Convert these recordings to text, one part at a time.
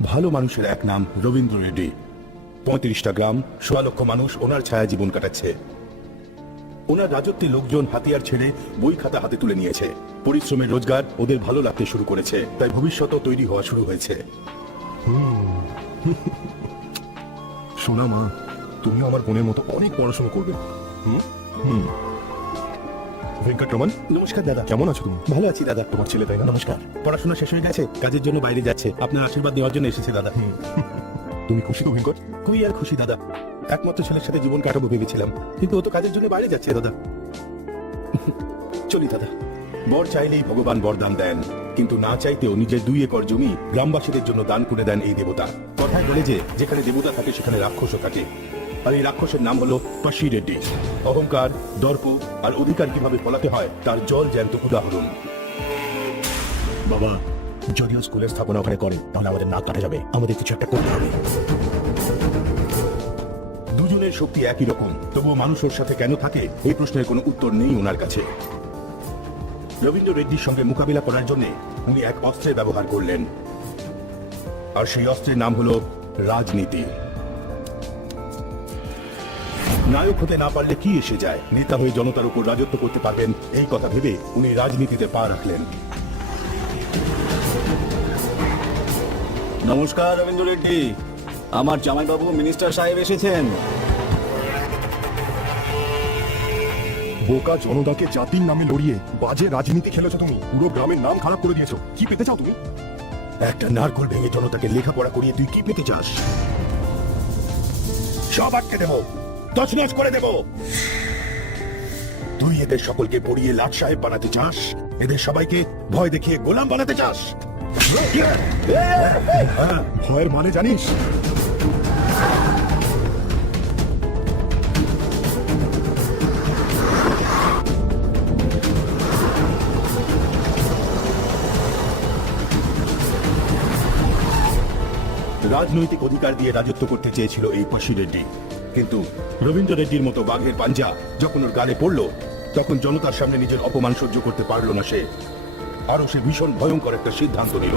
ভালো মানুষের এক নাম রবীন্দ্র রেড্ডি। 35টা গ্রাম, 1.25 লক্ষ মানুষ ওনার ছায়া জীবন কাটাচ্ছে। ওনার রাজত্বে লোকজন হাতিয়ার ছেড়ে বই খাতা হাতে তুলে নিয়েছে। পরিশ্রমের রোজগার ওদের ভালো লাগতে শুরু করেছে, তাই ভবিষ্যৎও তৈরি হওয়া শুরু হয়েছে। শোনা মা, তুমিও আমার বোনের মতো অনেক পড়াশোনা করবে। ভেঙ্কটরমন, নমস্কার দাদা। কেমন আছো তুমি? ভালো আছি দাদা। তোমার ছেলে তাই না? নমস্কার। পড়াশোনা শেষ হয়ে গেছে, কাজের জন্য বাইরে যাচ্ছে। আপনার আশীর্বাদ নেওয়ার জন্য এসেছে দাদা। তুমি খুশি তো ভেঙ্কট? খুবই আর খুশি দাদা। একমাত্র ছেলের সাথে জীবন কাটাবো ভেবেছিলাম, কিন্তু ও তো কাজের জন্য বাইরে যাচ্ছে দাদা। চলি দাদা। বর চাইলেই ভগবান বরদান দেন, কিন্তু না চাইতেও নিজের 2 একর জমি গ্রামবাসীদের জন্য দান করে দেন এই দেবতা। কথায় বলে যে যেখানে দেবতা থাকে সেখানে রাক্ষসও থাকে, আর এই রাক্ষসের নাম হলো পাশি রেড্ডি। অহংকার, দর্প আর অধিকার কিভাবে ফলাতে হয় তার জল জ্যান্ত উদাহরণ। বাবা, যদিও স্কুলের স্থাপনা ওখানে করে, তাহলে আমাদের নাক কাটা যাবে। আমাদের কিছু একটা করতে হবে। দুজনের শক্তি একই রকম, তবুও মানুষ ওর সাথে কেন থাকে এই প্রশ্নের কোনো উত্তর নেই ওনার কাছে। রবীন্দ্র রেড্ডির সঙ্গে মোকাবিলা করার জন্য উনি এক অস্ত্রের ব্যবহার করলেন, আর সেই অস্ত্রের নাম হলো রাজনীতি। নায়ক হতে না পারলে কি এসে যায়, নেতা হয়ে জনতার উপর রাজত্ব করতে পারবেন এই কথা ভেবে উনি রাজনীতিতে পা রাখলেন। নমস্কার রবীন্দ্র রেড্ডি, আমার জামাইবাবু মিনিস্টার সাহেব এসেছেন। বোকা জনতাকে জাতির নামে লড়িয়ে বাজে রাজনীতি খেলেছো তুমি। পুরো গ্রামের নাম খারাপ করে দিয়েছো। কি পেতে চাও তুমি? একটা নারকল ভেঙে জনতাকে লেখাপড়া করিয়ে তুই কি পেতে চাস? সব আটকে দেব, তছনছ করে দেব। তুই এদের সকলকে পড়িয়ে লাট সাহেব বানাতে চাস, এদের সবাইকে ভয় দেখিয়ে গোলাম বানাতে চাস। ভয়ের মানে জানিস? রাজনৈতিক অধিকার দিয়ে রাজত্ব করতে চেয়েছিল এই পাশি রেড্ডি, কিন্তু রবীন্দ্র রেড্ডির মতো বাঘের পাঞ্জা যখন ওর গালে পড়লো, তখন জনতার সামনে নিজের অপমান সহ্য করতে পারলো না সে। আরো সে ভীষণ ভয়ঙ্কর একটা সিদ্ধান্ত নিল।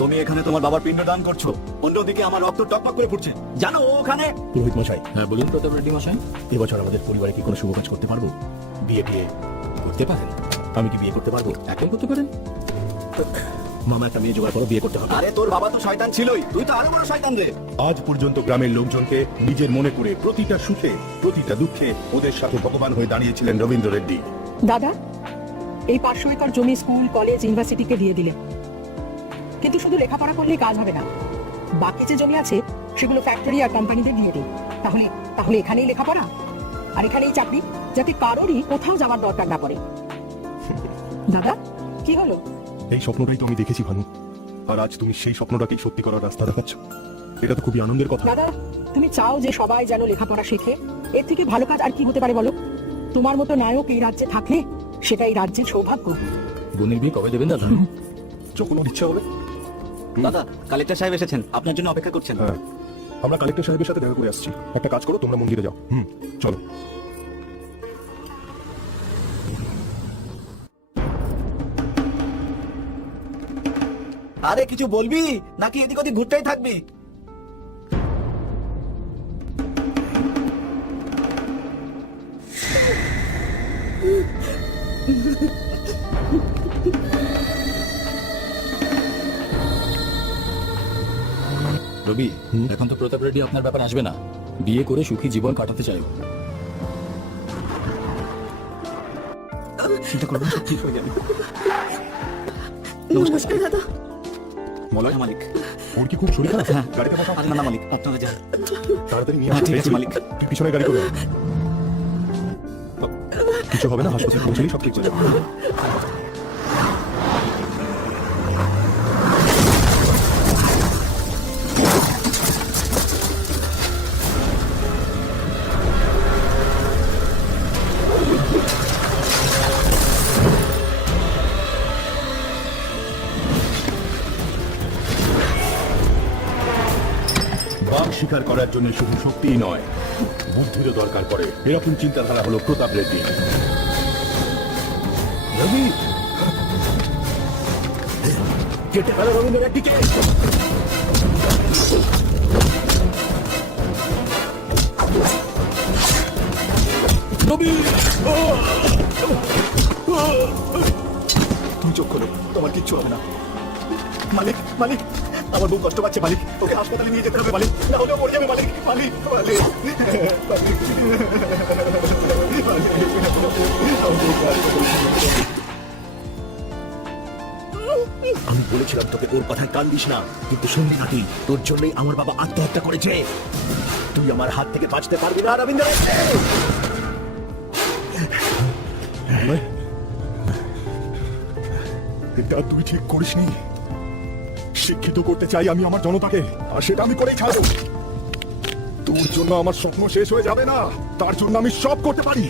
তুমি এখানে তোমার বাবার পিণ্ড দান করছো, অন্যদিকে আমার রক্ত টকটক করে ফুটছে। জানো ও ওখানে। পুরোহিত মশাই, হ্যাঁ বলুন প্রতাপ রেড্ডি মশাই। এবছর আমাদের পরিবারে কি কোনো শুভ কাজ করতে পারবো? বিয়ে টিয়ে করতে পারেন? আমি কি বিয়ে করতে পারবো? এখন করতে পারেন। মামা, একটা মেয়ে জোগাড় করো, বিয়ে করতে হবে। আরে তোর বাবা তো শয়তান ছিলই, তুই তো আরো বড় শয়তান রে। আজ পর্যন্ত গ্রামের লোকজনকে নিজের মনে করে প্রতিটা সুখে প্রতিটা দুঃখে ওদের সাথে ভগবান হয়ে দাঁড়িয়েছিলেন রবীন্দ্র রেড্ডি। দাদা, এই 500 একর জমি স্কুল, কলেজ, ইউনিভার্সিটিকে দিয়ে দিলে, কিন্তু শুধু লেখাপড়া করলেই কাজ হবে না। বাকি যে জমি আছে সেগুলো ফ্যাক্টরি আর কোম্পানিদের দিয়ে দিই। তাহলে তাহলে এখানেই লেখাপড়া আর এখানেই চাকরি, যাতে কারোরই কোথাও যাওয়ার দরকার না পড়ে। দাদা, কি হলো? এই স্বপ্নটাই তো আমি দেখেছি ভানু, আর আজ তুমি সেই স্বপ্নটাকেই সত্যি করার রাস্তা দেখাচ্ছ। এটা তো খুবই আনন্দের কথা। দাদা, তুমি চাও যে সবাই যেন লেখাপড়া শেখে। এর থেকে ভালো কাজ আর কি হতে পারে বলো? তোমার মতো নায়ক এই রাজ্যে থাকলে সেটাই রাজ্যের সৌভাগ্য। বোনের বিয়ে কবে দেবেন দাদা? যখন ওর ইচ্ছা হবে। দাদা, কালেক্টর সাহেব এসেছেন, আপনার জন্য অপেক্ষা করছেন। হ্যাঁ, আমরা কালেক্টর সাহেবের সাথে দেখা করে আসছি। একটা কাজ করো, তোমরা মন্দিরে যাও। চলো। আরে কিছু বলবি নাকি এদিক ওদিক ঘুরতেই থাকবি? রবি, এখন তো প্রতাপ রেড্ডি আপনার ব্যাপার আসবে না। বিয়ে করে সুখী জীবন কাটাতে চাইব। চিন্তা করবেন, সব ঠিক হয়ে যাবে। নমস্কার দাদা। মলয় মালিক, ওর কি খুব শরীর খারাপ? হ্যাঁ। গাড়িতে বসা। আরে না না মালিক, আপনারা যান। তাড়াতাড়ি নিয়ে হ্যাঁ, আসো। ঠিক আছে, এই মালিক। তুই পিছনে গাড়ি করে আয়। কিছু হবে না, হাসপাতালে পৌঁছলেই সব ঠিক হয়ে যাবে। স্বীকার করার জন্য শুধু শক্তিই নয়, বুদ্ধিরও দরকার পড়ে। এরকম চিন্তাধারা হলো প্রতাপ রেড্ডি। রবি, কেটে ফেলো রবীন্দ্র রেড্ডিকে। রবি, তুমি চোখ খোলো, তোমার কিচ্ছু হবে না। মালিক, মালিক, আমার বউ কষ্ট পাচ্ছে মালিক, ওকে হাসপাতালে নিয়ে যেতে হবে মালিক, না হলেও মরে যাবে মালিক, মালিক, মালিক, আমি বলেছিলাম তোকে ওর কথায় কান দিস না, কিন্তু শুনলি না তুই। তোর জন্যই আমার বাবা আত্মহত্যা করেছে। তুই আমার হাত থেকে বাঁচতে পারবি না রবীন্দ্র রেড্ডি। এটা তুই ঠিক করিসনি। শিক্ষিত করতে চাই আমি আমার জনতাকে, আর সেটা আমি করেই ছাড়বো। তোর জন্য আমার স্বপ্ন শেষ হয়ে যাবে না, তার জন্য আমি সব করতে পারি।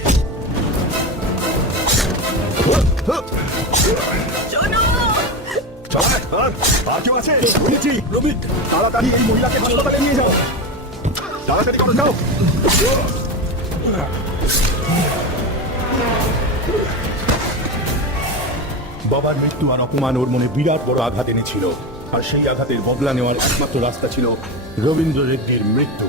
আর কেউ আছে? শুনেছি রবি, তাড়াতাড়ি এই মহিলাকে হাসপাতালে নিয়ে যাও, তাড়াতাড়ি করে যাও। বাবার মৃত্যু আর অপমান ওর মনে বিরাট বড় আঘাত এনেছিল, আর সেই আঘাতের বদলা নেওয়ার একমাত্র রাস্তা ছিল রবীন্দ্র রেড্ডির মৃত্যু।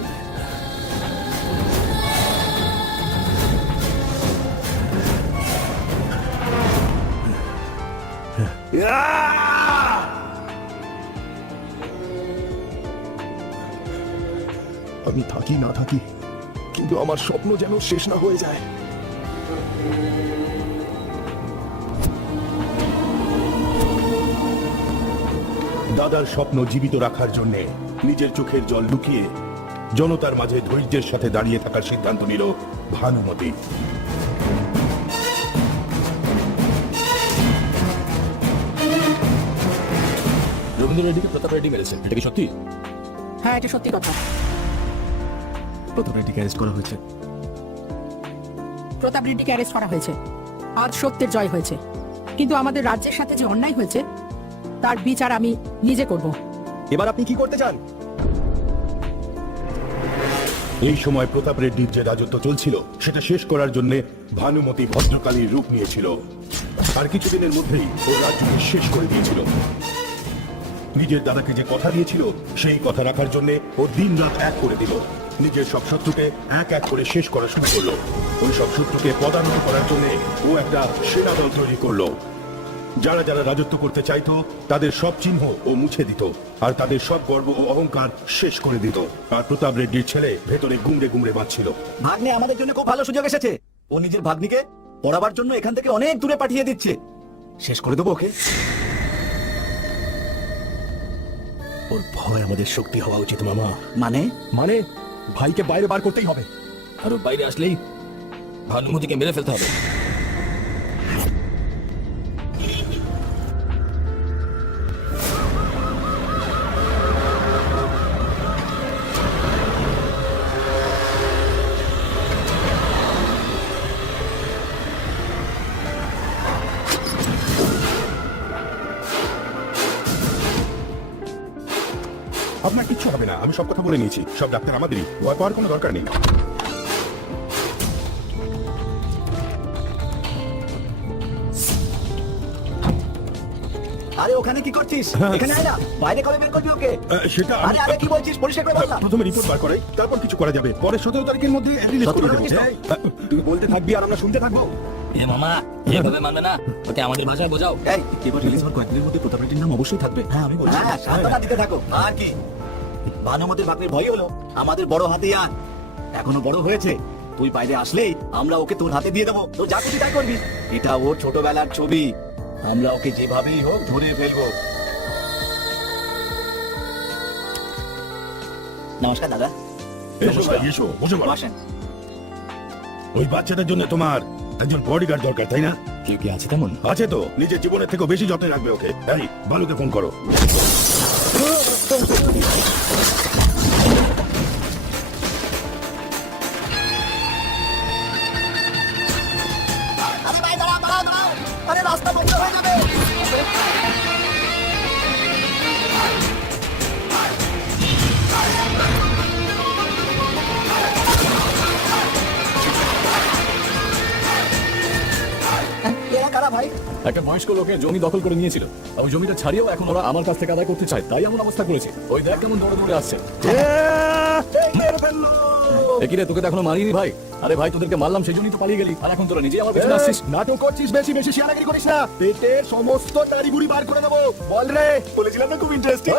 আমি থাকি না থাকি, কিন্তু আমার স্বপ্ন যেন শেষ না হয়ে যায়। দাদার স্বপ্ন জীবিত রাখার জন্য নিজের চোখের জল লুকিয়ে জনতার মাঝে ধৈর্যের সাথে দাঁড়িয়ে থাকার সিদ্ধান্ত নিল ভানুমতি। রবীন্দ্র রেড্ডিকে প্রতাপ রেড্ডি মেরেছেন, এটা কি সত্যি? হ্যাঁ, এটা সত্যি কথা। প্রতাপ রেড্ডিকে অ্যারেস্ট করা হয়েছে। প্রতাপ রেড্ডিকে অ্যারেস্ট করা হয়েছে। আজ সত্যের জয় হয়েছে, কিন্তু আমাদের রাজ্যের সাথে যে অন্যায় হয়েছে তার বিচার আমি নিজে করব। এবার আপনি কি করতে চান? এই সময় প্রতাপ রেড্ডির যে রাজত্ব চলছিল সেটা শেষ করার জন্য ভানুমতি ভদ্রকালীর রূপ নিয়েছিল, আর কিছুদিনের মধ্যেই ওর রাজ্যকে শেষ করে দিয়েছিল। নিজের দাদাকে যে কথা দিয়েছিল সেই কথা রাখার জন্য ও দিন রাত এক করে দিল। নিজের সব শত্রুকে এক এক করে শেষ করা শুরু করলো। ওই সব শত্রুকে পদানত করার জন্য ও একটা সেনা দল তৈরি করলো। যারা যারা রাজত্ব করতে চাইতো তাদের সব চিহ্ন ও মুছে দিত, আর তাদের সব গর্ব ও অহংকার শেষ করে দিত। আর প্রতাপ রেড্ডির ছেলে ভেতরে গুমড়ে গুমড়ে বাঁচছিল। ভাগ্নে আমাদের জন্য খুব ভালো সুযোগ এসেছে। ও নিজের ভাগ্নিকে পড়াবার জন্য এখান থেকে অনেক দূরে পাঠিয়ে দিচ্ছে। শেষ করে দেবো ওকে। ওর ভয় আমাদের শক্তি হওয়া উচিত মামা। মানে মানে ভাইকে বাইরে বার করতেই হবে, আর ও বাইরে আসলেই ভানুমতিকে মেরে ফেলতে হবে। আপনার কিচ্ছু হবে না, আমি সব কথা বলে নিয়েছি। সব ডাক্তার আমাদেরই, ভয় পাওয়ার কোনো দরকার নেই। আরে ওখানে কি করছিস? এখানে আয় না, বাইরে কবে বের করবি ওকে? সেটা আরে আরে কি বলছিস? পরিষ্কার করে বল না। প্রথমে রিপোর্ট বার করাই, তারপর কিছু করা যাবে। পরে 17 তারিখের মধ্যে রিলিজ করে 17 দেবো। তারিখ? তুই বলতে থাকবি আর আমরা শুনতে থাকবো। এ মামা এভাবে মানবে না, ওকে আমাদের ভাষায় বোঝাও। এই এবার রিলিজ হওয়ার কয়েকদিনের মধ্যে প্রতাপ রেড্ডির নাম অবশ্যই থাকবে। হ্যাঁ আমি বলছি, হ্যাঁ সান্ত্বনা দিতে থাকো। আর কি, ভানুমতির ভাগ্নের ভয় হলো আমাদের বড় হাতিয়ার। এখনো বড় হয়েছে, তুই বাইরে আসলেই আমরা ওকে তোর হাতে দিয়ে দেবো। তো যা খুশি তাই করবি। এটা ওর ছোটবেলার ছবি, আমরা ওকে যেভাবেই হোক ধরে ফেলবো। নমস্কার দাদা। এসো ভাই, এসো, বসে পড়ো। বসেন। ওই বাচ্চাটার জন্য তোমার একজন বডিগার্ড দরকার, তাই না? কেউ কি আছে তেমন? আছে তো, নিজের জীবনের থেকেও বেশি যত্নে রাখবে ওকে। এই বালুকে ফোন করো। আরে ভাই দাঁড়াও দাঁড়াও দাঁড়াও, আরে রাস্তা বন্ধ হয়ে যাবে। কারা ভাই? একটা বয়স্ক লোকের জমি দখল করে নিয়েছিল। ওই জমিটা ছাড়িয়েও এখন ওরা আমার কাছ থেকে আদায় করতে চায়, তাই এমন অবস্থা করেছে। ওই দেখ কেমন দৌড়ে দৌড়ে আসছে। একই রে, তোকে তো এখনো মারিনি ভাই। আরে ভাই, তোদেরকে মারলাম সেই জন্যই তো পালিয়ে গেলি, আর এখন তোরা নিজেই আমার পেছনে আসছিস। নাটক করছিস, বেশি বেশি শিয়ানাগিরি করিস না। পেটের সমস্ত নাড়ি বুড়ি বার করে দেবো। বল রে, বলেছিলাম না খুব ইন্টারেস্টিং।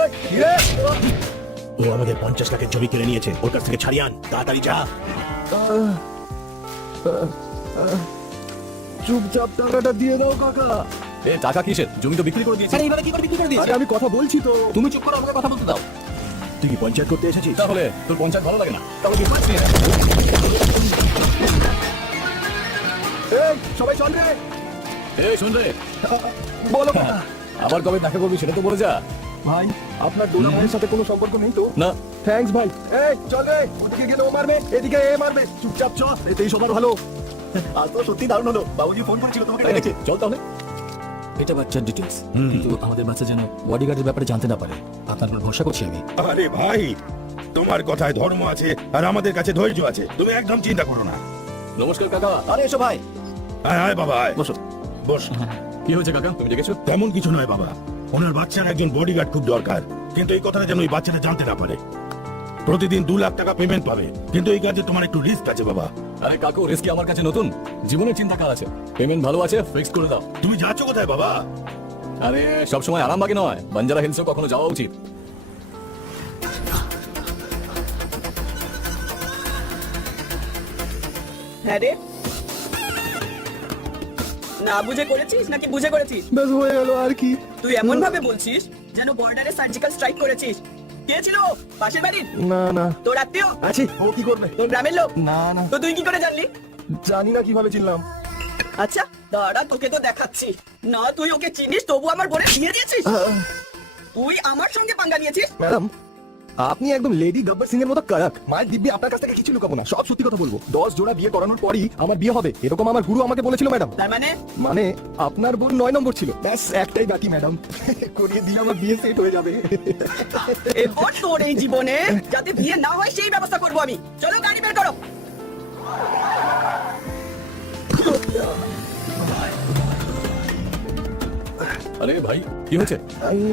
ও আমাদের 50 লাখের জমি কিনে নিয়েছে, ওর কাছ থেকে ছাড়িয়ে আন, তাড়াতাড়ি যা। চুপচাপ টাকাটা দিয়ে দাও কাকা। এ টাকা কিসের? জমি তো বিক্রি করে দিয়েছি। আরে এইভাবে কি করে বিক্রি করে দিয়েছিস? আরে আমি কথা বলছি তো। তুমি চুপ করো, আমাকে কথা বলতে দাও। তুই কি পঞ্চায়েত করতে এসেছিস? তাহলে তোর পঞ্চায়েত ভালো লাগে না? তাহলে কি পাচ্ছি না? এই, সবাই চল রে। এই শোন রে, বলো কাকা। আবার কবে দেখা করবি সেটা তো বলে যা। ভাই, আপনার ডোনা ভাইয়ের সাথে কোনো সম্পর্ক নেই তো? না, থ্যাঙ্কস ভাই। এই চল রে, ওদিকে গেলে ও মারবে, এদিকে এ মারবে। চুপচাপ চ, এতেই সবার ভালো। আর তো সত্যি দারুণ হলো, বাবুজি ফোন করেছিল তোমাকে ডেকেছে। চল তাহলে। এটা বাচ্চার ডিটেলস, কিন্তু আমাদের বাচ্চা যেন বডিগার্ডের ব্যাপারে জানতে না পারে। আপনার উপর ভরসা করছি আমি। আরে ভাই, তোমার কথায় ধর্ম আছে আর আমাদের কাছে ধৈর্য আছে, তুমি একদম চিন্তা করো না। নমস্কার কাকা। আরে এসো ভাই, আয় আয় বাবা, আয় বসো। বস। কি হয়েছে কাকা, তুমি ডেকেছো? তেমন কিছু নয় বাবা, ওনার বাচ্চার একজন বডিগার্ড খুব দরকার, কিন্তু এই কথাটা যেন ওই বাচ্চাটা জানতে না পারে। প্রতিদিন 2 লাখ টাকা পেমেন্ট পাবে, কিন্তু এই কাজে তোমার একটু রিস্ক আছে বাবা। আরে কাকু, রিস্ক আমার কাছে নতুন, জীবনের চিন্তা কার আছে? পেমেন্ট ভালো আছে, ফিক্স করে দাও। তুমি যাচ্ছ কোথায় বাবা? আরে সবসময় আরামবাগে নয়, বাঞ্জারা হিলসও কখনো যাওয়া উচিত। হ্যাঁ রে, না বুঝে করেছিস নাকি বুঝে করেছিস? বেশ হয়ে গেল আর কি। তুই এমন ভাবে বলছিস যেন বর্ডারে সার্জিক্যাল স্ট্রাইক করেছিস। কে ছিল? পাশের বাড়ির? না না, তোর আত্মীয়? আছি। ও কি করবে? তোর গ্রামের লোক? না না, তো তুই কি করে জানলি? জানি না কিভাবে চিনলাম। আচ্ছা দাঁড়া, তোকে তো দেখাচ্ছি। না তুই ওকে চিনিস, তবু আমার বোনের বিয়ে দিয়েছিস? তুই আমার সঙ্গে পাঙ্গা নিয়েছিস? ম্যাডাম, আপনি একদম লেডি গব্বর সিং এর মতো কারাক। মায়ের দিব্যি আপনার কাছ থেকে কিছু লুকাবো না, সব সত্যি কথা বলবো। 10 জোড়া বিয়ে করানোর পরই আমার বিয়ে হবে, এরকম আমার গুরু আমাকে বলেছিল ম্যাডাম। তার মানে? মানে আপনার বোন 9 নম্বর ছিল, ব্যাস একটাই বাকি ম্যাডাম। করিয়ে দিয়ে আমার বিয়ে সেট হয়ে যাবে। এরপর তোর এই জীবনে যাতে বিয়ে না হয় সেই ব্যবস্থা করবো আমি। চলো গাড়ি বের করো। আরে ভাই, কি হয়েছে?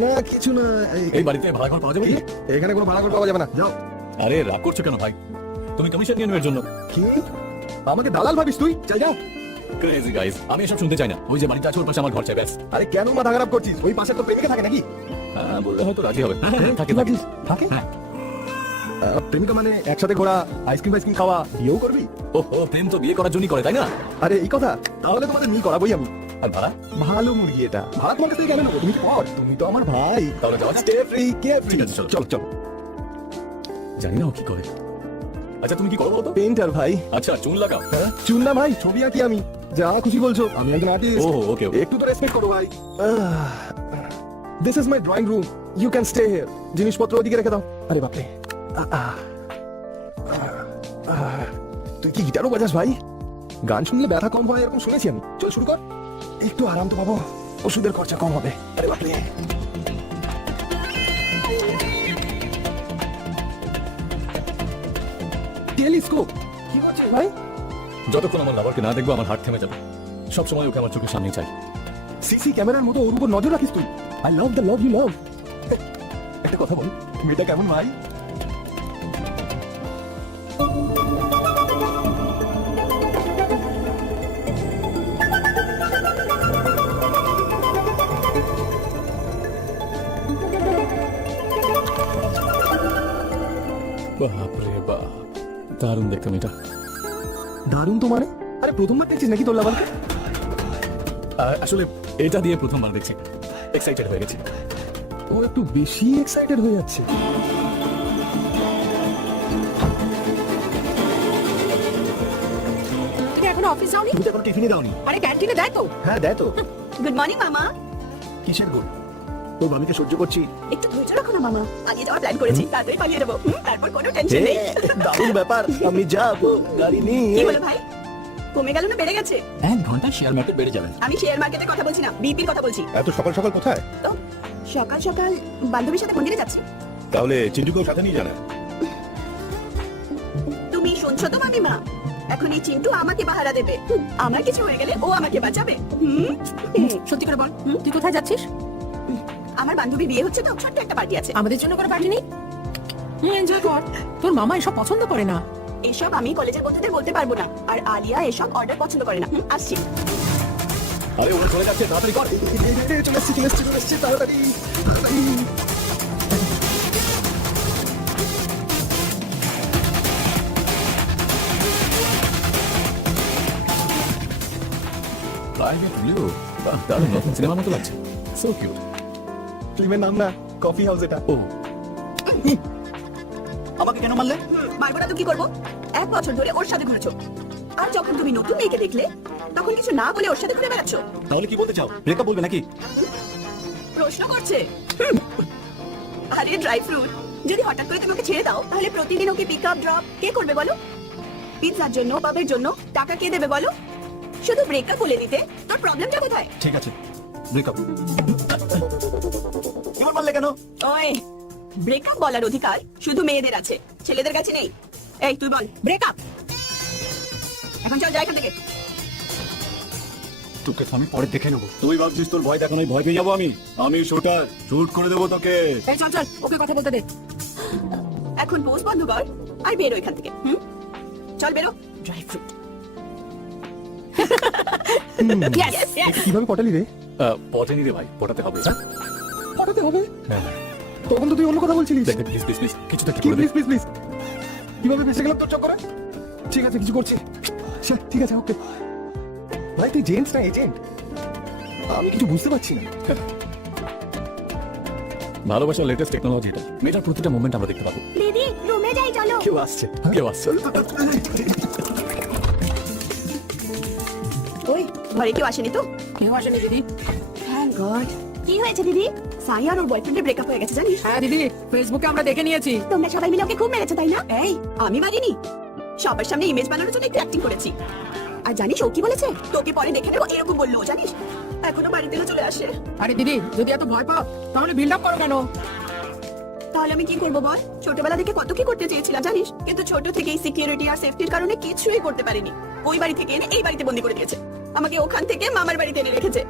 না কিছু না। এই বাড়িতে ভাড়া ঘর পাওয়া যাবে কি? এখানে কোনো ভাড়া ঘর পাওয়া যাবে না, যাও। আরে রাগ করছো কেন ভাই? তুমি কমিশন নিয়ে নেওয়ার জন্য। কি আমাকে দালাল ভাবিস তুই? চাই যাও। ক্রেজি গাইস, আমি এসব শুনতে চাই না। ওই যে বাড়িটা আছে ওর পাশে আমার ঘর চাই, ব্যাস। আরে কেন মাথা খারাপ করছিস? ওই পাশে তো প্রেমিকা থাকে নাকি? হ্যাঁ, বললে হয়তো রাজি হবে। থাকে কি থাকে। ভাবিস? থাকে? হ্যাঁ। প্রেমিকা মানে একসাথে ঘোরা, আইসক্রিম ফাইসক্রিম খাওয়া, বিয়েও করবি? ওহো, প্রেম তো বিয়ে করার জন্যই করে, তাই না? আরে এই কথা, তাহলে তোমাদের মিল করাবোই আমি। আর ভাড়া? ভালো মুরগি এটা, ভাড়া তোমার কাছ থেকে কেন নেবো? তুমি তো পর, তুমি তো আমার ভাই। তাহলে যাওয়া যাক। স্টে ফ্রি, কে ফ্রি। ঠিক আছে, চলো। চল চল। জানি না ও কি করে। আচ্ছা তুমি কি করো বলো তো? পেইন্টার ভাই। আচ্ছা, চুন লাগাও। হ্যাঁ, চুন না ভাই, ছবি আঁকি আমি। যা খুশি বলছো, আমি একজন আর্টিস্ট। ওহো, ওকে ওকে। একটু তো রেসপেক্ট করো ভাই। This is my drawing room, you can stay here. জিনিসপত্র ওদিকে রেখে দাও। আরে বাপরে, তুই কি গিটারও বাজাস ভাই? গান শুনলে ব্যথা কম হয় এরকম শুনেছি আমি। চল শুরু কর, একটু আরাম তো পাবো, ওষুধের খরচা কম হবে। আরে বাপরে, টেলিস্কোপ কি হচ্ছে ভাই? যতক্ষণ আমার লাভারকে না দেখবো আমার হার্ট থেমে যাবে। সবসময় ওকে আমার চোখের সামনেই চাই। সিসি ক্যামেরার মতো ওর উপর নজর রাখিস তুই। I love the love you love. একটা কথা বল, মেয়েটা কেমন ভাই? বাপরে বাপ, দারুণ দেখতে মেয়েটা। দারুণ তো মানে? আরে প্রথমবার দেখছিস নাকি তোর লাভারকে? আসলে এটা দিয়ে প্রথমবার দেখছি, এক্সাইটেড হয়ে গেছি। ও একটু বেশি এক্সাইটেড হয়ে যাচ্ছে। তুমি এখনো অফিস যাওনি? তুমি তো এখন টিফিনই দাওনি। আরে ক্যান্টিনে দেয় তো। হ্যাঁ দেয় তো। গুড মর্নিং মামা। কিসের গুণ? ওর মামিকে সহ্য করছি। একটু ধৈর্য রাখো না মামা, পালিয়ে যাওয়ার প্ল্যান করেছি, তাড়াতাড়ি পালিয়ে যাবো। তারপর কোনো টেনশন নেই। দারুণ ব্যাপার, আমি যাবো গাড়ি কি নিয়ে। বলো ভাই, কমে গেল না বেড়ে গেছে? 1 ঘন্টায় শেয়ার মার্কেট বেড়ে যাবে। আমি শেয়ার মার্কেটের কথা বলছি না, বিপির কথা বলছি। এত সকাল সকাল কোথায়? তো সকাল সকাল বান্ধবীর সাথে মন্দিরে যাচ্ছি। তাহলে চিন্টুকেও সাথে নিয়ে জানা। তুমি শুনছো তো মামিমা? এখন এই চিন্টু আমাকে পাহারা দেবে আমার কিছু হয়ে গেলে ও আমাকে বাঁচাবে সত্যি করে বল তুই কোথায় যাচ্ছিস? আমার বান্ধবী বিয়ে হচ্ছে তো, ছোট্ট একটা পার্টি আছে। আমাদের জন্য করে পার্টি নেই? এনজয় কর। তোর মামা এসব পছন্দ করে না। এসব আমি কলেজের বন্ধুদের বলতে পারবো না, আর আলিয়া এসব অর্ডার পছন্দ করে না। আসছি। আরে ওরা চলে যাচ্ছে, তাড়াতাড়ি কর। চলে এসছি তাড়াতাড়ি তাড়াতাড়ি। প্রাইভেট ব্লু, বাহ দারুণ, নতুন সিনেমার মতো লাগছে। So cute. ফিল্মের নাম না কফি হাউস এটা। ও আমাকে কেন মারলে? মারবো না তো কি করবো? 1 বছর ধরে ওর সাথে ঘুরেছো, আর যখন তুমি নতুন মেয়েকে দেখলে তখন কিছু না বলে ওর সাথে ঘুরে বেড়াচ্ছ। তাহলে কি বলতে চাও? ব্রেকআপ বলবে নাকি? প্রশ্ন করছে। আরে ড্রাই ফ্রুট, যদি হঠাৎ করে তুমি ওকে ছেড়ে দাও তাহলে প্রতিদিন ওকে পিক আপ ড্রপ কে করবে বলো? পিৎজার জন্য, পাবের জন্য টাকা কে দেবে বলো? শুধু ব্রেকআপ বলে দিতে তোর প্রবলেমটা কোথায়? ঠিক আছে, ব্রেকআপ। এবার মারলে কেন? ওই, ব্রেকআপ বলার অধিকার শুধু মেয়েদের আছে, ছেলেদের কাছে নেই। এই তুই বল ব্রেকআপ। এখন চল যাই এখান থেকে। তোকে তো আমি পরে দেখে নেবো। তুই ভাবছিস তোর ভয় দেখানোই ভয় পেয়ে যাবো আমি? আমি শুটার, শুট করে দেবো তোকে। এই চল চল, ওকে কথা বলতে দে। এখন পোস্ট বন্ধ কর আর বেরো এখান থেকে। চল বেরো ড্রাই ফ্রুট। Yes, yes. কিভাবে পটালি রে? পটেনি রে ভাই, পটাতে হবে। পটাতে হবে? তখন তো তুই অন্য কথা বলছিলিস। দেখ প্লিজ প্লিজ প্লিজ, কিছু তো একটা কি করে দে। Please please please? কিভাবে বেঁচে গেলাম তোর চক্করে? ঠিক আছে, কিছু করছি। ঠিক আছে, ওকে। ভাই তুই জেন্টস না এজেন্ট? আমি কিছু বুঝতে পারছি না। ভালোবাসার লেটেস্ট টেকনোলজি এটা, মেয়েটার প্রতিটা মুভমেন্ট আমরা দেখতে পাবো। দিদি রুমে যাই চলো। কেউ আসছে। কেউ আসছে। ওই ঘরে কেউ আসেনি তো? কেউ আসেনি দিদি। Thank god. কি হয়েছে দিদি? সাই আর ওর বয়ফ্রেন্ডের ব্রেকআপ হয়ে গেছে জানিস? হ্যাঁ দিদি, ফেসবুকে আমরা দেখে নিয়েছি। তোমরা সবাই মিলে ওকে খুব মেরেছো তাই না? এই আমি মারিনি, সবার সামনে ইমেজ বানানোর জন্য একটু অ্যাক্টিং করেছি। আর জানিস ও কি বলেছে? তোকে পরে দেখে নেবো এরকম বললো, জানিস? এখনো বাড়িতে চলে আসে। আরে দিদি, যদি এত ভয় পাও তাহলে বিল্ড আপ করো কেন? তাহলে আমি কি করবো বল? ছোটবেলা থেকে কত কি করতে চেয়েছিলাম জানিস, কিন্তু ছোট থেকেই সিকিউরিটি আর সেফটির কারণে কিছুই করতে পারিনি। ওই বাড়ি থেকে এনে এই বাড়িতে বন্দি করে দিয়েছে, আমাকে ওখান থেকে মামার বাড়িতে এনে রেখেছে।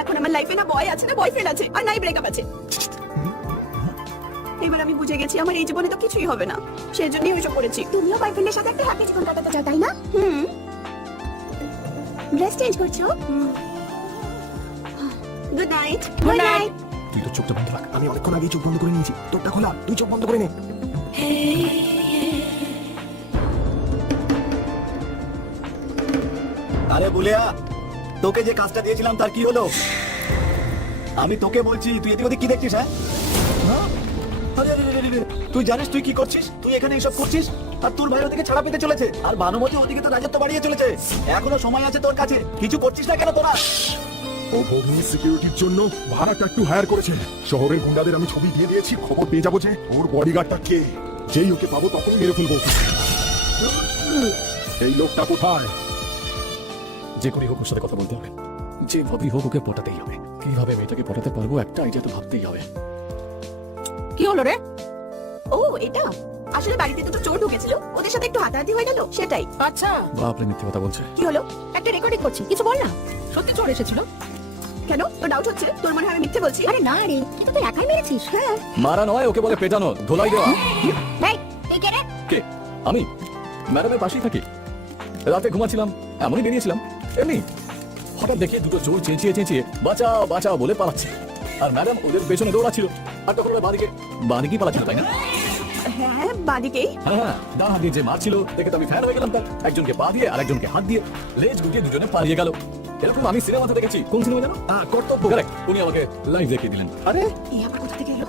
এখন আমার লাইফে না বয় আছে না বয়ফ্রেন্ড আছে, আর নাই ব্রেকআপ আছে। এবার আমি বুঝে গেছি আমার এই জীবনে তো কিছুই হবে না, সেজন্যই ওইসব করেছি। তুমিও বয়ফ্রেন্ডের সাথে একটা হ্যাপি জীবন কাটাতে চাও তাই না? ড্রেস চেঞ্জ করছো? Good night. Good night. তুই তো চোখটা বন্ধ রাখ। আমি অনেকক্ষণ আগেই চোখ বন্ধ করে নিয়েছি। তোরটা খোলা, তুই চোখ বন্ধ করে নে। আরে বুলিয়া, তোকে যে কাজটা দিয়েছিলাম তার কি হলো? আমি তোকে বলছি, তুই এদিক ওদিক কি দেখছিস? হ্যাঁ, আরে, আরে, আরে, আরে, তুই জানিস তুই কি করছিস? তুই এখানে এসব করছিস, আর তোর ভাই ওদিকে ছাড়া পেতে চলেছে, আর ভানুমতি ওদিকে তো রাজত্ব বাড়িয়ে চলেছে। এখনো সময় আছে তোর কাছে, কিছু করছিস না কেন তোরা? ও ভগ্নির সিকিউরিটির জন্য ভাড়াটা একটু হায়ার করেছে। শহরের গুন্ডাদের আমি ছবি দিয়ে দিয়েছি, খবর পেয়ে যাবো যে ওর বডিগার্ডটা কে। যেই ওকে পাবো তখনই মেরে ফেলবো। এই লোকটা কোথায়? যে করেই হোক ওর সাথে কথা বলতে হবে, যেভাবেই হোক ওকে পটাতেই হবে। কিভাবে মেয়েটাকে পটাতে পারবো একটা আইডিয়া তো ভাবতেই হবে। কি হলো রে? ও এটা আসলে বাড়িতে দুটো চোর ঢুকেছিল, ওদের সাথে একটু হাতাহাতি হয়ে গেল, সেটাই। আচ্ছা, বাপরে মিথ্যে কথা বলছে। কি হলো? একটা রেকর্ডিং করছি, কিছু বল না। সত্যি চোর এসেছিল? কেন তোর ডাউট হচ্ছে? তোর মনে হয় আমি মিথ্যে বলছি? আরে না রে, কিন্তু তুই একাই মেরেছিস। হ্যাঁ। মারা নয়, ওকে বলে পেটানো, ধোলাই দেওয়া। এই এই কে রে? কে? আমি ম্যাডামের পাশেই থাকি। রাতে ঘুমাচ্ছিলাম, এমনই বেরিয়েছিলাম এমনি, হঠাৎ দেখি দুটো চোর চেঁচিয়ে চেঁচিয়ে বাঁচাও বাঁচাও বলে পালাচ্ছে, আর ম্যাডাম ওদের পেছনে দৌড়াচ্ছিল। আর তখন ওরা বাদিকেই পালাচ্ছিল তাই না? হ্যাঁ বাদিকেই। হ্যাঁ, ডান হাত দিয়ে যে মারছিল দেখে তো আমি ফ্যান হয়ে গেলাম তার। একজনকে পা দিয়ে আর একজনকে হাত দিয়ে লেজ গুটিয়ে দুজনে পালিয়ে গেল। এরকম আমি সিনেমাতে দেখেছি। কোন সিনেমা জানো? কর্তব্য। কারেক্ট, উনি আমাকে লাইভ দেখিয়ে দিলেন। আরে এই আবার কোথা থেকে এলো?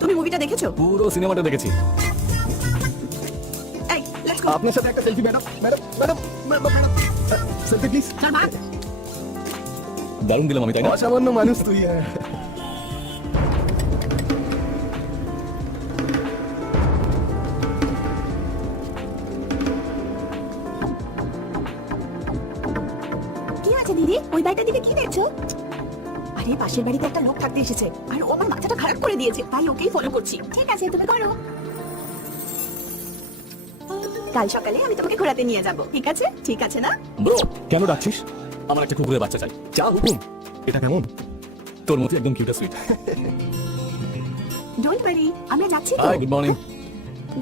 তুমি মুভিটা দেখেছো? পুরো সিনেমাটা দেখেছি। এই লেটস গো। আপনার সাথে একটা selfie madam. Madam madam madam selfie please. চল ভাগ। দারুণ দিলাম আমি তাই না? অসামান্য মানুষ তুই। কি আছে দিদি? ওই বাড়িটার দিকে কি দেখছো? আরে পাশের বাড়িতে একটা লোক থাকতে এসেছে, আর ও আমার মাথাটা খারাপ করে দিয়েছে, তাই ওকেই ফলো করছি। ঠিক আছে তুমি করো। কাল সকালে আমি তোমাকে ঘোরাতে নিয়ে যাব, ঠিক আছে? ঠিক আছে না? ব্রো, কেন ডাকছিস? আমার একটা কুকুরের বাচ্চা চাই। যা হুকুম। এটা কেমন? তোর মতো একদম কিউট সুইট। ডোন্ট ওয়ারি, আমরা যাচ্ছি তো। Hi, good morning.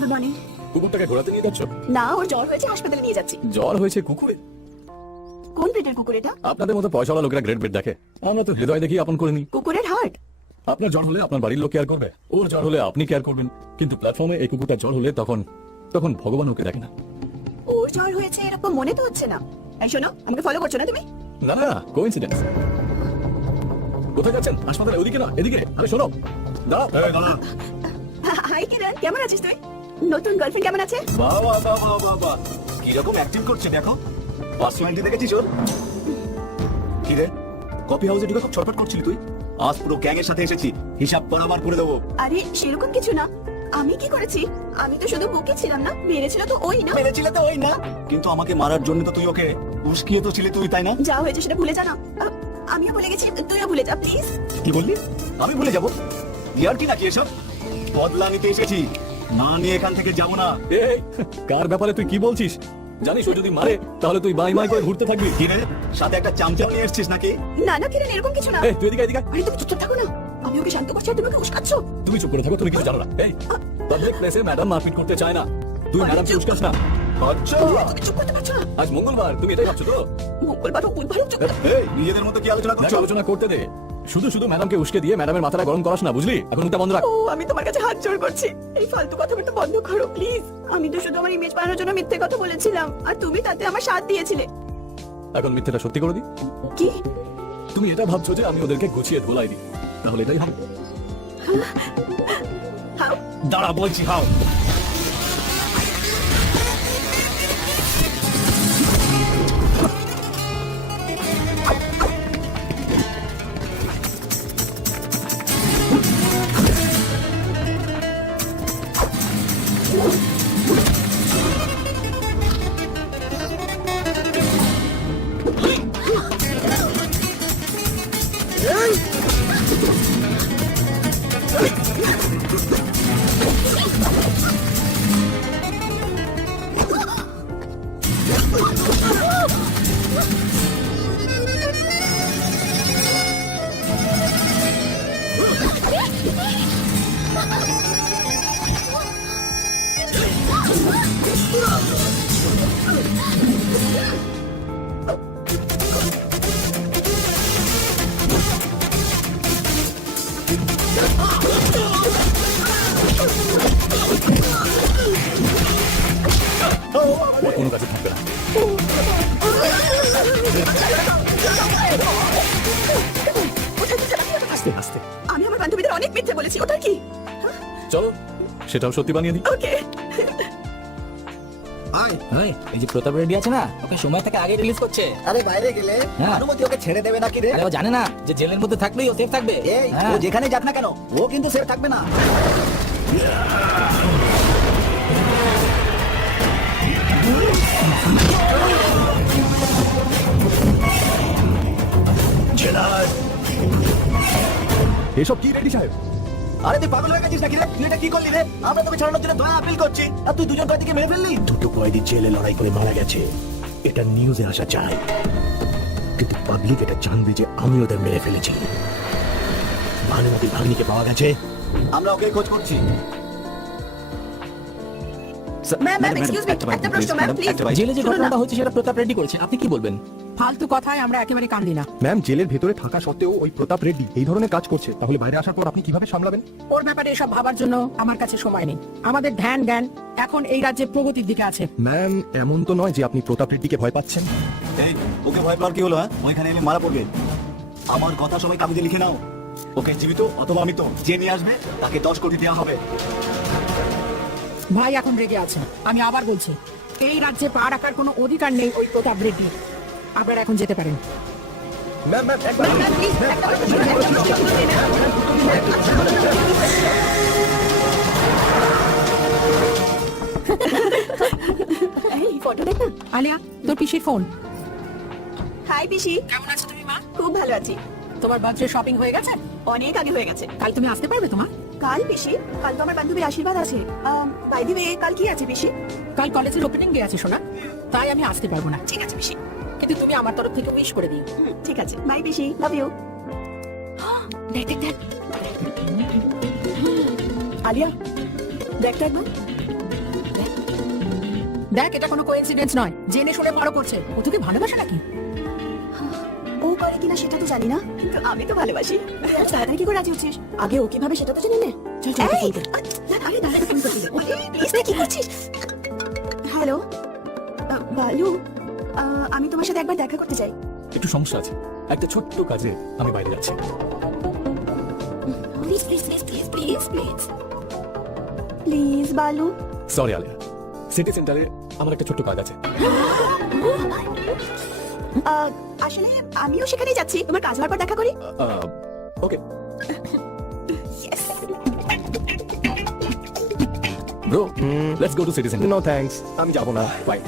Good morning. কুকুরটাকে ঘোরাতে নিয়ে যাচ্ছ? না, ওর জ্বর হয়েছে, হাসপাতালে নিয়ে যাচ্ছি। জ্বর হয়েছে কুকুরে? কোন ব্রিডের কুকুর এটা? আপনাদের মতো পয়সাওয়ালা লোকেরা গ্রেট ব্রিড দেখে, আমরা তো হৃদয় দেখি আপন করে নিই। কুকুরের হার্ট? আপনার জ্বর হলে আপনার বাড়ির লোক কেয়ার করবে, ওর জ্বর হলে আপনি কেয়ার করবেন, কিন্তু প্ল্যাটফর্মে এই কুকুরটা জ্বর হলে তখন তখন ভগবান ওকে দেখে না। ওর জ্বর হয়েছে এরকম মনে তো হচ্ছে না। এই শোনো, আমাকে ফলো করছো না তুমি? না না, কোইন্সিডেন্স। কোথায় যাচ্ছেন? হাসপাতালে? ওদিকে না, এদিকে। আরে শোনো, দাঁড়াও। হাই কিরণ, কেমন আছিস তুই? নতুন গার্লফ্রেন্ড কেমন আছে? বাবা বাবা বাবা, কিরকম অ্যাক্টিং করছে দেখো। পার্সোনালিটি দেখেছিস ওর? কি রে, কফি হাউসে ঢুকে খুব ছটফট করছিলি তুই? আজ পুরো গ্যাং এর সাথে এসেছি, হিসাব বরাবর করে দেবো। আরে সেরকম কিছু না। আমি কি করেছি? আমি তো শুধু বুকে ছিলাম না, মেরেছিল তো ওই না। মেরেছিলে তো ওই না, কিন্তু আমাকে মারার জন্য তো তুই ওকে উস্কিয়ে তো ছিলি তুই, তাই না? যা হয়েছে সেটা ভুলে যা না। আমিও ভুলে গেছি, তুইও ভুলে যা প্লিজ। কি বললি? আমি ভুলে যাবো? ইয়ার কি নাকি এসব? বদলা নিতে এসেছি, না নিয়ে এখান থেকে যাবো না। এই, কার ব্যাপারে তুই কি বলছিস? জানিস ও যদি মারে তাহলে তুই বাই মাই করে ঘুরতে থাকবি। কি রে, সাথে একটা চামচাও নিয়ে এসেছিস নাকি? না না কিরণ, এরকম কিছু না। এই, তুই এদিকে এদিকে আয়। আরে তুমি চুপচাপ থাকো না, আমি ওকে শান্ত করছি আর তুমি ওকে উস্কাচ্ছ। তুমি চুপ করে থাকো, তুমি কিছু জানো না। এই, পাবলিক প্লেসে ম্যাডাম মারপিট করতে চায় না, তুই ম্যাডামকে উস্কাস না। আচ্ছা, তুমি চুপ করতে পারছো না? আজ মঙ্গলবার, তুমি এটাই ভাবছো তো? মঙ্গলবার হোক বুধবার হোক, চুপ করো। এই নিজেদের মধ্যে কি আলোচনা দেখ, করছো? আলোচনা করতে দে। শুধু শুধু ম্যাডামকে উস্কে দিয়ে ম্যাডামের মাথাটা গরম করাস না, বুঝলি? এখন মুখটা বন্ধ রাখ। ও, আমি তোমার কাছে হাত জোড় করছি, এই ফালতু কথাবার্তা বন্ধ করো প্লিজ। আমি তো শুধু আমার ইমেজ বানানোর জন্য মিথ্যে কথা বলেছিলাম, আর তুমি তাতে আমার সাথ দিয়েছিলে। এখন মিথ্যেটা সত্যি করে দি। কি? তুমি এটা ভাবছো যে আমি ওদেরকে গুছিয়ে ধোলাই দিই, তাহলে এটাই হবে। হাউ? দাঁড়া বলছি, হাও। ওর কোনো কাছে থাকবে না। আস্তে আস্তে। আমি আমার বান্ধবীদের অনেক মিথ্যে বলেছি, ওটা কি? চলো, সেটাও সত্যি বানিয়ে দিই। ওকে। এই যে প্রতাপ রেড্ডি আছে না, ওকে সময় থেকে আগে রিলিজ করছে। আরে বাইরে গেলে হ্যাঁ। অনুমতি ওকে ছেড়ে দেবে নাকি রে? আরে ও জানে না যে জেলের মধ্যে থাকলেই ও সেফ থাকবে। এই ও হ্যাঁ। যেখানে যাক না কেন, ও কিন্তু সেফ থাকবে না। এসব কি রেডি সাহেব? আরে তুই পাগল হয়ে গেছিস নাকি রে? তুই এটা কি করলি রে? আমরা তোকে ছাড়ানোর জন্য দয়া আপিল করছি, আর তুই দুজন কয়েদিকে মেরে ফেললি। দুটো কয়েদি জেলে লড়াই করে মারা গেছে, এটা নিউজে আসা চাই, কিন্তু পাবলিক এটা জানবে যে আমি ওদের মেরে ফেলেছি। ভানুমতির ভাগ্নিকে পাওয়া গেছে। আমরা ওকে খোঁজ করছি। ম্যাম, এক্সকিউজ মি, একটা প্রশ্ন ম্যাম প্লিজ। জেলে যে ঘটনাটা হচ্ছে সেটা প্রতাপ রেড্ডি করেছে, আপনি কি বলবেন? ফালতু কথায় আমরা একেবারে কান দিই না। ম্যাম, জেলের ভেতরে থাকা সত্ত্বেও ওই প্রতাপ রেড্ডি এই ধরনের কাজ করছে, তাহলে বাইরে আসার পর আপনি কিভাবে সামলাবেন? ওর ব্যাপারে এসব ভাবার জন্য আমার কাছে সময় নেই। আমাদের ধ্যান জ্ঞান এখন এই রাজ্যে প্রগতির দিকে আছে। ম্যাম, এমন তো নয় যে আপনি প্রতাপ রেড্ডিকে ভয় পাচ্ছেন। এই ওকে ভয় পাওয়ার কি হলো? হ্যাঁ, ওইখানে এলে মারা পড়বে। আমার কথা সবাই কাগজে লিখে নাও, ওকে জীবিত অথবা মৃত যে নিয়ে আসবে তাকে 10 কোটি দেওয়া হবে। ভাই এখন রেগে আছে। আমি আবার বলছি, এই রাজ্যে পা রাখার কোনো অধিকার নেই ওই প্রতাপ রেড্ডি। আপনারা এখন যেতে পারেন। ম্যাম ম্যাম একবার ম্যাম প্লিজ, একটা প্রশ্ন, একটা প্রশ্ন। এই ফটো দেখ না। আলিয়া, তোর পিসির ফোন। হাই পিসি, কেমন আছো তুমি মা? খুব ভালো আছি। তোমার বার্থডে শপিং হয়ে গেছে? অনেক আগে হয়ে গেছে। কাল তুমি আসতে পারবে তোমার? কাল পিসি? কাল তো আমার বান্ধবীর আশীর্বাদ আছে। বাই দি ওয়ে, কাল কি আছে পিসি? কাল কলেজের ওপেনিং ডে আছে শোনা, তাই আমি আসতে পারবো না। ঠিক আছে পিসি। কিন্তু তুমি আমার তরফ থেকে উইশ করে দিও। ঠিক আছে, বাই পিসি, লাভ ইউ। দেখ দেখ দেখ, আলিয়া দেখ তো একবার। দেখ, এটা কোনো কোইন্সিডেন্স নয়, জেনে শুনে বড় করছে। ও তোকে ভালোবাসে নাকি? ও করে কিনা সেটা তো জানি না, কিন্তু আমি তো ভালোবাসি। আজ তাড়াতাড়ি কি করে রাজি হচ্ছিস? আগে ও কিভাবে সেটা তো জেনে নে। চল চল, এই, ফোন কর। আরে দাঁড়া, ফোন করছি। প্লিজ, কি করছিস? হ্যালো বালু, আমি তোমার সাথে একবার দেখা করতে চাই। একটু সমস্যা আছে, একটা ছোট্ট কাজে আমি বাইরে যাচ্ছি। Please please please please please please please বালু। সরি আলিয়া, সিটি সেন্টারে আমার একটা ছোট্ট কাজ আছে। আসলে আমিও সেখানেই যাচ্ছি, তোমার কাজ হওয়ার পর দেখা করি। Okay Yes. Bro, let's go to city centre. No thanks, আমি যাব না। বাই।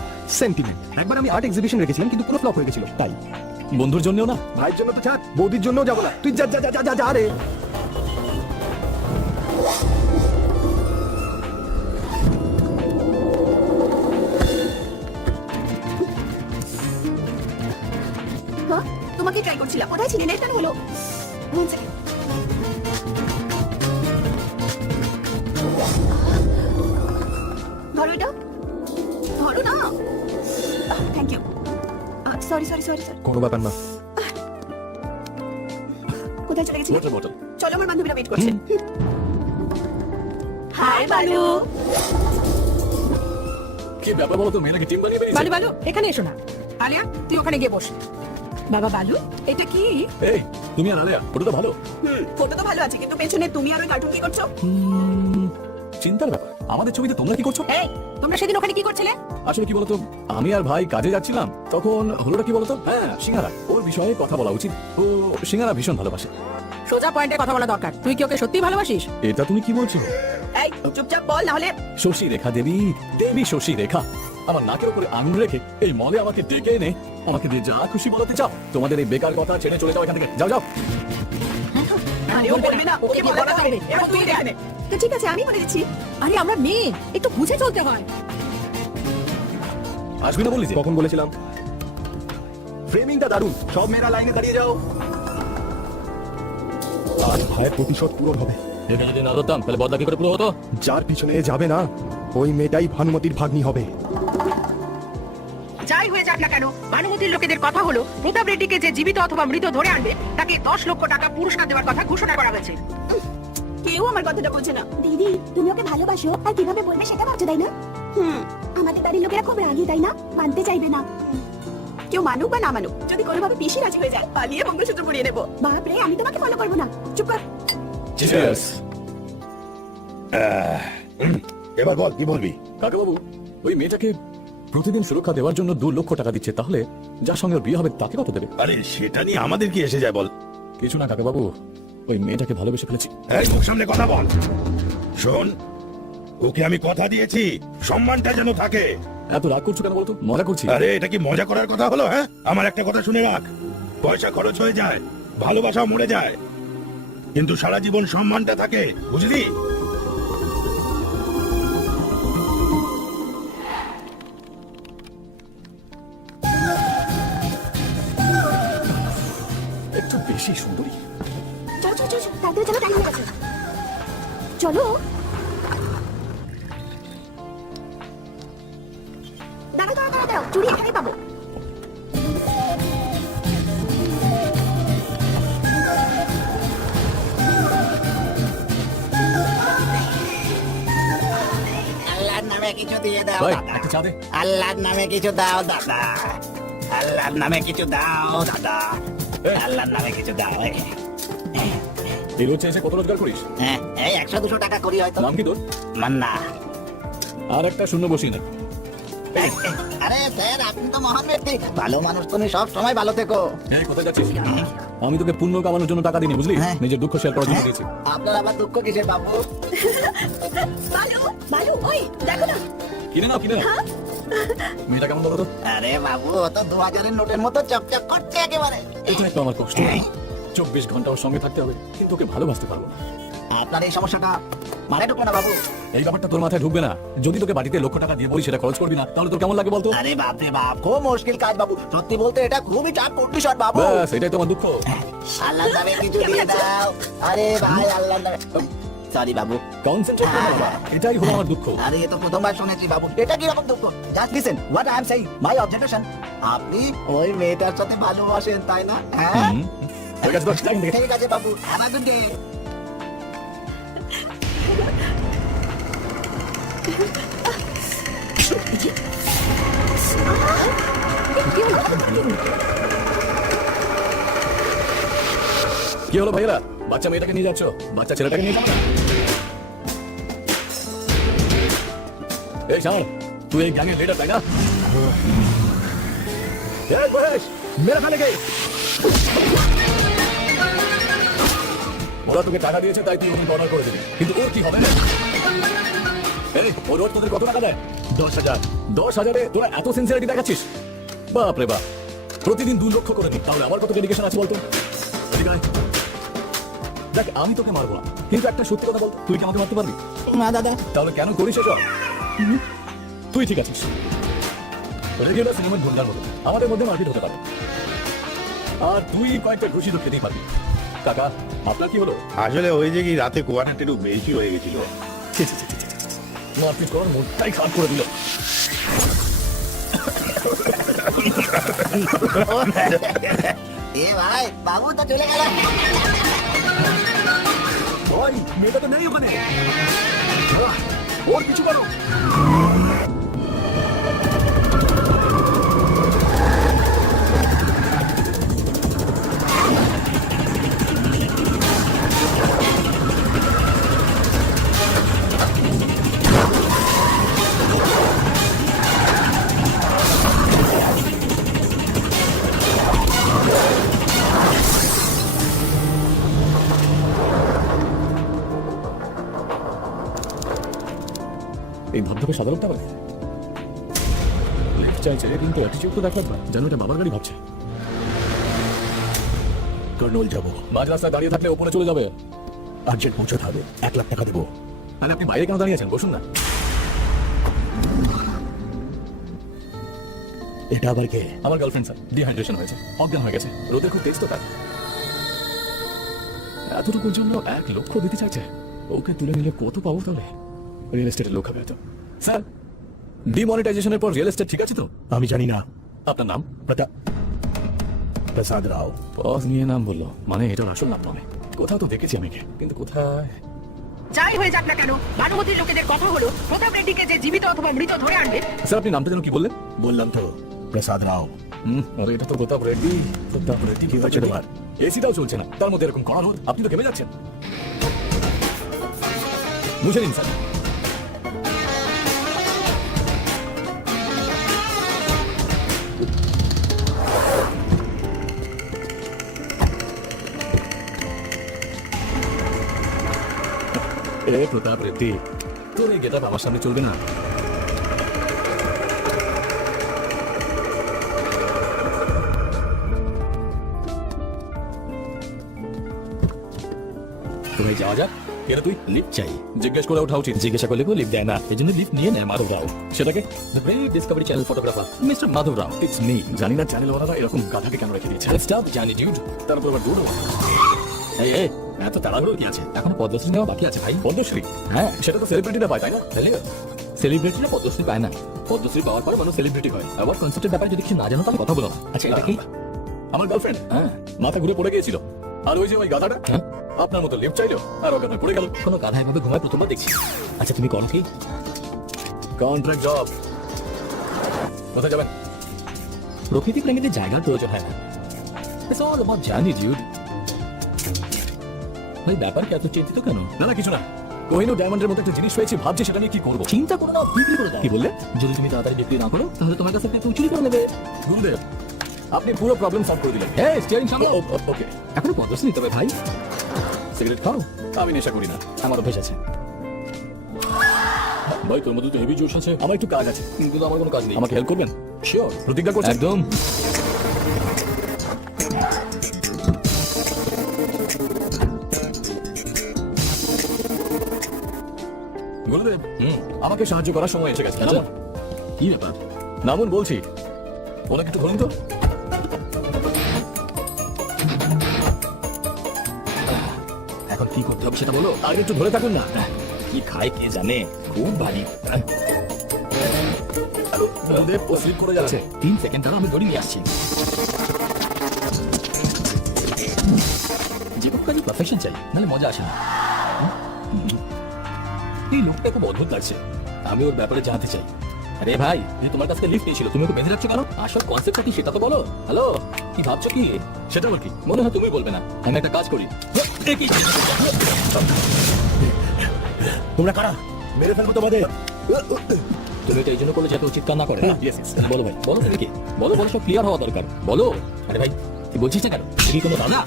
সেন্টিমেন্ট। একবার আমি আর্ট এক্সিবিশন রেখেছিলাম, কিন্তু পুরো ফ্লপ হয়ে গেছিল, তাই। বন্ধুর জন্যও না? ভাইয়ের জন্য তো ছাড়, বৌদির জন্যও যাব না। তুই যা যা যা যা যা রে। হ্যাঁ, তোমাকে ট্রাই করছিলাম। কোথায় ছিলে? নেট কেন হলো? One second. ধরো এটা, ধরো না। Thank you. Sorry sorry sorry sorry. কোনো ব্যাপার না। কোথায় চলে গেছিলে? Water bottle. চলো, আমার বান্ধবীরা ওয়েট করছে। হাই বালু। কি ব্যাপার বলো তো, মেয়েটাকে টিম বানিয়ে বালু বেরিয়েছে? বালু, এখানে এসো না। আলিয়া, তুই ওখানে গিয়ে বস। বাবা বালু, এটা কি? এই, তুমি আর আলিয়া, ওটা তো ভালো। ফটো তো ভালো আছে, কিন্তু পেছনে তুমি আর ওই কার্টুন কি করছো? চিন্তার ব্যাপার, আমাদের ছবিতে তোমরা কি করছো? এই, তোমরা সেদিন ওখানে কি করছিলে? আসলে কি বলতো, আমি আর ভাই কাজে যাচ্ছিলাম, তখন হলোটা কি বলতো, হ্যাঁ সিঙ্গারা, ওর বিষয়ে কথা বলা উচিত। ও সিঙ্গারা ভীষণ ভালোবাসে। সোজা পয়েন্টে কথা বলা দরকার। তুই কি ওকে সত্যি ভালোবাসিস? এটা তুমি কি বলছো? এই, চুপচাপ বল, না হলে। শশী রেখা দেবী, দেবী শশী রেখা আমার নাকের উপরে আঙুল রেখে এই মলে আমাকে ডেকে এনে আমাকে দিয়ে যা খুশি বলতে চাও। তোমাদের এই বেকার কথা ছেড়ে চলে যাও এখান থেকে, যাও যাও। আরে ও বলবে না, ওকে বলাতে হবে। এবার তুই দেখে নে। তো ঠিক আছে, আমি বলে দিচ্ছি। আরে আমরা মেয়ে, একটু বুঝে চলতে হয়। আসবি না বললি যে? কখন বলেছিলাম? ফ্রেমিংটা দারুণ, সব মেয়েরা লাইনে দাঁড়িয়ে যাও। আর ভাইয়ের প্রতিশোধ পুরো হবে। এটা যদি না ধরতাম তাহলে বদলা কি করে পুরো হতো? যার পিছনে যাবে না, ওই মেয়েটাই ভানুমতির ভাগ্নি হবে। যাই হয়ে যাক না কেন, ভানুমতির লোকেদের কথা হলো প্রতাপ রেড্ডিকে যে জীবিত অথবা মৃত ধরে আনবে তাকে 10 লক্ষ টাকা পুরস্কার দেওয়ার কথা ঘোষণা করা হয়েছে। কেউ আমার কথাটা বোঝে না। দিদি, তুমি ওকে ভালোবাসো আর কিভাবে বলবে সেটা ভাবছো, তাই না? আমাদের বাড়ির লোকেরা খুব রাগী, তাই না? মানতে চাইবে না। কেউ মানুক বা না মানুক, যদি কোনোভাবে পিসি রাজি হয়ে যায়, পালিয়ে মঙ্গলসূত্র পরিয়ে নেবো। বাপরে, আমি তোমাকে ফলো করবো না। চুপ কর। Cheers! এবার বল কি বলবি? কাকা বাবু, ওই মেয়েটাকে প্রতিদিন সুরক্ষা দেওয়ার জন্য 2 লক্ষ টাকা দিচ্ছে, তাহলে যার সঙ্গে ওর বিয়ে হবে তাকে কত দেবে? আরে সেটা নিয়ে আমাদের কি এসে যায় বল? কিছু না কাকা বাবু, ওই মেয়েটাকে ভালোবেসে ফেলেছি। এই তোর সামনে কথা বল। শোন, ওকে আমি কথা দিয়েছি, সম্মানটা যেন থাকে। এত রাগ করছো কেন বলতো? মজা করছি। আরে এটা কি মজা করার কথা হলো? হ্যাঁ, আমার একটা কথা শুনে রাখ, পয়সা খরচ হয়ে যায়, ভালোবাসা মরে যায়, কিন্তু সারা জীবন সম্মানটা থাকে, বুঝলি? একটু বেশি সুন্দরী। চলো চলো চলো, তাড়াতাড়ি চলো, টাইম হয়ে গেছে। চলো। দাঁড়াও দাঁড়াও দাঁড়াও দাঁড়াও, চুড়ি এখানেই পাবো। আল্লাহর নামে কিছু দিয়ে দাও ভাই, দাদা। একটা চা দে। আল্লাহর নামে কিছু দাও দাদা। আল্লাহর নামে কিছু দাও দাদা। আল্লাহর নামে কিছু দাও। এই রোজ এসে কত রোজগার করিস? হ্যাঁ, এই 100-200 টাকা করি হয়তো। নাম কি তোর? মান্না। আর একটা শূন্য বসিয়ে নে। আরে স্যার, আপনি তো মহান ব্যক্তি, ভালো মানুষ, তুমি সব সময় ভালো থেকো। এই কোথায় যাচ্ছিস? আমি তোকে পুণ্য কামানোর জন্য টাকা দিইনি, বুঝলি? হ্যাঁ। নিজের দুঃখ শেয়ার করার জন্য দিয়েছি। আপনার আবার দুঃখ কিসের বাবু? বালু, বালু, ওই দেখো না। কিনে নাও, কিনে নাও। মেয়েটা কেমন বলো তো? আরে বাবু, ও তো 2000-এর নোটের মতো চকচক করছে একেবারে। এটা একটা আমার কষ্ট। 24 ঘন্টা ওর সঙ্গে থাকতে হবে, কিন্তু ওকে ভালোবাসতে পারবো না। আপনার এই সমস্যাটা মানে ঢুকলো না বাবু। এই ব্যাপারটা তোর মাথায় ঢুকবে না। যদি তোকে বাড়িতে লক্ষ টাকা দিয়ে বলি সেটা খরচ করবি না, তাহলে তোর কেমন লাগে বলতো? আরে বাপ রে বাপ, খুব মুশকিল কাজ বাবু, সত্যি বলতে এটা খুবই টাফ কন্ডিশন বাবু। ব্যাস এটাই তোমার দুঃখ। আল্লাহর নামে কিছু দিয়ে দাও। আরে ভাই আল্লাহর নামে, সরি বাবু। কনসেন্ট্রেট করো বাবা, এটাই হলো আমার দুঃখ। আরে এ তো প্রথমবার শুনেছি বাবু, এটা কি রকম দুঃখ? Just listen what I am saying, my observation. আপনি ওই মেয়েটার সাথে ভালোবাসেন তাই না? হ্যাঁ হুম, ঠিক আছে, দশ টাকা ঠিক আছে বাবু, হ্যাভ আ গুড ডে। কি হলো ভাইয়েরা, বাচ্চা মেয়েটাকে নিয়ে যাচ্ছ, বাচ্চা ছেলেটাকে নিয়ে যাচ্ছ? এই শাল, তুই এই গ্যাংয়ের লিডার তাই না? এই মহেশ, মেরা খানে গে। ওরা তোকে টাকা দিয়েছে তাই তুই ওদের অর্ডার করে দিবি, কিন্তু ওর কি হবে? এই ও রোজ তোদের কত টাকা দেয়? 10,000। 10,000-এ তোরা এত সিনসিয়ারিটি দেখাচ্ছিস? বাপ রে বাপ, প্রতিদিন 2 লক্ষ করে নি, তাহলে আমার কত ডেডিকেশন আছে বলতো? এদিকে আয়। দেখ আমি তোকে মারবো না, কিন্তু একটা সত্যি কথা বলতো, তুই কি আমাকে মারতে পারবি? না দাদা। তাহলে কেন করিস এসব? তুই ঠিক আছিস, রেগুলার সিনেমার গুন্ডার মতো আমাদের মধ্যে মারপিট হতে পারে, আর তুই কয়েকটা ঘুষি তো খেতেই পারবি। কাকা আপনার কি হলো? আসলে ওই যে কি রাতে কোয়াটারটা একটু বেশি হয়ে গেছিল। ছি, ছি, ছি, ছি, ছি, ছি। মারপিট করার মুডটাই খারাপ করে দিল। এ ভাই বাবু তো চলে গেল। ওই মেয়েটা তো নেই ওখানে, ওর কিছু করো। এই ধবধবে সাধারণ টাকা লিফট চাইছে, কিন্তু অ্যাটিটিউড তো দেখার না, যেন এটা বাবার গাড়ি ভাবছে। কর্নল যাবো, মাঝ রাস্তায় দাঁড়িয়ে থাকলে ওপরে চলে যাবে। আর্জেন্ট পৌঁছাতে হবে, 1 লাখ টাকা দেবো। তাহলে আপনি বাইরে কেন দাঁড়িয়ে আছেন? বসুন না। এটা আবার কে? আমার গার্লফ্রেন্ড স্যার, ডিহাইড্রেশন হয়েছে, অজ্ঞান হয়ে গেছে, রোদের খুব তেজ তো তার। এতটুকুর জন্য 1 লক্ষ দিতে চাইছে। ওকে তুলে নিলে কত পাবো তাহলে? রিয়েল এস্টেটের লোক হবে তো। স্যার ডিমনিটাইজেশনের পর রিয়েল এস্টেট ঠিক আছে তো? আমি জানি না। আপনার নাম? প্রসাদ রাও। পজ নিয়ে নাম বললো, মানে এটার আসল নাম নয়। কোথাও তো দেখেছি আমি, কিন্তু কোথায়? যাই হয়ে যাক না কেন, ভানুমতির লোকেদের কথা হলো প্রতাপ রেড্ডিকে যে জীবিত অথবা মৃত ধরে আনবে। স্যার আপনি নামটা যেন কি বললেন? বললাম তো, প্রসাদ রাও। আরে এটা তো প্রতাপ রেড্ডি। প্রতাপ রেড্ডি কি হয়েছে তোমার? এসিটাও চলছে না, তার মধ্যে এরকম কড়া রোদ, আপনি তো ঘেমে যাচ্ছেন। মুছে নিন স্যার। এ প্রতাপ রেড্ডি, তোর এই গেটআপ আমার সামনে চলবে না। তো ভাই যাওয়া যাক। কেন তুই? লিফট চাই। জিজ্ঞেস করে ওঠা উচিত। জিজ্ঞাসা করলে লিফট দেয় না, এই জন্য লিফট নিয়ে নেয় মাধব রাও। সেটাকে the great Discovery Channel photographer mister Madhav Rao. It's me. জানি না চ্যানেল ওরা এরকম গাধাকে কেন রেখে দিয়েছে। স্টপ জানি ডিউড। তারপর আবার দুটো এই এত তাড়াহুড়ো কি আছে? এখনো পদ্মশ্রী নেওয়া বাকি আছে ভাই। পদ্মশ্রী, হ্যাঁ, সেটা তো সেলিব্রিটিরা পায় তাই না? তাহলে সেলিব্রিটিরা পদ্মশ্রী পায় না। পদ্মশ্রী পাওয়ার পর মানুষ সেলিব্রিটি হয়। আবার কনসেপ্টের ব্যাপারে যদি কিছু না জানো তাহলে কথা বলো না। আচ্ছা এটা কি? আমার গার্লফ্রেন্ড হ্যাঁ, মাথা ঘুরে পড়ে গিয়েছিল, আর ওই যে ওই গাধাটা হ্যাঁ? আপনার মতো লিফট চাইলো আর ওখানে পড়ে গেল। কোনো গাধা এভাবে ঘুমায় প্রথমবার দেখছি। আচ্ছা তুমি করো কি? Contract job. কোথায় যাবেন? প্রকৃতি প্রেমীদের জায়গার প্রয়োজন হয় না। It's all about journey, dude. ভাই ব্যাপার কি এত চিন্তিত কেন? না না কিছু না, কোহিনূর ডায়মন্ডের মতো একটা জিনিস পেয়েছি, ভাবছি সেটা নিয়ে কি করবো। চিন্তা করো না, বিক্রি করে দাও। কি বললে? যদি তুমি তাড়াতাড়ি বিক্রি না করো তাহলে তোমার কাছে কেউ চুরি করে নেবে। গুরুদেব, আপনি পুরো প্রবলেম সলভ করে দিলেন। হ্যাঁ, স্টিয়ারিং সামলাও। ওকে, এখনো পদ্মশ্রী নিতে হবে ভাই। সিগারেট খাও? আমি নেশা করি না। আমার অভ্যেস আছে। ভাই তোর মধ্যে তো হেভি জোশ আছে। আমার একটু কাজ আছে, কিন্তু আমার কোনো কাজ নেই। আমাকে হেল্প করবেন? শিওর। প্রতিজ্ঞা করছেন? একদম। গুরুদেব আমাকে সাহায্য করার সময় এসে গেছে। আচ্ছা, কি ব্যাপার? নামুন বলছি, ওনাকে একটু ধরুন তো। এখন কি করতে হবে সেটা বলো। আগে একটু ধরে থাকুন না। কি খায় কে জানে, খুব ভারী। গুরুদেব ও স্লিপ করে যাচ্ছে। 3 সেকেন্ড ধরো, আমি দড়ি নিয়ে আসছি। যে কোনো কাজে পারফেকশন চাই, নাহলে মজা আসে না। এই লোকটা খুব অদ্ভুত লাগছে, আমি ওর ব্যাপারে জানতে চাই। আরে ভাই, যে তোমার কাছে লিফট নিয়েছিল, তুমি ওকে বেঁধে রাখছো কেন? আসল কনসেপ্টটা কি সেটা তো বলো। হ্যালো, কি ভাবছো কি? সেটা আবার কি? মনে হয় তুমি বলবে না। আমি একটা কাজ করি। এ কি? তোমরা কারা? মেরে ফেলবো তোমাদের। তুমি এটা এই জন্য করলে যাতে ও চিৎকার না করে। Yes, yes. বলো ভাই, বলো তুমি কি? বলো, সব ক্লিয়ার হওয়া দরকার। বলো। আরে ভাই, তুই বলছিস না কেন? তুই কি কোনো দাদা?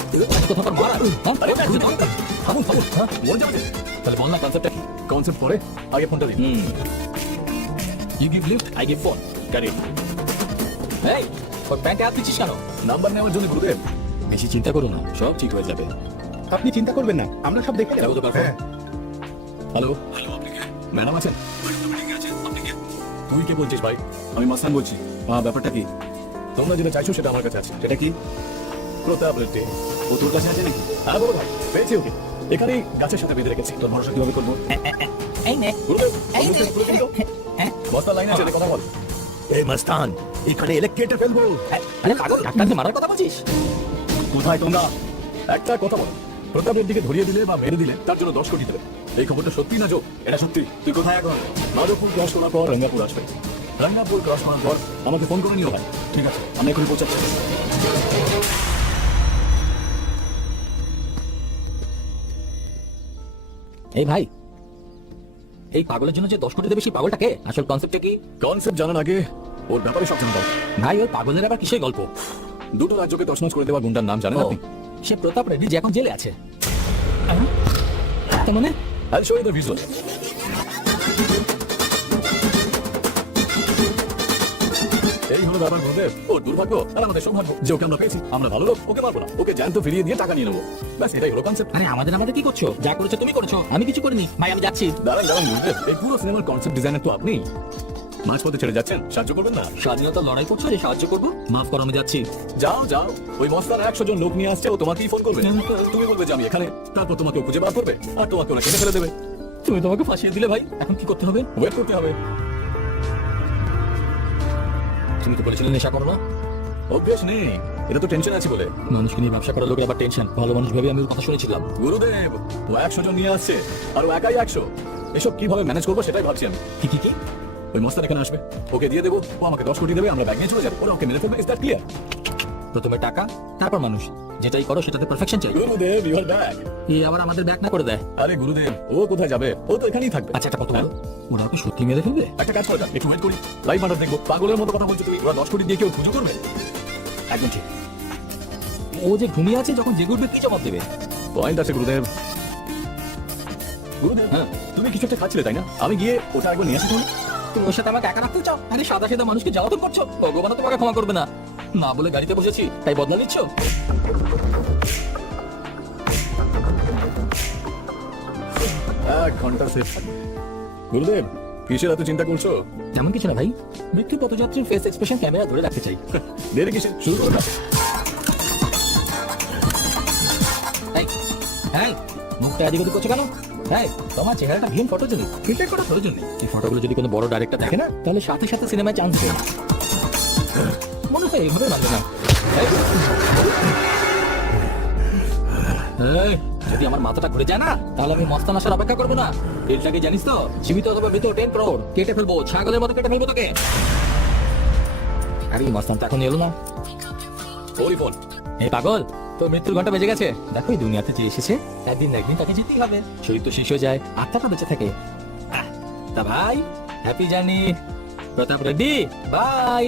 কোথাও তোর মারা? হ্যাঁ? আরে থামুন থামুন, মরে যাবে। তাহলে বল না কনসেপ্টটা কি? কনসেপ্ট পরে, আগে ফোনটা দিন। You give lift, I give phone. গাড়ি এই, ওর প্যান্টে হাত দিচ্ছিস কেন? নাম্বার নেওয়ার জন্য গুরুদেব। বেশি চিন্তা করো না, সব ঠিক হয়ে যাবে। আপনি চিন্তা করবেন না, আমরা সব দেখে যাবো নেব। তো ব্যাপার। হ্যালো, ম্যাডাম আছেন? তুই কে বলছিস ভাই? আমি মাস্তান বলছি। ব্যাপারটা কি? তোমরা যেটা চাইছো সেটা আমার কাছে আছে। সেটা কি? প্রতাপ রেড্ডি। ও তোর কাছে আছে নাকি? হ্যাঁ বলো ভাই, পেয়েছি ওকে। এখানেই গাছের সাথে বেঁধে রেখেছি। তোর ভরসা কিভাবে করবো? এই নে। গুরুদেব, বস্তা লাইনে আছে, কথা বল। এই মাস্তান, এখানে এলে কেটে ফেলবো। আরে পাগল, ডাক্তারকে মারার কথা বলছিস? কোথায় তোমরা? একটা কথা বলো, প্রতাপ রেড্ডিকে ধরিয়ে দিলে বা মেরে দিলে তার জন্য 10 কোটি দেবে। এই খবরটা সত্যি না জোক? এটা সত্যি। তুই কোথায় এখন? মাধবপুর ক্রস করার পর রঙ্গাপুর আসবে। রঙ্গাপুর ক্রস করার পর আমাকে ফোন করে নিও ভাই। ঠিক আছে, আমি এখনই পৌঁছাচ্ছি। এই ভাই, এই পাগলের জন্য যে 10 কোটি দেবে সেই পাগলটাকে? আসল কনসেপ্টটা কি? কনসেপ্ট জানার আগে ওর ব্যাপারে সব জানা দাও। ভাই, ওই পাগলের আবার কিসের গল্প? দুটো রাজ্যকে তছনছ করে দেওয়া গুন্ডার নাম জানেন ও, আপনি? সে প্রতাপ রেড্ডি যে এখন জেলে আছে। তার মানে I'll show you the visual. এই হলো ব্যাপার গুরুদেব। ওর দুর্ভাগ্য আর আমাদের সৌভাগ্য যে ওকে আমরা পেয়েছি। আমরা ভালো লোক, ওকে মারবো না, ওকে জ্যান্ত ফিরিয়ে দিয়ে টাকা নিয়ে নেবো। ব্যাস, এটাই হলো কনসেপ্ট। আরে আমাদের কি করছো? যা করেছো তুমি করেছো, আমি কিছু করিনি। ভাই, আমি যাচ্ছি। দাঁড়ান দাঁড়ান গুরুদেব, এই পুরো সিনেমার কনসেপ্ট ডিজাইনার তো আপনি। মাঝপথে ছেড়ে যাচ্ছেন, সাহায্য করবেন না? স্বাধীনতা লড়াই করছো যে সাহায্য করবো? মাফ করো, আমি যাচ্ছি। যাও যাও, ওই মস্তান 100 জন লোক নিয়ে আসছে, ও তোমাকেই ফোন করবে। তুমি বলবে যে আমি এখানে, তারপর তোমাকে ও খুঁজে বার করবে আর তোমাকে ওরা কেটে ফেলে দেবে। তুমি তোমাকে ফাঁসিয়ে দিলে ভাই, এখন কি করতে হবে? ওয়েট করতে হবে। তুমি তো বলেছিলে নেশা করো না। অভ্যেস নেই, এটা তো টেনশন আছে বলে। মানুষকে নিয়ে ব্যবসা করার লোকের আবার টেনশন। ভালো মানুষ ভেবে আমি ওর কথা শুনেছিলাম। গুরুদেব, ও 100 জন নিয়ে আসছে আর ও একাই 100। এসব কিভাবে ম্যানেজ করবো সেটাই ভাবছি আমি। কি? ওই মস্তান এখানে আসবে, ওকে দিয়ে দেবো, ও আমাকে 10 কোটি দেবে, আমরা ব্যাগ নিয়ে চলে যাবো, ওরা ওকে মেরে ফেলবে। Is that clear? প্রথমে টাকা, তারপর মানুষ। যেটাই করো সেটাতে পারফেকশন চাই। গুরুদেব, ইউ আর ব্যাক। এই আবার আমাদের ব্যাক না করে দেয়। আরে গুরুদেব, ও কোথায় যাবে? ও তো এখানেই থাকবে। আচ্ছা, একটা কথা বলো, ওরা ওকে সত্যি মেরে ফেলবে? একটা কাজ করা যাক, একটু ওয়েট করি, লাইভ মার্ডার দেখবো। পাগলের মতো কথা বলছো তুমি। ওরা 10 কোটি দিয়ে কেউ পুজো করবে? একদম ঠিক। ও যে ঘুমিয়ে আছে, যখন জেগে উঠবে কি জবাব দেবে? পয়েন্ট আছে গুরুদেব। গুরুদেব, হ্যাঁ? তুমি কিছু একটা খাচ্ছিলে তাই না? আমি গিয়ে ওটা একবার নিয়ে আসি। তুমি ওর সাথে আমাকে একা রাখতে চাও? আরে সাদা সাদা মানুষকে জ্বালাতন করছো, ভগবান তোমাকে ক্ষমা করবে না। না বলে গাড়িতে বসেছি, তাই বদলা নিচ্ছ? 1 ঘন্টা সেফ থাকবে। গুরুদেব, কিসের এত চিন্তা করছো? তেমন কিছু না ভাই, মৃত্যু পথযাত্রীর ফেস এক্সপ্রেশন ক্যামেরা ধরে রাখতে চাই। দেরি কিসের, শুরু করো না। হ্যাঁ, মুখটা এদিক ওদিক করছো কেন? হ্যাঁ, তোমার চেহারাটা ভীষণ ফটোজেনিক, ফিল্টার করা প্রয়োজন নেই। এই ফটোগুলো যদি কোনো বড় ডাইরেক্টর দেখে না, তাহলে সাথে সাথে সিনেমায় চান্স দেবে না। মনে হয় এইভাবে মানবে না। এই, যদি আমার মাথাটা ঘুরে যায় না, তাহলে আমি মস্তান আসার অপেক্ষা করবো না। ডিলটাকে জানিস তো? জীবিত অথবা মৃত 10 crore কেটে ফেলবো, ছাগলের মতো কেটে ফেলবো তোকে। আরে মস্তান তো এখন এলো না। ওই ফোন। এই পাগল, তো মৃত্যুর ঘন্টা বেজে গেছে। দেখো, এই দুনিয়াতে যে এসেছে, একদিন না একদিন তাকে যেতেই হবে। শরীর তো শেষ হয়ে যায়, আত্মাটা বেঁচে থাকে। তা ভাই, happy journey. Pratap Reddy, bye.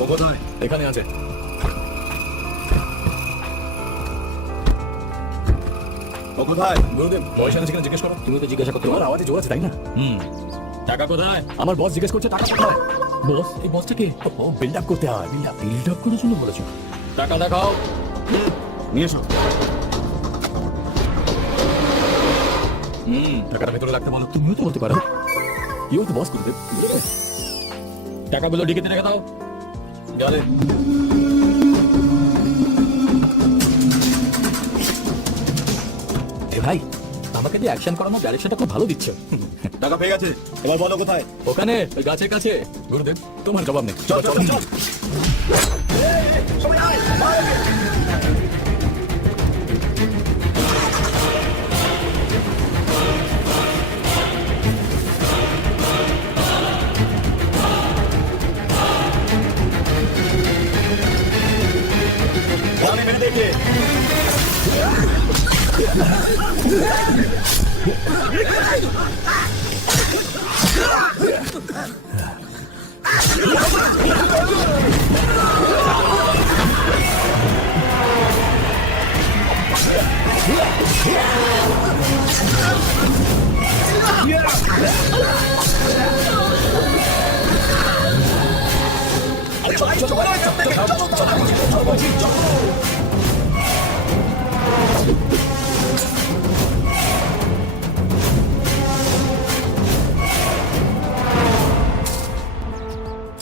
ও কোথায়? এখানে আছে। ও কোথায়? গুরুদেব পয়সা আছে কিনা জিজ্ঞেস করো। তুমি তো জিজ্ঞাসা করতে তোমার পারো। আওয়াজে জোর আছে তাই না? টাকা কোথায়? আমার বস জিজ্ঞেস করছে টাকা কোথায়। বস, এই বসটা কে? ও বিল্ড আপ করতে হয়, বিল্ড আপ। বিল্ড আপ করার জন্য বলেছো? টাকা দেখাও। নিয়ে এসো। টাকাটা ভেতরে রাখতে বলো। তুমিও তো বলতে পারো। ইউ তো বস গুরুদেব। টাকাগুলো ডিকিতে রেখে দাও। গেলে এ ভাই, আমাকে দিয়ে অ্যাকশন করানো ডাইরেকশনটা খুব ভালো দিচ্ছে। টাকা পেয়ে গেছে, এবার বলো কোথায়? ওখানে ওই গাছের কাছে। গুরুদেব তোমার জবাব নেই। চল চল চল। আমি মেরে দেখে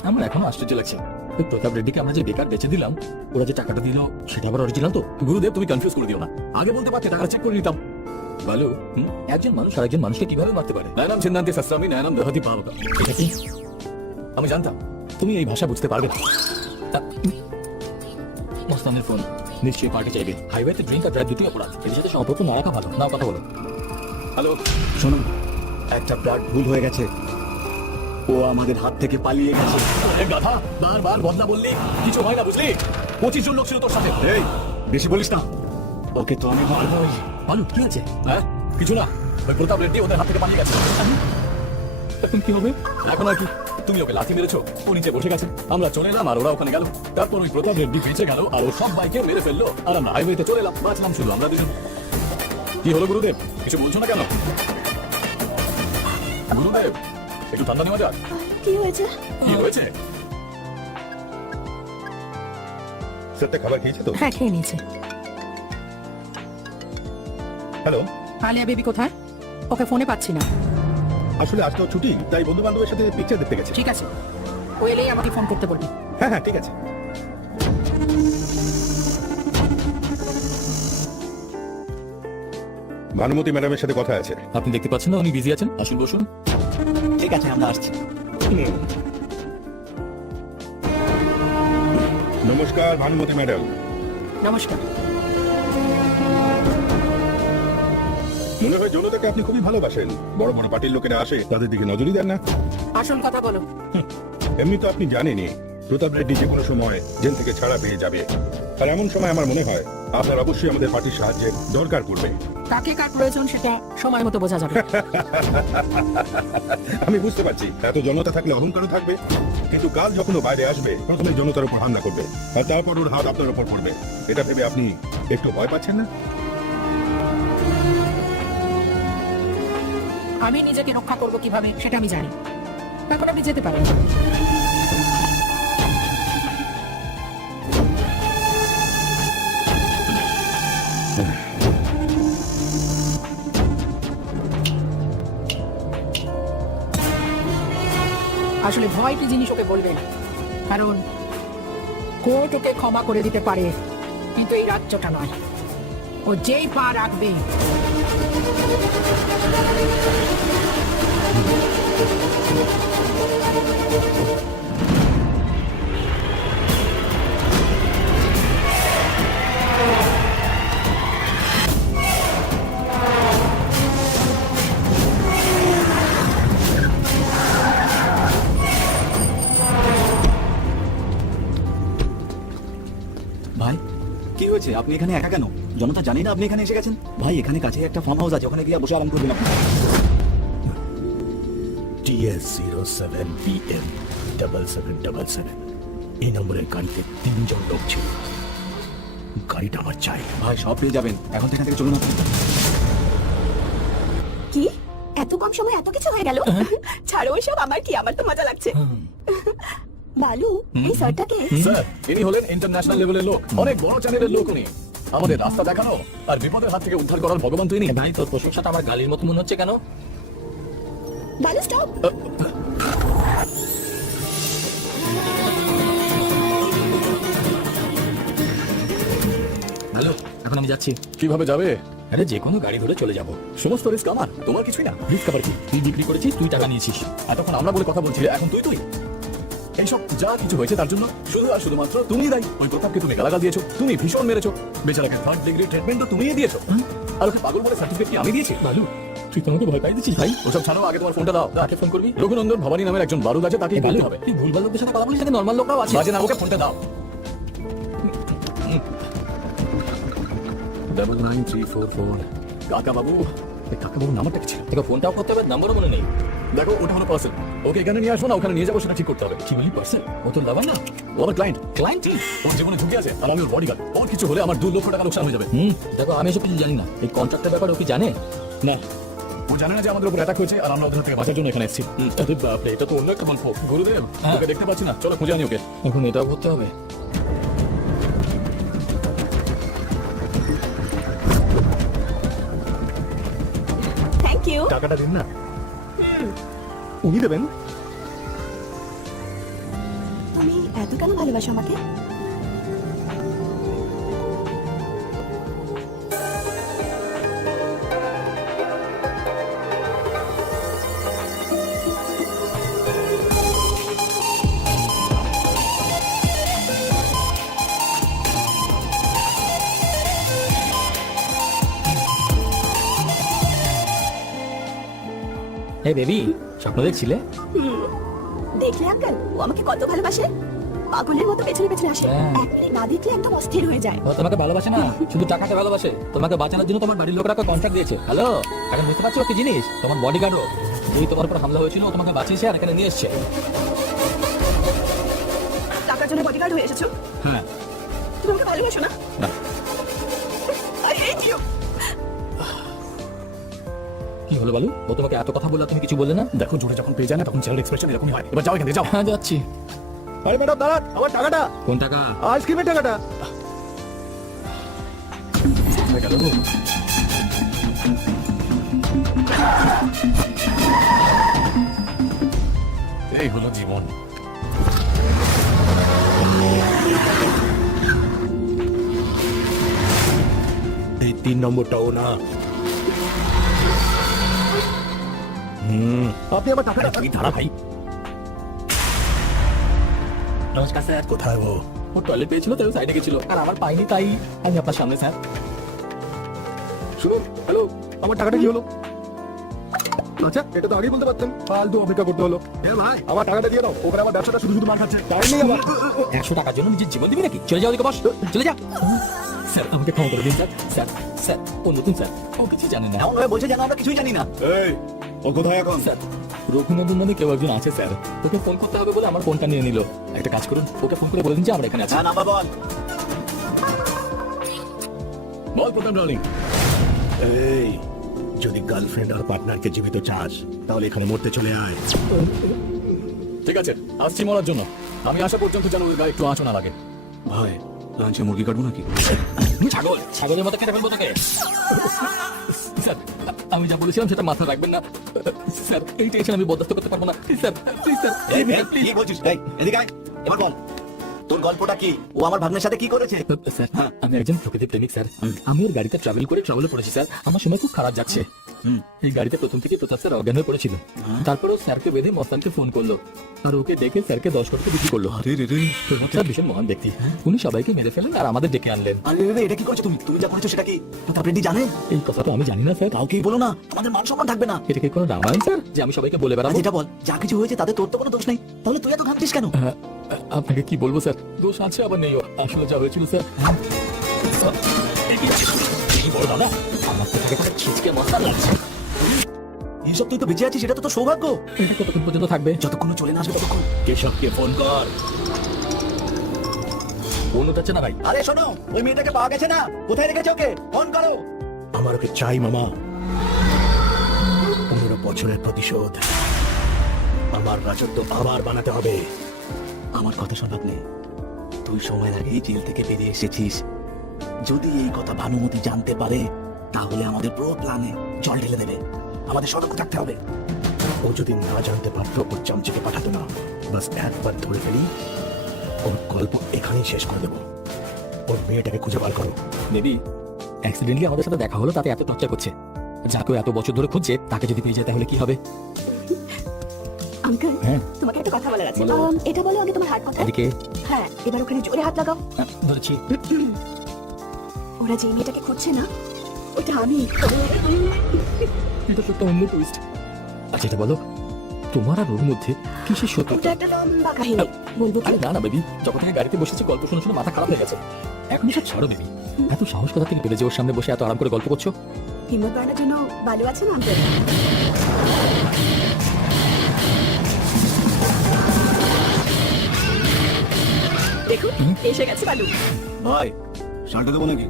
আমার এখনো আশ্চর্য লাগছে, ওই প্রতাপ রেড্ডিকে আমরা যে বেকার বেচে দিলাম, ওরা যে টাকাটা দিল সেটা আবার অরিজিনাল তো? গুরুদেব তুমি কনফিউজ করে দিও না, আগে বলতে পারতে টাকা চেক করে নিতাম। বলো, একজন মানুষ আরেকজন মানুষকে কিভাবে মারতে পারে? নয়নাম ছিন্দান্তি শাস্ত্রামি নয়নাম দহতি পাবকা। এটা কি? আমি জানতাম তুমি এই ভাষা বুঝতে পারবে না। মস্তানের ফোন, নিশ্চয়ই পার্টি চাইবে। হাইওয়েতে ড্রিঙ্ক আর ড্রাইভ দুটি অপরাধ, এদের সাথে সম্পর্ক না রাখা ভালো। নাও কথা বলো। হ্যালো, শোনো, একটা প্লট ভুল হয়ে গেছে, ও আমাদের হাত থেকে পালিয়ে গেছে। এ গাধা, বারবার বদলা বললি কিছু হয় না বুঝলি? 25 জন লোক ছিল তোর সাথে। এই বেশি বলিস না, ওকে তো আমি মারবই। বলো কি আছে? হ্যাঁ কিছু না, ওই প্রতাপ রেড্ডি ওদের হাত থেকে পালিয়ে গেছে। এখন কি হবে? এখন আর কি, তুমি ওকে লাথি মেরেছো, ও নিচে বসে গেছে, আমরা চলে এলাম আর ওরা ওখানে গেল। তারপর ওই প্রতাপ রেড্ডি বেঁচে গেল আর ও সব বাইকে মেরে ফেললো আর আমরা হাইওয়েতে চলে এলাম, বাঁচলাম শুধু আমরা দুজন। কি হলো গুরুদেব, কিছু বলছো না কেন? গুরুদেব একটু ঠান্ডা নেওয়া যাক। কি হয়েছে? কি হয়েছে? সত্যি খাবার খেয়েছে তো? হ্যাঁ, খেয়ে নিয়েছে। হ্যালো, আলিয়া বেবি কোথায়? ওকে ফোনে পাচ্ছি না। আসলে আজ তো ছুটি, তাই বন্ধু বান্ধবের সাথে পিকচার দেখতে গেছে। ঠিক আছে, ও এলেই আমাকে ফোন করতে বলবি। হ্যাঁ হ্যাঁ ঠিক আছে। ভানুমতি ম্যাডামের সাথে কথা আছে। আপনি দেখতে পাচ্ছেন না উনি বিজি আছেন? আসুন বসুন। ঠিক আছে, আমরা আসছি। নমস্কার ভানুমতি ম্যাডাম। নমস্কার। মনে হয় জনতাকে আপনি খুবই ভালোবাসেন। বড় বড় পার্টির লোকেরা আসে, তাদের দিকে নজরই দেন না। আসল কথা বলো। এমনি তো আপনি জানেনই প্রতাপ রেড্ডি যে কোনো সময় জেল থেকে ছাড়া পেয়ে যাবে, আর এমন সময় আমার মনে হয় আপনার অবশ্যই আমাদের পার্টির সাহায্যের দরকার পড়বে। কাকে কার প্রয়োজন সেটা সময় মতো বোঝা যাবে। আমি বুঝতে পারছি এত জনতা থাকলে অহংকারও থাকবে, কিন্তু কাল যখন ও বাইরে আসবে প্রথমে জনতার উপর হামলা করবে আর তারপর ওর হাত আপনার উপর পড়বে। এটা ভেবে আপনি একটু ভয় পাচ্ছেন না? আমি নিজেকে রক্ষা করব কিভাবে সেটা আমি জানি। তারপর আমি যেতে পারি। আসলে ভয় কি জিনিস ওকে বলবেন, কারণ কোর্ট ওকে ক্ষমা করে দিতে পারে, কিন্তু এই রাজ্যটা নয়। ও যেই পা রাখবে ভাই কি হয়েছে, আপনি এখানে একা কেন? জনতা জানি না আপনি এখানে এসে গেছেন। ভাই এখানে কাছে একটা ফার্ম হাউস আছে, ওখানে গিয়ে বসে আরাম করবেন আপনি। TS07 PM 7777 এই নম্বরের গাড়িতে 3 জন লোক ছিল। গাড়িটা আমার চাই। ভাই সব পেয়ে যাবেন, এখন থেকে চলুন আপনি। এত কম সময় এত কিছু হয়ে গেল। ছাড়ো ওইসব, আমার কি, আমার তো মজা লাগছে। বালু, এই স্যারটাকে স্যার, ইনি হলেন ইন্টারন্যাশনাল লেভেলের লোক, অনেক বড় চ্যানেলের লোক উনি। আমাদের রাস্তা দেখানো আর বিপদের হাত থেকে উদ্ধার করার ভগবান তো ইনি। ভাই তোর প্রশংসাটা আমার গালির মতো মনে হচ্ছে কেন? বালু স্টপ। হ্যালো, এখন আমি যাচ্ছি। কিভাবে যাবে? আরে যে কোনো গাড়ি ধরে চলে যাবো। সমস্ত রিস্ক আমার, তোমার কিছুই না। রিস্ক আবার কি? তুই বিক্রি করেছিস, তুই টাকা নিয়েছিস। এতক্ষণ আমরা বলে কথা বলছি, এখন তুই তুই এইসব যা কিছু হয়েছে তার জন্য শুধু আর শুধুমাত্র তুমিই দায়ী। ওই প্রতাপকে তুমি গালাগাল দিয়েছো, তুমি ভীষণ মেরেছো, বেচারাকে 3rd ডিগ্রি ট্রিটমেন্টও তুমিই দিয়েছো। আর ওকে পাগল বলে সার্টিফিকেট কি আমি দিয়েছি? বালু, তুই তোমাকে ভয় পাই দিচ্ছিস ভাই। ওসব ছাড়ো, আগে তোমার ফোনটা দাও। কাকে ফোন করবি? রঘুনন্দন ভবানী নামের একজন বারুদ আছে, তাকে বালু, বলতে হবে। তুই ভুলভাল লোকদের সাথে কথা বলিস, সাথে নর্মাল লোকরাও আছে। বাজে না, ওকে ফোনটা দাও। 99344। কাকা বাবু, এই কাকা বাবুর নাম্বারটা কি ছিল? তোকে ফোনটাও করতে হবে, নাম্বারও মনে নেই। দেখো, ওটা হলো পার্সেল। ওকে এখানে নিয়ে আসবো না ওখানে নিয়ে যাবো, সেটা ঠিক করতে হবে। কি বলি পার্সেল? ও তোর দাবার না? ও আমার ক্লায়েন্ট, ক্লায়েন্ট? ওর জীবনে ঝুঁকি আছে আর আমি ওর বডিগার্ড। ওর কিছু হলে আমার 2 লক্ষ টাকা লোকসান হয়ে যাবে। দেখো আমি এসব কিছু জানি না। এই কন্ট্রাক্টের ব্যাপারে ও কি জানে? না, ও জানে না যে আমাদের উপর অ্যাটাক হয়েছে আর আমরা ওদের হাত থেকে বাঁচার জন্য এখানে এসেছি। আরে বাপরে, এটা তো অন্য একটা গল্প। গুরুদেব, ওকে দেখতে পাচ্ছি না, চলো খুঁজে আনি ওকে। এখন এটাও করতে হবে। Thank you. টাকাটা দিন না। উনি দেবেন? তুমি এত কেন ভালোবাসো আমাকে? হে বেবি, স্বপ্ন দেখছিলে? দেখলে আঙ্কেল, ও আমাকে কত ভালোবাসে। পাগলের মতো পেছনে পেছনে আসে। হ্যাঁ। এক মিনিট না দেখলে একদম অস্থির হয়ে যায়। ও তোমাকে ভালোবাসে না, শুধু টাকাকে ভালোবাসে। তোমাকে বাঁচানোর জন্য তোমার বাড়ির লোকরা কন্ট্রাক্ট দিয়েছে। হ্যালো, এখন বুঝতে পারছো কি জিনিস? তোমার বডিগার্ডও, যেই তোমার উপর হামলা হয়েছিল, ও তোমাকে বাঁচিয়েছে আর এখানে নিয়ে এসছে। টাকার জন্য বডিগার্ড হয়ে এসেছো? হ্যাঁ। তুমি আমাকে ভালোবাসো না? না। I hate you. কি হলো বালু? ও তোমাকে এত কথা বললো, তুমি কিছু বললে না? দেখো, জোরে যখন পেয়ে যায় না তখন চেহারার এক্সপ্রেশন এরকমই হয়। এবার যাও এখান থেকে, যাও। হ্যাঁ, যাচ্ছি। আরে ম্যাডাম দাঁড়ান, আমার টাকাটা, কোন টাকা? আইসক্রিমের টাকাটা। গেল। এই হলো জীবন। এই 3 নম্বরটাও না। আপনি আমার টাকাটা। তুমি দাঁড়া ভাই। নমস্কার স্যার। কোথায় ও? ও টয়লেট পেয়েছিল, তাই সাইডে গেছিল, আর আমার পাইনি, তাই আমি আপনার সামনে। স্যার শুনুন, হ্যালো, আমার টাকাটা কি হলো? আচ্ছা, এটা তো আগেই বলতে পারতেন, ফালতু অপেক্ষা করতে হলো। ভাই, আমার টাকাটা দিয়ে দাও, ওখানে আমার ব্যবসাটা শুধু শুধু মার খাচ্ছে। টাইম নেই আমার। 100 টাকার জন্য নিজের জীবন দিবি নাকি? চলে যাও, ওদিকে বস, চলে যা। স্যার আমাকে ক্ষমা করে দিন স্যার। স্যার স্যার, ও নতুন স্যার, ও কিছু জানে না। এমন ভাবে বলছে যেন আমরা কিছুই জানি না। এই, ও কোথায় এখন? স্যার, রঘুনন্দন নামে কেউ একজন আছে স্যার, ওকে ফোন করতে হবে বলে আমার ফোনটা নিয়ে নিল। একটা কাজ করুন, ওকে ফোন করে বলে দিন যে আমরা এখানে আছি। হ্যাঁ, নাম্বার বল। বল প্রতাপ ডার্লিং। এই, যদি গার্লফ্রেন্ড আর পার্টনারকে জীবিত চাস, তাহলে এখানে মরতে চলে আয়। ঠিক আছে, আসছি মরার জন্য। আমি আসা পর্যন্ত যেন ওর গায়ে একটু আঁচও না লাগে। ভাই, লাঞ্চে মুরগি কাটবো নাকি? ছাগল, ছাগলের মতো কেটে ফেলবো তোকে। স্যার, আমি যা বলেছিলাম সেটা মাথায় রাখবেন না স্যার। এই টেনশন আমি বরদাস্ত করতে পারবো না। স্যার প্লিজ স্যার, এই, এই, কি বলছিস? এই, এদিকে আয়। এবার বল, তোর গল্পটা কি? ও আমার ভাগ্নের সাথে কি করেছে? স্যার, আমি একজন প্রকৃতি প্রেমিক স্যার। আমি ওর গাড়িতে ট্রাভেল করে ট্রাভেলে পড়েছি স্যার। আমার সময় খুব খারাপ যাচ্ছে। এই গাড়িতে প্রথম থেকে প্রতাপ স্যার অজ্ঞান হয়ে পড়েছিল। তারপর ও স্যারকে বেঁধে মস্তানকে ফোন করলো, আর ওকে ডেকে স্যারকে 10 কোটি বিক্রি করলো। স্যার ভীষণ মহান ব্যক্তি, উনি সবাইকে মেরে ফেলেন আর আমাদের ডেকে আনলেন। আরে রে, এটা কি করেছো তুমি? তুমি যা করেছো সেটা কি প্রতাপ রেড্ডি জানে? এই কথা তো আমি জানি না স্যার। কাউকেই বলো না, আমাদের মান সম্মান থাকবে না। এটা কি কোনো রামায়ণ স্যার যে আমি সবাইকে বলে আর বেড়াবো? যেটা বল, যা কিছু হয়েছে তাতে তোর তো কোনো দোষ নেই, তাহলে তুই এত ঘামছিস কেন? আপনাকে কি বলবো স্যার, দোষ আছে আবার নেই, আসলে যা হয়েছিল স্যার। কি বল দাদা, আমার তো থেকে ছিচকে মস্তান লাগছে। এইসব তুই তো বেঁচে আছিস, সেটা তো তোর সৌভাগ্য। এটা কতক্ষণ পর্যন্ত থাকবে? যতক্ষণ ও চলে না আসবে ততক্ষণ। কেশবকে ফোন কর। ফোন উঠাচ্ছে না ভাই। আরে শোনো, ওই মেয়েটাকে পাওয়া গেছে না? কোথায় রেখেছে ওকে? ফোন করো। আমার ওকে চাই মামা। অন্যরা বছরের প্রতিশোধ। আমার রাজত্ব আবার বানাতে হবে। আমার কথা শোন আপনি, তুই সময়ের আগেই জেল থেকে বেরিয়ে এসেছিস। যদি এই কথা ভানুমতি জানতে পারে তাহলে আমাদের পুরো প্ল্যানে জল ঢেলে দেবে। আমাদের সতর্ক থাকতে হবে। ও যদি না জানতে পারতো ওর চামচিকে পাঠাতো না। বাস একবার ধরে ফেলি, ওর গল্প এখানেই শেষ করে দেবো। ওর মেয়েটাকে খুঁজে বার করো। বেবি, অ্যাক্সিডেন্টলি আমাদের সাথে দেখা হলো, তাতে এত টর্চার করছে। যাকে এত বছর ধরে খুঁজছে তাকে যদি পেয়ে যায় তাহলে কি হবে? আঙ্কেল, হ্যাঁ। তোমাকে একটা কথা বলার আছে। বলো। এটা বলো আগে তোমার হাত কোথায়? এদিকে হ্যাঁ, এবার ওখানে জোরে হাত লাগাও। ধরেছি। ওরা যে মেয়েটাকে খুঁজছে না, ওটা আমি। এটা তো একটা অন্য টুইস্ট। আচ্ছা এটা বলো, তোমার আর ওর মধ্যে কিসের সত্য? ওটা একটা লম্বা কাহিনী, বলবো কি? আরে না না বেবি, যখন থেকে গাড়িতে বসেছি গল্প শুনে শুনে মাথা খারাপ হয়ে গেছে। এখন সব ছাড়ো বেবি। এত সাহস কোথা থেকে পেলে যে ওর সামনে বসে এত আরাম করে গল্প করছো? হিম্মত বাড়ানোর জন্য ভালো আছে না আঙ্কেল? দেখুন এসে গেছে বালু। ভাই, শালটা দেবো নাকি?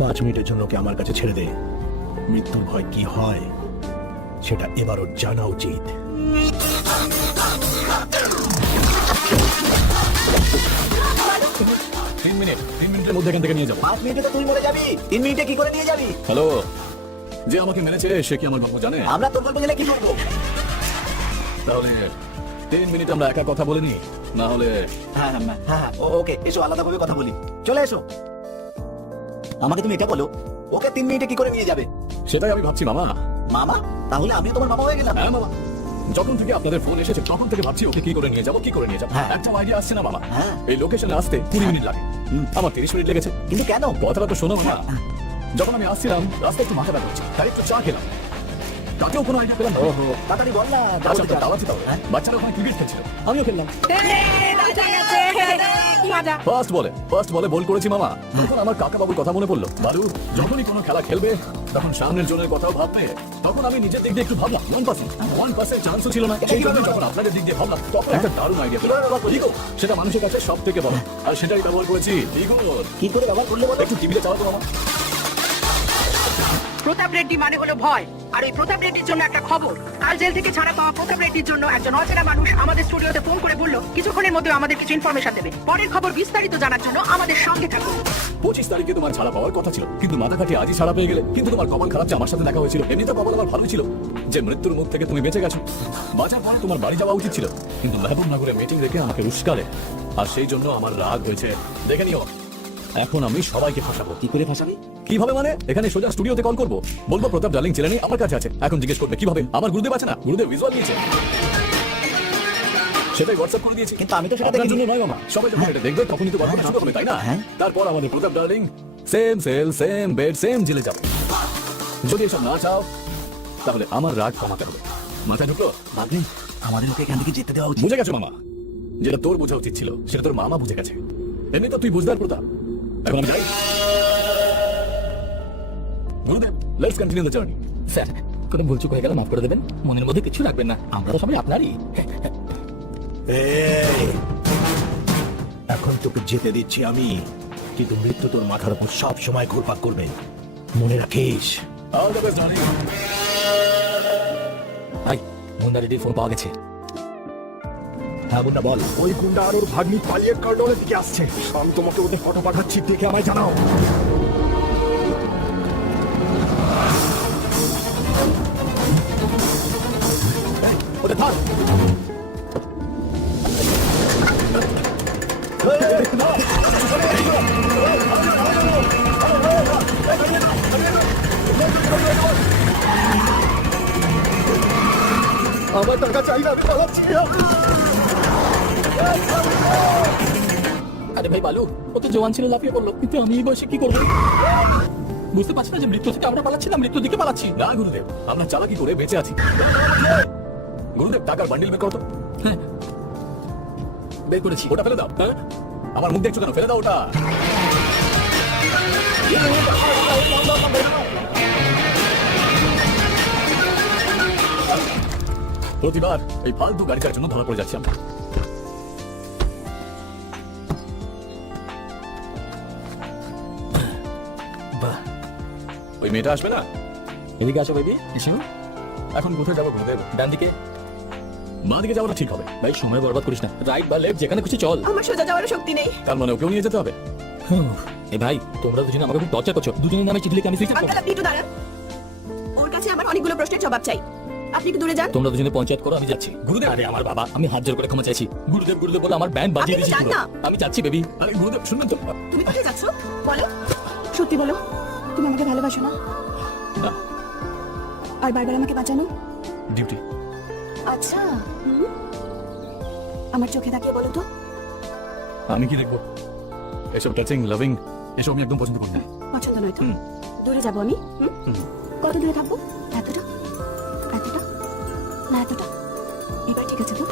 5 মিনিটের জন্য ওকে আমার কাছে ছেড়ে দে। মৃত্যুর ভয় কি হয় সেটা এবার ওর জানা উচিত। 3 মিনিটের মধ্যে এখান থেকে নিয়ে যাবো। 5 মিনিটে তো তুই মরে যাবি, 3 মিনিটে কি করে নিয়ে যাবি? হ্যালো, যে আমাকে মেরেছে সে কি আমার গল্প জানে? আমরা তোর গল্প জেনে কি করবো? তাহলে 3 মিনিট আমরা একা কথা বলে নি, না হলে হ্যাঁ হ্যাঁ হ্যাঁ, ওকে, এসো আলাদা ভাবে কথা বলি। চলে এসো। আমাকে তুমি এটা বলো, ওকে 3 মিনিটে কি করে নিয়ে যাবে? সেটাই আমি ভাবছি মামা। মামা? তাহলে আমি তোমার মামা হয়ে গেলাম? হ্যাঁ মামা, যখন থেকে আপনাদের ফোন এসেছে তখন থেকে ভাবছি ওকে কি করে নিয়ে যাবো, কি করে নিয়ে যাবো। হ্যাঁ। একটা আইডিয়া আসছে না মামা। হ্যাঁ। এই লোকেশনে আসতে 20 মিনিট লাগে, আমার 30 মিনিট লেগেছে। কিন্তু কেন? কথাটা তো শোনো না। যখন আমি আসছিলাম রাস্তায় একটু মাথা ব্যথা হচ্ছে, তাই একটু চা খেলাম, তাতেও কোনো আইডিয়া পেলাম না। ওহো, তাড়াতাড়ি বল না। আচ্ছা তো দাওয়াতি দাও। বাচ্চারা ওখানে ক্রিকেট খেলছিল, আমিও খেললাম। ফার্স্ট বলে বল করেছি মামা। তখন আমার কাকা বাবুর কথা মনে পড়লো। বালু যখনই কোনো খেলা খেলবে তখন সামনের জনের কথাও ভাববে। তখন আমি নিজের দিক দিয়ে একটু ভাবলাম, 1% চান্সও ছিল না। সেই জন্য যখন আপনাদের দিক দিয়ে ভাবলাম তখন একটা দারুণ আইডিয়া পেলাম। ইগো, সেটা মানুষের কাছে সব থেকে বড়, আর সেটাই ব্যবহার করেছি। ইগো কি করে ব্যবহার করলে বলো? একটু টিভিতে চালাতো মামা। প্রতাপ রেড্ডি মানে হলো ভয়। আর এই প্রতাপ রেড্ডির জন্য একটা খবর। কাল জেল থেকে ছাড়া পাওয়া প্রতাপ রেড্ডির জন্য একজন অচেনা মানুষ আমাদের স্টুডিওতে ফোন করে বলল কিছুক্ষণের মধ্যে আমাদের কিছু ইনফরমেশন দেবে। পরের খবর বিস্তারিত জানার জন্য আমাদের সঙ্গে থাকুন। 25 তারিখে তোমার ছাড়া পাওয়ার কথা ছিল, কিন্তু মাথা কাটিয়ে আজই ছাড়া পেয়ে গেলে। কিন্তু তোমার কপাল খারাপ যে আমার সাথে দেখা হয়েছিল। এমনিতে কপাল আমার ভালোই ছিল যে মৃত্যুর মুখ থেকে তুমি বেঁচে গেছো। বাঁচার পরে তোমার বাড়ি যাওয়া উচিত ছিল, কিন্তু মেহবুবনগরে মিটিং রেখে আমাকে উস্কালে, আর সেই জন্য আমার রাগ হয়েছে। দেখে নিও, এখন আমি সবাইকে ফাঁসাবো। কি করে ফাঁসাবি? কিভাবে মানে? এখানে সোজা স্টুডিওতে কল করবো, বলবো প্রতাপ ডার্লিং ছেলে নেই, আমার কাছে আছে। এখন জিজ্ঞেস করবে কিভাবে? আমার গুরুদেব আছে না, গুরুদেব ভিজুয়াল নিয়েছে, সেটাই হোয়াটসঅ্যাপ করে দিয়েছি। কিন্তু আমি তো সেটা আপনার দেখিনি। জন্য নয় মামা, সবাই যখন এটা দেখবে তখনই তো গল্পটা শুরু হবে, তাই না? হ্যাঁ। তারপর আমাদের Pratap darling same cell same bed same জেলে যাবে। যদি এসব না চাও তাহলে আমার রাগ কমাতে হবে। মাথায় ঢুকলো? ভাবলি আমাদের ওকে এখান থেকে যেতে দেওয়া উচিত। বুঝে গেছো মামা? যেটা তোর বোঝা উচিত ছিল সেটা তোর মামা বুঝে গেছে। এমনি তো তুই বুঝদার প্রতাপ। এখন আমি যাই। গুরুদেব, let's continue the journey. Sir, কোনো ভুলচুক হয়ে গেলে মাফ করে দেবেন, মনের মধ্যে কিছু রাখবেন না, আমরা তো সবাই আপনারই। এই, এখন তোকে যেতে দিচ্ছি আমি, কিন্তু মৃত্যু তোর মাথার উপর সব সময় ঘুরপাক করবে, মনে রাখিস। All the best darling. ভাই, মুন্ডা রেড্ডির ফোন পাওয়া গেছে। হ্যাঁ মুন্না বল। ওই গুন্ডা আর ওর ভাগ্নি পালিয়ে কর্ডনের দিকে আসছে। আমি তোমাকে ওদের ফটো পাঠাচ্ছি, দেখে আমায় জানাও। ওটা থাক। আমার টাকা চাই না, আমি পালাচ্ছি। আরে ভাই বালু, ও তো জওয়ান ছিল, লাফিয়ে পড়লো, কিন্তু আমি এই বয়সে কি করবো? বুঝতে পারছি না যে মৃত্যু থেকে আমরা পালাচ্ছি না মৃত্যুর দিকে পালাচ্ছি। না গুরুদেব, আমরা চালাকি করে বেঁচে আছি। গুরুদেব, টাকার বান্ডিল বের করো তো। হ্যাঁ, বের করেছি। ওটা ফেলে দাও। হ্যাঁ, আমার মুখ দেখছো কেন? ফেলে দাও ওটা। প্রতিবার এই ফালতু গাড়িটার জন্য ধরা পড়ে যাচ্ছি আমরা। বাহ, ওই মেয়েটা আসবে না? এদিকে আসো বেবি, এসো। এখন কোথায় যাবো গুরুদেব? ডান দিকে। বাঁ দিকে যাওয়াটা ঠিক হবে। ভাই সময় বরবাদ করিস না, রাইট বা লেফট যেখানে খুশি চল। আমার সোজা যাওয়ার শক্তি নেই। তার মানে ওকেও নিয়ে যেতে হবে। এ ভাই তোমরা দুজনে আমাকে খুব টর্চার করছো, দুজনের নামে চিঠি লিখে আমি সুইসাইড করব। আঙ্কেল আপনি একটু দাঁড়ান, ওর কাছে আমার অনেকগুলো প্রশ্নের জবাব চাই, আপনি একটু দূরে যান। তোমরা দুজনে পঞ্চায়েত করো, আমি যাচ্ছি। গুরুদেব, আরে আমার বাবা, আমি হাত জোর করে ক্ষমা চাইছি। গুরুদেব গুরুদেব বলে আমার ব্যান্ড বাজিয়ে আপনি তো দিয়েছি যান পুরো। না। আমি যাচ্ছি বেবি। আরে গুরুদেব শুনবেন তো? তুমি কোথায় যাচ্ছ বলো, সত্যি বলো, তুমি আমাকে ভালোবাসো না? না, আর বারবার আমাকে বাঁচানো? ডিউটি। আচ্ছা আমার চোখে তাকিয়ে বলো তো। আমি কি দেখবো? এসব টাচিং লাভিং এসব আমি একদম পছন্দ করি না। পছন্দ নয় তো দূরে যাবো আমি। কত দূরে থাকবো? এতটা, এতটা, না এতটা? এবার ঠিক আছে তো?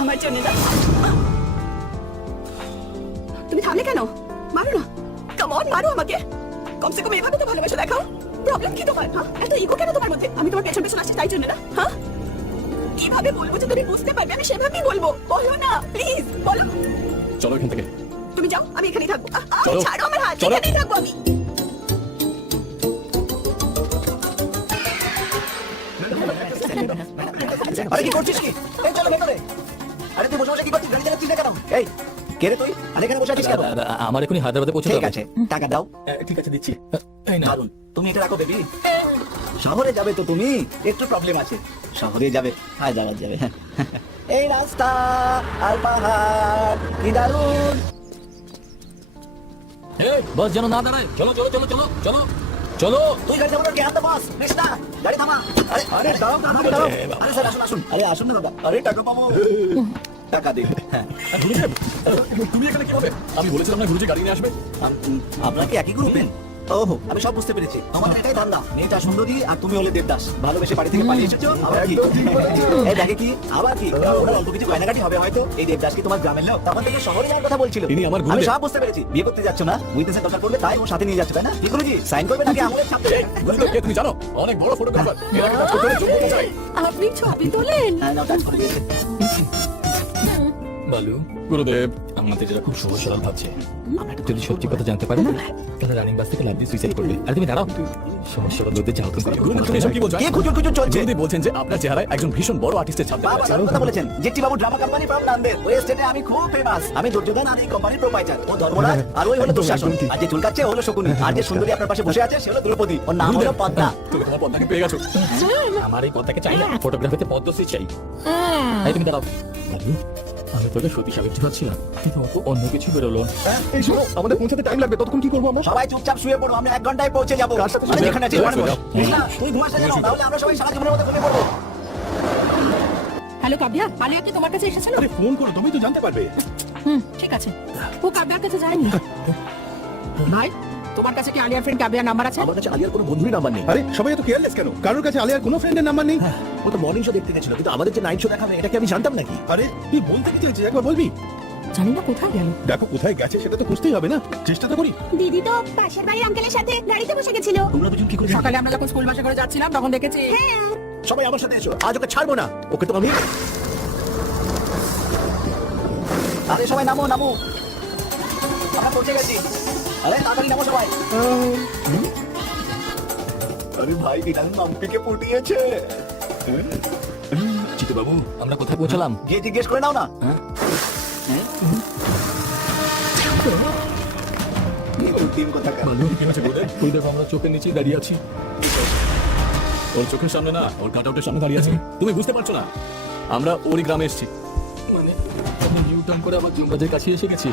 আমার জন্য না। তুমি থামলে কেন? মারো না, কাম অন মারো আমাকে, কমসে কম এভাবে তো ভালোবাসা দেখাও। প্রবলেম কি তোমার? হ্যাঁ, এত ইগো কেন তোমার মধ্যে? আমি তোমার পেছন পেছন আসছি তাই জন্য না? হ্যাঁ, কিভাবে বলবো যে তুমি বুঝতে পারবে? আমি সেভাবেই বলবো, বলো না প্লিজ বলো। চলো এখান থেকে। তুমি যাও, আমি এখানেই থাকবো। চলো। ছাড়ো আমার হাত, চলো। এখানেই থাকবো আমি। আরে কি করছিস কি? এই চলো ভেতরে। আরে তুই বসে বসে কি করছিস? গাড়ি চালাচ্ছিস না কেন? এই কে রে তুই? আর এখানে বসে আছিস কেন? আমার এখনই হায়দ্রাবাদে পৌঁছতে ঠিক হবে। আছে, টাকা দাও। ঠিক আছে দিচ্ছি। এই না, দারুন, তুমি এটা রাখো বেবি। শহরে যাবে তো তুমি, একটু প্রবলেম আছে। শহরে যাবে, হায়দ্রাবাদ যাবে। এই রাস্তা আর পাহাড় কি দারুন। এই বাস যেন না দাঁড়ায়। চলো চলো চলো চলো চলো চলো। তুই গাড়ি চালানোর কে? হাত বাস কৃষ্ণা, গাড়ি থামা। আরে আরে দাঁড়াও দাঁড়াও দাঁড়াও। আরে স্যার আসুন আসুন। আরে আসুন না দাদা। আরে টাকা পাবো। টাকা দিন। হ্যাঁ, গুরুদেব তুমি এখানে কিভাবে? আমি বলেছিলাম না গুরুজি গাড়ি নিয়ে আসবে। আপনার কি একই গ্রুপের? ওহো, আমি সব বুঝতে পেরেছি। তোমাদের এটাই ধান্দা, মেয়েটা সুন্দরী আর তুমি হলে দেবদাস। ভালোবেসে বাড়ি থেকে পালিয়ে এসেছো। আবার কি? এই দেখে কি আবার কি? ওরা অল্প কিছু গয়নাগাটি হবে হয়তো। এই দেবদাস কি তোমার গ্রামের লোক? তখন থেকে শহরে যাওয়ার কথা বলছিল। ইনি আমার আমি গুরুদেব। সব বুঝতে পেরেছি। বিয়ে করতে যাচ্ছ না, উইটনেসের দরকার পড়লে তাই ও সাথে নিয়ে যাচ্ছে, তাই না? কি গুরুজি সাইন করবে নাকি আঙুলের ছাপ দেবে? গুরুদেব কে তুমি জানো? অনেক বড় ফটোগ্রাফার। এর আগে কাজ করতে হলে যোগ্যতা চাই। আপনি ছবি তোলেন? হ্যাঁ, নাও টাচ করে দিয়েছে। বালু, গুরুদেব আমাদের যেটা খুব সহজ সরল ভাবছে, যদি সত্যি কথা জানতে পারে না তাহলে রানিং বাস থেকে লাভ দিয়ে সুইসাইড করবে। আর তুমি দাঁড়াও, সমস্যাটা ধরতে যাও তুমি। গুরুদেব তুমি এসব কি বলছো? কে খুচুর খুচুর চলছে? যদি বলছেন যে আপনার চেহারায় একজন ভীষণ বড় আর্টিস্টের ছাপ বাবা দেখা দারুণ কথা যাচ্ছে। বলেছেন। জেঠি বাবু ড্রামা কোম্পানি ফ্রম নান্দের ওই স্টেটে আমি খুব ফেমাস। আমি দুর্যোধন আর এই কোম্পানির প্রোপাইটার। ও ধর্মরাজ আর ওই হলো দুঃশাসন। আর যে চুলকাচ্ছে ও হলো শকুনি। আর যে সুন্দরী আপনার পাশে বসে আছে সে হলো দ্রৌপদী। ওর নাম হলো পদ্মা। তুমি তোমার পদ্মাকে পেয়ে গেছো। আমার এই কথাকে চাই না, ফটোগ্রাফিতে পদ্মশ্রী চাই। এই তুমি দাঁড়াও। বালু, আমি তোকে সত্যি সাবিত্রী পাচ্ছি না, কিন্তু অন্য কিছু বেরোলো। এই শোনো, আমাদের পৌঁছাতে টাইম লাগবে, ততক্ষণ কি করবো আমরা? সবাই চুপচাপ শুয়ে পড়ো, আমরা 1 ঘন্টায় পৌঁছে যাবো। কার সাথে মানে শুয়ে? যেখানে আছি ওখানে বস। যাও। কৃষ্ণা, তুই ঘুমাস না যেন, নাহলে আমরা সবাই সারা জীবনের মতো ঘুমিয়ে পড়বো। হ্যালো কাব্যা, আলিয়া কি তোমার কাছে এসেছিল? আরে ফোন করো, তুমি তো জানতে পারবে। ঠিক আছে, ও কাব্যার কাছে যায়নি। ভাই, তোমার কাছে কি আলিয়ার ফ্রেন্ড কাব্যার নাম্বার আছে? আমার কাছে আলিয়ার কোনো বন্ধুরই নাম্বার নেই। আরে সবাই এত কেয়ারলেস কেন? কারোর কাছে আলিয়ার কোনো ফ্রেন্ডের নাম্বার নেই? ও তো মর্নিং শো দেখতে গেছিল, কিন্তু আমাদের যে নাইট শো দেখাবে এটা কি আমি জানতাম নাকি? আরে তুই বলতে কি চাইছিস একবার বলবি? জানি না কোথায় গেল। দেখো কোথায় গেছে সেটা তো খুঁজতেই হবে না, চেষ্টা তো করি। দিদি তো পাশের বাড়ির আঙ্কেলের সাথে গাড়িতে বসে গেছিল। তোমরা দুজন কি করে জানো? সকালে আমরা যখন স্কুল বাসে করে যাচ্ছিলাম তখন দেখেছি। সবাই আমার সাথে এসো, আজ ওকে ছাড়বো না। ওকে তো আমি আরে সবাই নামো নামো, আমরা পৌঁছে গেছি। আরে তাড়াতাড়ি নামো সবাই। আরে ভাই এটা মাম্পিকে পটিয়েছে। চিতু বাবু, আমরা কোথায় পৌঁছলাম? গিয়ে জিজ্ঞেস করে নাও না। হ্যাঁ? এই তো টিম কথা। বালু কি হয়েছে গুরুদেব? গুরুদেব আমরা চোখের নিচে দাঁড়িয়ে আছি। ওর চোখের সামনে না, ওর কাট আউটের সামনে দাঁড়িয়ে আছে। তুমি বুঝতে পারছো না, আমরা ওরই গ্রামে এসেছি। মানে আমি নিউ টার্ন করে আবার জুমবাজের কাছে এসে গেছি।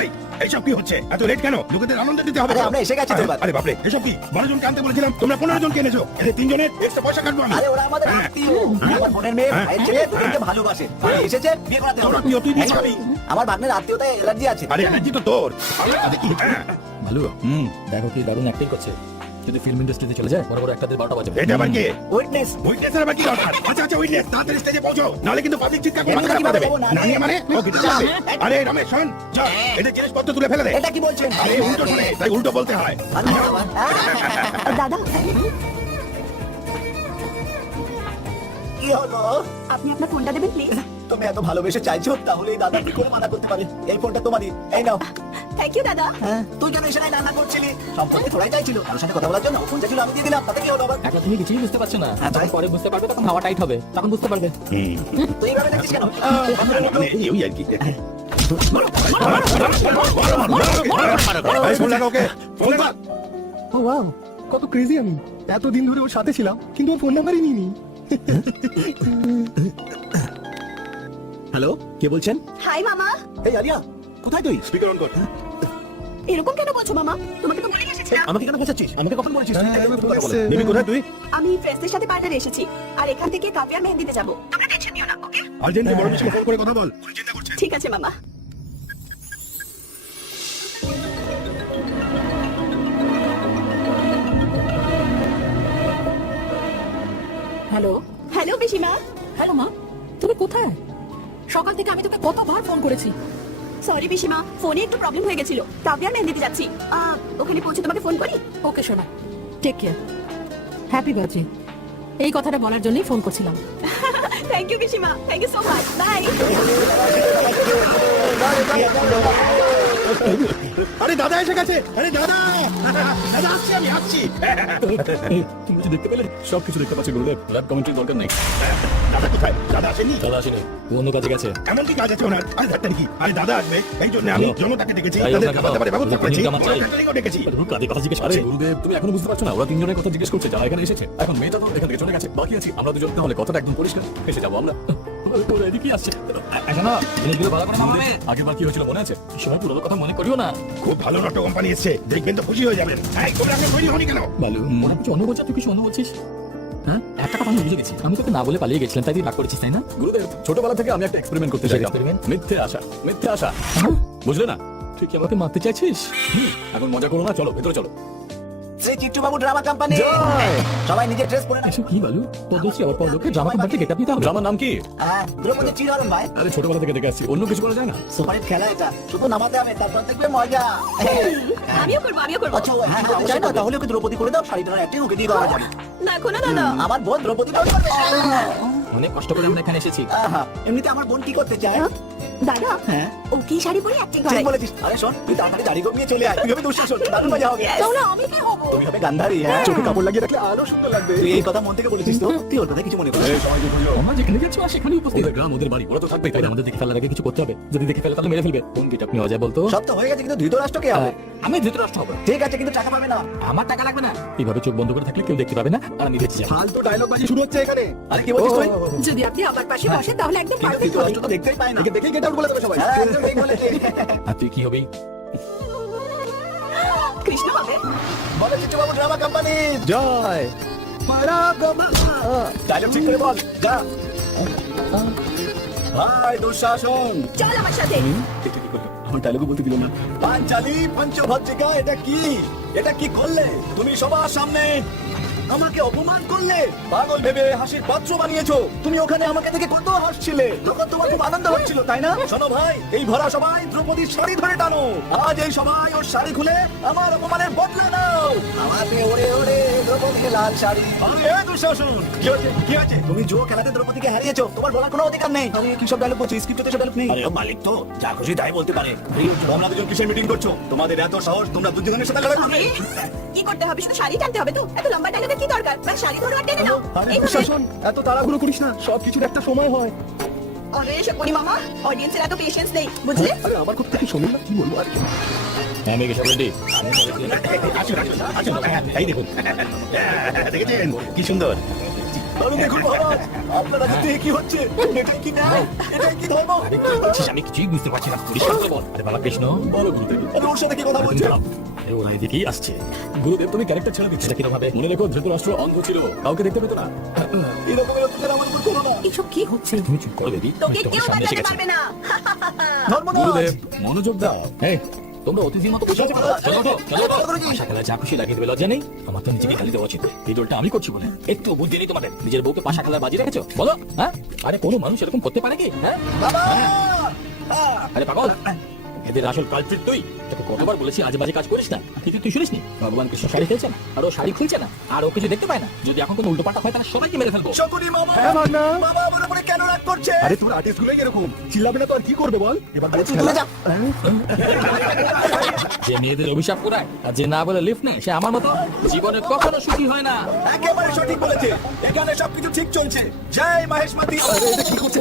এই এইসব কি হচ্ছে? এত লেট কেন? লোকেদের আনন্দ দিতে হবে। আরে, আমরা এসে গেছি তো এবার। আরে বাপরে, এসব কি? 12 জনকে আনতে বলেছিলাম, তোমরা 15 জনকে এনেছো। এদের 3 জনের এক্সট্রা পয়সা কাটবো আমি। আরে ওরা আমাদের হ্যাঁ। আত্মীয়। আমার বোনের মেয়ে হ্যাঁ। ভাইয়ের ছেলে দুজনকে ভালোবাসে। তাই এসেছে বিয়ে করাতে হবে। তোর আত্মীয়, তুই বিয়ে এই না, করবি? আমার ভাগ্নের আত্মীয়তায় অ্যালার্জি আছে। আরে এনার্জি তো তোর। আমরা দেখি। ভালো দেখো কি দারুণ অ্যাক্টিং করছে। যদি ফিল্ম ইন্ডাস্ট্রিতে চলে যায় বড় বড় একটাদের 12টা বাজবে। এটা আবার কে? উইটনেস। উইটনেসের আবার কি দরকার? আচ্ছা আচ্ছা, উইটনেস তাড়াতাড়ি স্টেজে পৌঁছো, নাহলে কিন্তু পাবলিক চিৎকার করে মাথা খারাপ করে দেবে। না নিয়ে মানে ও কিছু যাবে। আরে রমেশ শোন, যা এদের জিনিসপত্র তুলে ফেলে দে। এটা কি বলছেন? আরে উল্টো শুনে, তাই উল্টো বলতে হয়। দাদা কি হলো? আপনি আপনার ফোনটা দেবেন প্লিজ। তুমি এত ভালোবেসে চাইছো, তাহলে এই দাদা কি করে মানা করতে পারে? এই ফোনটা তোমারই, এই নাও। থ্যাংক ইউ দাদা। হ্যাঁ, তুই কেন এসে নাই রান্না করছিলি? সম্পর্কে থোড়াই চাইছিল, কারোর সাথে কথা বলার জন্য ফোন চাইছিল, আমি দিয়ে দিলাম, তাতে কি হলো আবার? এখন তুমি কিছুই বুঝতে পারছো না, হ্যাঁ, তাই? যখন পরে বুঝতে পারবে তখন হাওয়া টাইট হবে, তখন বুঝতে পারবে। তুই এইভাবে দেখছিস কেন? মানে এই আর কি। এই ফোন লাগা ওকে, ফোন লাগা। ও ওয়াও, কত ক্রেজি আমি। এতদিন ধরে ওর সাথে ছিলাম, কিন্তু ওর ফোন নাম্বারই নিইনি। হ্যালো, কে বলছেন? হাই মামা। এই আলিয়া, কোথায় তুই? স্পিকার অন কর। এরকম কেন বলছো মামা? তোমাকে তো বলেই এসেছিলাম। আমাকে কেন ফেসাচ্ছিস? আমাকে কখন বলেছিস? বেবি কোথায় তুই? আমি ফ্রেন্ডসদের সাথে পার্লারে এসেছি আর এখান থেকে কাপিয়ার মেহেন্দিতে যাব। তোমরা টেনশন নিও না, ওকে? আর্জেন্টলি বড় মিশকে ফোন করে কথা বল। উনি চিন্তা করছে। ঠিক আছে মামা। হ্যালো হ্যালো পিসিমা। হ্যালো মা, তুমি কোথায়? সকাল থেকে আমি তোকে কতবার ফোন করেছি। সরি পিসিমা, ফোনে একটু প্রবলেম হয়ে গেছিল। কাপিয়ার মেহেন্দিতে যাচ্ছি। ওখানে পৌঁছে তোমাকে ফোন করি। ওকে সোনা, টেক কেয়ার, হ্যাপি বার্থডে। এই কথাটা বলার জন্যই ফোন করছিলাম। থ্যাংক ইউ পিসিমা, thank you so much. Bye. আরে দাদা এসে গেছে। আরে দাদা, দাদা আসছি, আমি আসছি। তুমি কিছু দেখতে পেলে? সবকিছু দেখতে পাচ্ছি গুরুদেব, ল্যাব কমেন্ট্রির দরকার নেই। দাদা কোথায়? দাদা আসেনি? দাদা আসেনি, ও অন্য কাজে গেছে। এমন কি কাজ আছে ওনার? আরে ধাক্কা কি? আরে দাদা আসবে, এই জন্য আমি জনতাকে ডেকেছি, তাই তাদের আপনাকে খাবার দাবারের ব্যবস্থা করেছি, আমার চাই। ক্যাটারিংও ডেকেছি। কাজে কথা জিজ্ঞেস আরে করছে। গুরুদেব, তুমি এখনো বুঝতে পারছো না? ওরা তিনজনের কথা জিজ্ঞেস করছে, যারা এখানে এসেছে। এখন মেয়েটা তো এখান থেকে চলে গেছে, বাকি আছি আমরা দুজন। তাহলে কথাটা একদম পরিষ্কার, এসে যাবো আমরা। ওরা এদিকেই আসছে। এখনো জিনিসগুলো ভালো করে মামাবে। আগেরবার কি হয়েছিল মনে আছে? সময় পুরোনো কথা মনে করিও না। খুব ভালো নাট্য কোম্পানি এসছে, দেখবেন তো খুশি হয়ে যাবেন। এই তোমরা এখন তৈরি হনি কেন? বালু, ওরা কিছু অন্য বলছে, তুই কিছু অন্য বলছিস। হ্যাঁ, একটা কথা আমি বুঝে গেছি, আমি তোকে না বলে পালিয়ে গেছিলাম, তাই তুই রাগ করেছিস, তাই না? গুরুদেব, ছোটবেলা থেকে আমি একটা এক্সপেরিমেন্ট করতে কিসের চাইতাম। experiment? মিথ্যে আশা, মিথ্যে আশা। হ্যাঁ? বুঝলে না? তুই কি আমাকে মারতে চাইছিস? এখন মজা করো না, চলো ভেতরে চলো। শ্রী চিট্টু বাবু ড্রামা কোম্পানি। সবাই নিজের ড্রেস পরে না। এসব কি বালু? পদ্মশ্রী আবার পদ্মকে ড্রামা কোম্পানিতে গেটআপ নিতে হবে। ড্রামার নাম কি? দ্রৌপদী চিরহরণ ভাই। আরে ছোটবেলা থেকে দেখে আসছি, অন্য কিছু করা যায় না? সুপারহিট খেলা এটা, শুধু নামাতে হবে, তারপর দেখবে মজা। আমিও করবো, আমিও করবো। আচ্ছা, ও হ্যাঁ করতে চাই না, তাহলে ওকে দ্রৌপদী করে দাও, শাড়িটার অ্যাক্টিং ওকে দিয়ে দেওয়া যাবে। দেখো না দাদা। আমার বোন দ্রৌপদী নাও করবে। অনেক কষ্ট করে আমরা এখানে এসেছি। আহা, এমনিতে আমার বোন কি করতে চায়? দাদা হ্যাঁ, ও কি শাড়ি পরে অ্যাক্টিং ঠিক করে? বলেছিস। আরে শোন, তুই তাড়াতাড়ি দাড়ি কমিয়ে চলে আয়, তুই হবে দুঃশাসন, দারুণ মজা হবে। তাহলে আমি কি হব? তুমি হবে গান্ধারী। হ্যাঁ, চোখে কাপড় লাগিয়ে রাখলে আরো সুন্দর লাগবে। তুই এই কথা মন থেকে বলেছিস তো? তুই ওর কথা কিছু মনে করিস? এই সবাই চুপ হয়ে যাও। আমরা যেখানে যাচ্ছি আর সেখানে উপস্থিত। ওদের গ্রাম, ওদের বাড়ি, ওরা তো থাকবেই, তাই তাই না? আমাদের দেখে ফেলার আগে কিছু করতে হবে। যদি দেখে ফেলে তাহলে মেরে ফেলবে। কোন গেটআপ নেওয়া যায় বলতো? সব তো হয়ে গেছে, কিন্তু ধৃতরাষ্ট্র কে হবে? আমি ধৃতরাষ্ট্র হবো। ঠিক আছে, কিন্তু টাকা পাবে না। আমার টাকা লাগবে না। এইভাবে চোখ বন্ধ করে থাকলে কেউ দেখতে পাবে না, আর আমি দেখছি যাবো। ফালতু ডায়লগ বাজি শুরু হচ্ছে এখানে। আরে কি বলছিস তুই? যদি আপনি আমার পাশে বসেন তাহলে একদম কিন্তু পারফেক্ট হবে। ধৃতরাষ্ট্র তো দেখতেই পায় না। একে দেখেই গেট আউট বলে দেবে সবাই। হ্যাঁ, একদম ঠিক বলেছিস। আর তুই কি হবি? কৃষ্ণ হবে। বলো চিট্টু বাবু ড্রামা কোম্পানি। জয় ডায়লগ ঠিক করে বল, যা। ভাই দুঃশাসন। চল আমার সাথে। এটা কি করলো? আমার ডায়লগও বলতে দিল না। পাঞ্চালি পঞ্চভদ্রিকা, এটা কি? এটা কি করলে তুমি? সবার সামনে আমাকে অপমান করলে, পাগল ভেবে হাসির পাত্র বানিয়েছো। তুমি ওখানে আমাকে দেখে কত হাসছিলে, তখন তোমার খুব আনন্দ হচ্ছিল, তাই না? শোনো ভাই, এই ভরা সবাই দ্রৌপদীর শাড়ি ধরে টানো। আজ এই সবাই ওর শাড়ি খুলে আমার অপমানের বদলা নাও। আমাকে ওরে ওরে দ্রৌপদীর লাল শাড়ি। আরে দুঃশাসন, কি হয়েছে? কি হয়েছে? তুমি জো খেলাতে দ্রৌপদীকে হারিয়েছো, তোমার বলার কোনো অধিকার নেই। আরে কি সব ডায়লগ বলছিস? স্ক্রিপ্টে তো ডায়লগ নেই। আরে মালিক তো যা খুশি তাই বলতে পারে। তোমরা দুজন কিসের মিটিং করছো? তোমাদের এত সাহস, তোমরা দুজনের সাথে লড়াই করবে? কি করতে হবে? শুধু শাড়ি টানতে হবে তো? এত লম্বা ডায়লগের কি দরকার? ব্যাস শাড়ি ধরো আর টেনে নাও। আরে এইভাবে। শাসন, এত তাড়াহুড়ো করিস না, সবকিছুর একটা সময় হয়। আরে শকুনি মামা, অডিয়েন্সের এত পেশেন্স নেই, বুঝলে? আরে আমার কথা কি শোনেন না, কি বলবো আর কি। হ্যাঁ, আমি সব রেডি। এই দেখুন, দেখেছেন কি সুন্দর। আরে দেখুন মহারাজ, আপনারা হাতে কি হচ্ছে? এটাই কি ন্যায়? এটাই কি ধর্ম? আমি কিছুই বুঝতে পারছি না, পরিষ্কার করে বল। আরে বাবা কৃষ্ণ, বলো গুরুদেব। আরে ওর সাথে কি কথা বলছেন? ওরা এদিকেই আসছে। গুরুদেব তুমি ক্যারেক্টার ছেড়ে দিচ্ছ সেটা কিরকম ভাবে? মনে রেখো ধৃতরাষ্ট্র অন্ধ ছিল, কাউকে দেখতে পেত না। এরকমের অত্যাচার আমার উপর করো না। এসব কি হচ্ছে? তুমি চুপ করো বেবি, তোকে তোমার কেউ সামনে এসে বাঁচাতে গেছে। পারবে না। ধর্মরাজ, গুরুদেব মনোযোগ দাও। এই, তোমরা অতিথির মতো বসে আছো কেন? চলো ওঠো, চলো ওঠো। আশা খেলা যা খুশি লাগিয়ে দেবে, লজ্জা নেই? আমার তো নিজেকে গালি দেওয়া উচিত। এই দলটা আমি করছি বলে একটু বুদ্ধি নেই তোমাদের। নিজের বউকে পাশা খেলায় বাজি রেখেছো, বলো? হ্যাঁ, আরে কোনো মানুষ এরকম করতে পারে কি? হ্যাঁ, আরে পাগল, এদের আসল কালপ্রিট তুই। তোকে কতবার বলেছি আজে বাজে কাজ করিস না, কিন্তু তুই শুনিসনি। ভগবান কৃষ্ণ শাড়ি খেয়েছে না, আর ও শাড়ি খুলছে না, আর ও কিছু দেখতে পায় না। যদি এখন কোনো উল্টোপাল্টা হয় তাহলে সবাইকে মেরে ফেলবো। শকুনি মামা, মামা আমার উপরে কেন রাগ করছে? আরে তোর আর্টিস্ট গুলোই এরকম চিল্লাবে না তো আর কি করবে বল? এবার আরে তুই চলে যা। যে মেয়েদের অভিশাপ করায় আর যে না বলে লিফট নেয়, সে আমার মতো জীবনে কখনো সুখী হয় না। একেবারে সঠিক বলেছে। এখানে সবকিছু ঠিক চলছে। জয় মহেশমতি। আরে এটা কি করছে?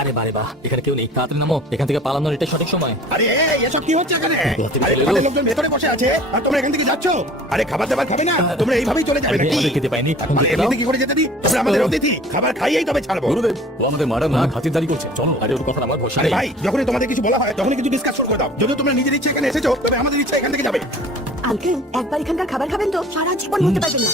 আরে বারে বাহ, এখানে কেউ নেই, তাড়াতাড়ি নামো এখান থেকে, পালানোর এটা সঠিক সময়। আরে এসব কি হচ্ছে এখানে? রাতে আরে চলে এলো। আমাদের লোকজন ভেতরে বসে আছে আর তোমরা এখান থেকে যাচ্ছ। আরে খাবার দাবার খাবে না? তোমরা এইভাবেই চলে যাবে আরে নাকি? আমাদের খেতে পাইনি, এখন মানে খেতে দাও। এমনিতে কি করে যেতে দি? তোমরা আমাদের অতিথি, খাবার খাইয়েই তবে ছাড়বো। গুরুদেব ও আমাদের মারা না খাতিরদারি করছে, চলো। আরে ওর কথা আমার ভরসা আরে নেই। ভাই, যখনই তোমাদের কিছু বলা হয় তখনই কিছু ডিসকাস শুরু করে দাও। যদি তোমরা নিজের ইচ্ছা এখানে এসেছো, তবে আমাদের ইচ্ছা এখান থেকে যাবে। আঙ্কেল একবার এখানকার খাবার খাবেন তো সারা জীবন বলতে পারবেন না।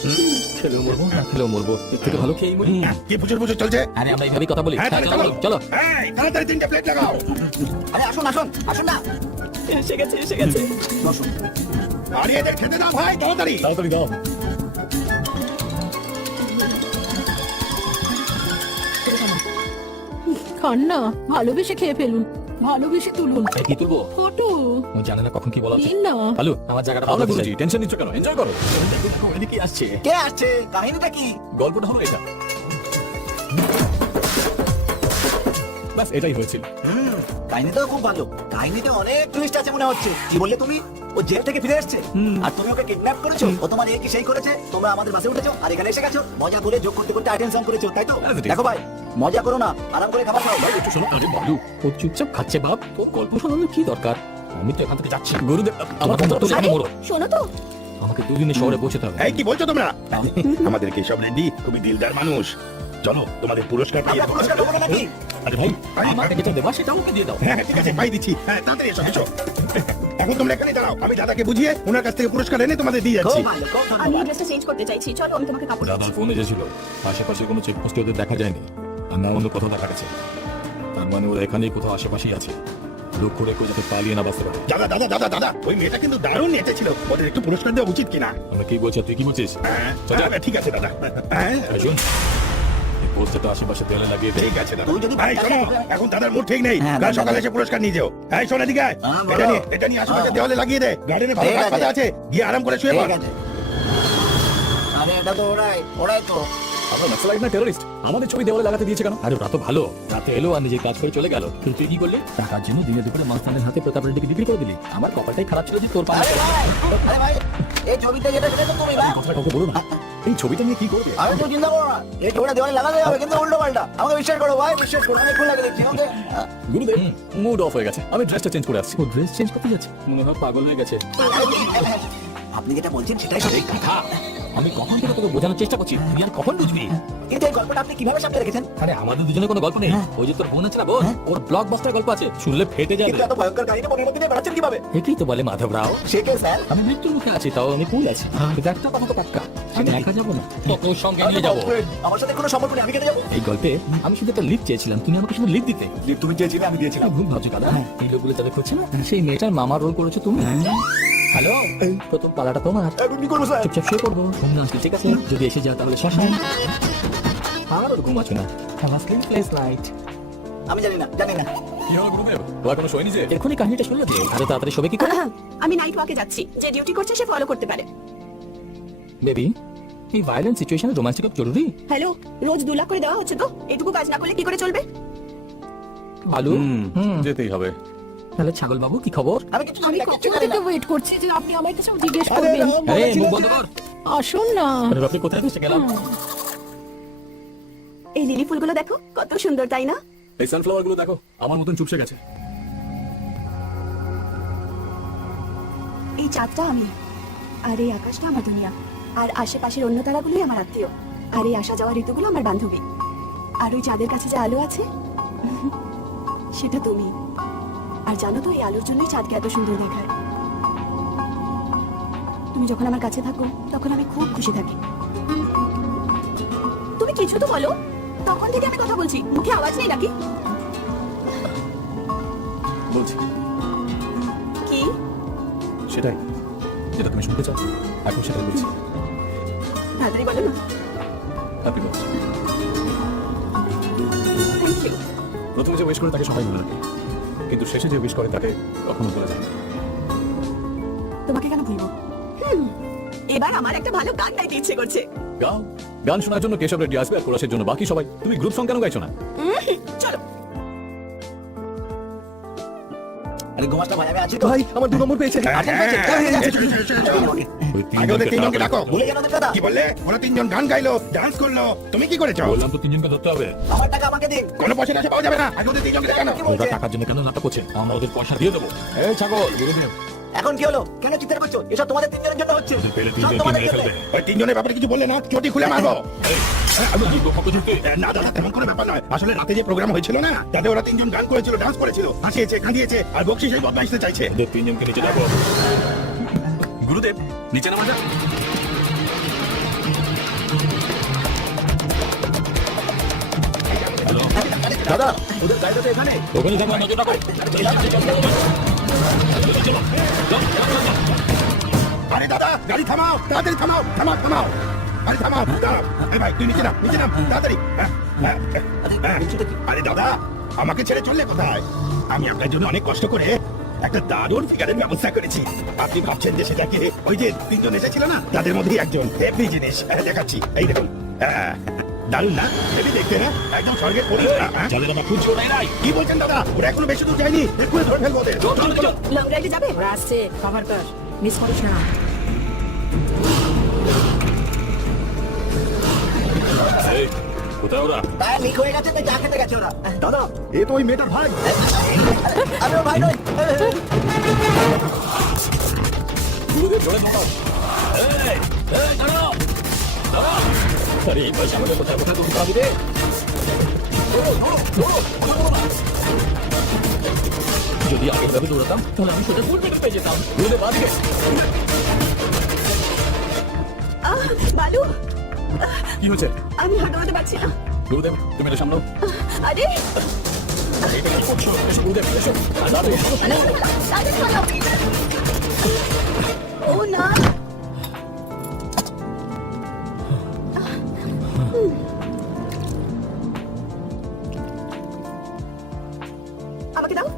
খেলেও মরবো, না খেলেও মরবো, এর থেকে ভালো খেয়েই মরি। কি পুজোর পুজো চলছে? আরে আমরা এইভাবেই কথা বলি। হ্যাঁ, হ্যাঁ, তাহলে চলো চলো। এই, তাড়াতাড়ি 3টে প্লেট লাগাও। আরে আসুন আসুন আসুন না। এসে গেছে, এসে গেছে। বসুন। আরে এদের খেতে দাও ভাই, তাড়াতাড়ি। তাড়াতাড়ি দাও। খান না, ভালোবেসে খেয়ে ফেলুন, ভালোবেসে তুলুন। এই, কি তুলবো? ফটো ও জানে না কখন কি বলা উচিত। দিন না। ভালো, আমার জায়গাটা ভালো আমরা লাগছে। গুরুজি টেনশন নিচ্ছ কেন? এনজয় করো। এদিকে আসছে। কে আসছে? কাহিনীটা কি? গল্পটা হলো এটা, ব্যাস এটাই হয়েছিল। কাহিনীটাও খুব ভালো। কাহিনীতে অনেক টুইস্ট আছে মনে হচ্ছে। কি বললে তুমি? ও জেল থেকে ফিরে এসেছে আর তুমি ওকে কিডন্যাপ করেছো। ও তোমার এই কি সেই করেছে? তোমরা আমাদের বাসে উঠেছো আর এখানে এসে গেছো। মজা করে যোগ করতে করতে আইটেম সং করেছো, তাই তো? As it is. দেখো ভাই, মজা করো না, আরাম করে খাবার খাও। ভাই একটু শোনো। আরে বালু, ও চুপচাপ খাচ্ছে বাপ, তোর গল্প শোনানোর কি দরকার? আমি তো এখান থেকে যাচ্ছি। গুরুদেব আমার তোমার কথা মতো এখানে মরো। শোনো তো, আমাকে দুদিনে শহরে পৌঁছতে হবে। এই কি বলছো তোমরা? আমাদেরকে সব রেডি, খুবই দিলদার মানুষ। চলো তোমাদের পুরস্কার দিয়ে আমরা দেবো। পুরস্কার দেবো না নাকি? আরে ভাই, আমাকে যেটা দেবা সেটা আমাকে দিয়ে দাও। হ্যাঁ ঠিক আছে, পাই দিচ্ছি। হ্যাঁ তাড়াতাড়ি এসো এসো। এখন তোমরা এখানে দাঁড়াও, আমি দাদাকে বুঝিয়ে ওনার কাছ থেকে পুরস্কার এনে তোমাদের দিয়ে যাচ্ছি। খুব ভালো, খুব আমি ধন্যবাদ। ড্রেসটা চেঞ্জ করতে চাইছি। চলো আমি তোমাকে কাপড় দাদার ফোন এসেছিল, আশেপাশে কোনো চেকপোস্টে ওদের দেখা যায়নি, আর না অন্য কোথাও দেখা গেছে। তার মানে ওরা এখানেই কোথাও আশেপাশেই আছে। লক্ষ্য রেখে যাতে পালিয়ে না বাঁচতে পারে। দাদা দাদা দাদা দাদা, ওই মেয়েটা কিন্তু দারুণ নেচেছিল। ওদের একটু পুরস্কার দেওয়া উচিত কিনা? আমরা কি বলছি আর তুই কি বলছিস? হ্যাঁ, ঠিক আছে দাদা। হ্যাঁ এই শোন, এই পোস্টারটা আশেপাশে দেয়ালে লাগিয়ে দে। ঠিক আছে দাদা। তুই যদি ভাই শোনো, এখন দাদার মুড ঠিক নেই। হ্যাঁ, কাল দাদা, সকালে দাদা। এসে পুরস্কার নিয়ে যাও। হ্যাঁ শোন এদিকে আয়। হ্যাঁ, এটা বলো। নিয়ে আশেপাশে হ্যাঁ। দেওয়ালে লাগিয়ে দে। গার্ডেনে ভালো ঠিক গাছ আছে। পাতা আছে, গিয়ে আরাম করে শুয়ে পড়। ঠিক আছে। আরে এটা তো ওরাই তো। আমরা নক্সালাইট না টেররিস্ট? আমাদের ছবি দেওয়ালে লাগাতে দিয়েছে কেন? আরে ওরা তো ভালো, রাতে এলো আর নিজের কাজ করে চলে গেল। কিন্তু তুই কি করলি? টাকার জন্য দিনে দুপুরে মাস্তানের হাতে প্রতাপ রেড্ডিকে বিক্রি করে দিলি। আমার কপালটাই খারাপ ছিল যে তোর পাশে। আরে ভাই, এই ছবিটা যেটা সেটা তো তুমি ভাই। কথা কাউকে বলো না। এই ছবিটা নিয়ে কি করবে? আমি তো চিন্তা করো না, এই ছবিটা দেওয়ালে লাগাতে হবে, কিন্তু উল্টো পাল্টা। আমাকে বিশ্বাস করো ভাই, বিশ্বাস করো। আমি এখন লাগিয়ে দিচ্ছি, ওকে? গুরুদেব মুড অফ হয়ে গেছে, আমি ড্রেসটা চেঞ্জ করে আসছি। ও ড্রেস চেঞ্জ করতে যাচ্ছে, মনে হয় পাগল হয়ে গেছে। আপনি যেটা বলছেন সেটাই সঠিক। হ্যাঁ, আমি কখন থেকে তোকে বোঝানোর চেষ্টা করছি, তুই আর কখন বুঝবি? কিন্তু এই গল্পটা আপনি কিভাবে সামনে রেখেছেন? আরে আমাদের দুজনের কোনো গল্প নেই। ওই যে তোর বোন আছে না, বোন, ওর ব্লকবাস্টার গল্প আছে, শুনলে ফেটে যাবে। কিন্তু এত ভয়ঙ্কর কাহিনী মনের মধ্যে নিয়ে বেড়াচ্ছেন কিভাবে? এটাই তো বলে মাধব রাও। সে কে স্যার? আমি মৃত্যুর মুখে আছি, তাও আমি কুল আছি। কিন্তু একটা কথা তো পাক্কা, আমি একা যাবো না, তোর সঙ্গে নিয়ে যাবো। আমার সাথে কোনো সম্পর্ক নেই, আমি কেন যাবো? এই গল্পে আমি শুধু একটা লিফট চেয়েছিলাম, তুমি আমাকে শুধু লিফট দিতে। তুমি চেয়েছিলে, আমি দিয়েছিলাম। ভুল ভাবছো দাদা। এই লোকগুলো যাদের খুঁজছে না, সেই মেয়েটার মামার রোল করেছো তুমি। হ্যালো, প্রথম পালাটা তোমার। এখন কি করবো স্যার? চুপচাপ শুয়ে পড়বো, ঘুম না আসলে ঠিক আছে। যদি এসে যাও তাহলে শ্মশান। আমার ওরকম আছে না। Place light. আমি জানি না, জানি না। কি হলো গুরুদেব? তোমার কোনো শোয়নি যে? এখনই কাহিনীটা শুনলে দিলে আরো তাড়াতাড়ি সবাই কি করে? আমি নাইট ওয়াকে যাচ্ছি। যে ডিউটি করছে সে ফলো করতে পারে। বেবি, এই ভায়োলেন্ট সিচুয়েশনে রোমান্স খুব জরুরি। হ্যালো, রোজ 2 লাখ করে দেওয়া হচ্ছে তো, এটুকু কাজ না করলে কি করে চলবে? ভালো। যেতেই হবে। তাহলে ছাগল বাবু কি খবর? আমি কিছু আমি জানি না, কখন কিচ্ছু জানি না। থেকে ওয়েট করছি যে আপনি আমার কিছু জিজ্ঞেস আরে করবেন। রাম আরে বলেছিল মুখ যে- বন্ধ কর। আসুন না। আরে আপনি কোথায় ফেসে গেলাম? এই লিলি ফুলগুলো দেখো, কত সুন্দর তাই না? এই সানফ্লাওয়ার গুলো দেখো, আমার মতন চুপসে গেছে। এই চাঁদটা আমি, আর এই আকাশটা আমার দুনিয়া, আর আশেপাশের অন্য তারাগুলোই আমার আত্মীয়, আর এই আসা যাওয়া ঋতুগুলো আমার বান্ধবী, আর ওই চাঁদের কাছে যে আলো আছে সেটা তুমি। আর জানো তো, এই আলোর জন্যই চাঁদকে এত সুন্দর দেখায়। তুমি যখন আমার কাছে থাকো তখন আমি খুব খুশি থাকি। তুমি কিছু তো বলো, তখন থেকে আমি কথা বলছি, মুখে আওয়াজ নেই নাকি? বলছি কি? সেটাই যেটা তুমি শুনতে চাও, এখন সেটাই বলছি। তাড়াতাড়ি বলো না। Happy birthday. Thank you. প্রথমে যে উইশ করে তাকে সবাই মনে রাখে, কিন্তু শেষে যে উইশ করে তাকে কখনো বলে যায় না। তোমাকে কেন ভুলবো? এবার আমার একটা ভালো গান গাইতে ইচ্ছে করছে। গাও, গান শোনার জন্য কেশব রেড্ডি আসবে আর কোরাসের জন্য বাকি সবাই। তুমি গ্রুপ সং কেন গাইছো না? চলো। আরে গোমাস্টার ভাই, আমি আছি তো। ভাই আমার 2 নম্বর পেয়েছে। আগে ওদের তিনজনকে ডাকো। ভুলে গেল তো দাদা। কি বললে? ওরা তিনজন গান গাইলো, ডান্স করলো, তুমি কি করেছো? বললাম তো তিনজনকে ধরতে হবে। আমার টাকা আমাকে দিন। কোনো পয়সা টাকা পাওয়া যাবে না, আগে ওদের তিনজনকে দেখানো। কি বলছে? ওরা টাকার জন্য কেন নাটক করছেন? আমরা ওদের পয়সা দিয়ে দেবো। এই ছাগল, গুরুদেব, এখন কি হলো? কেন চিৎকার করছো? এসব তোমাদের তিনজনের জন্য হচ্ছে। পেলে সব তিনজনকে তোমাদের মেরে জন্য। ফেলবে। ওই তিনজনের ব্যাপারে কিছু বললে না, চটি খুলে মারবো। আমি কি পক্ষ থেকে? না দাদা, তেমন কোনো ব্যাপার নয়। আসলে রাতে যে প্রোগ্রাম হয়েছিল না, তাতে ওরা তিনজন গান করেছিল, ডান্স করেছিল, হাসিয়েছে, কাঁদিয়েছে, আর বকশিস এই বদমাইশতে চাইছে। ওদের তিনজনকে নিচে ডাকো। গুরুদেব, নিচে নামা যাক। দাদা, ওদের গাড়িটা তো এখানে। ওখানে থাকো, নজর রাখো। আরে দাদা, গাড়ি থামাও, তাড়াতাড়ি থামাও, থামাও, থামাও। আরে থামাও, দাঁড়াও। এই ভাই, তুই নিচে নাম, নিচে নাম, তাড়াতাড়ি। আরে দাদা, আমাকে ছেড়ে চললে কোথায়? আমি আপনার জন্য অনেক কষ্ট করে একটা দারুণ ফিগারের ব্যবস্থা করেছি। আপনি ভাবছেন যে সেটাকে ওই যে তিনজন এসেছিল না, তাদের মধ্যেই একজন। হেভি জিনিস, দেখাচ্ছি, এই দেখুন। দারুণ না? হেভি দেখতে না? একদম স্বর্গের পরী। যাদের আমরা খুঁজছি ওরাই নাই। কি বলছেন দাদা? ওরা এখনো বেশি দূর যায়নি, এক্ষুনি ধরে ফেলবো ওদের। চলো, চলো। লং রাইডে যাবে? ওরা আসছে, কভার কর, মিস করিস না। এই, কোথায় ওরা? টায়ার লিক হয়ে গেছে, তাই চা খেতে গেছে ওরা। দাদা এ তো ওই মেয়েটার ভাই। আমি ওর ভাই নই। গুরুদেব, জোরে নোকাও। এই, দাঁড়াও, দাঁড়াও। আরে এই পয়সা আমাকে কোথায় কোথায় তুলতে হবে রে? যদি আগের ভাবে দৌড়াতাম তাহলে আমি সোজা ফুল পেটে পেয়ে যেতাম। গুরুদেব, বাদিকে। বালু, কি হয়েছে? আমি হাঁটতে হাঁটতে পারছি না। গুরুদেব, তুমি এটা সামলাও। আরে এটা কি করছো? এসো গুরুদেব, এসো। দাঁড়াও, এসো। আরে ছাড়ো। ও না, আমাকে দাও।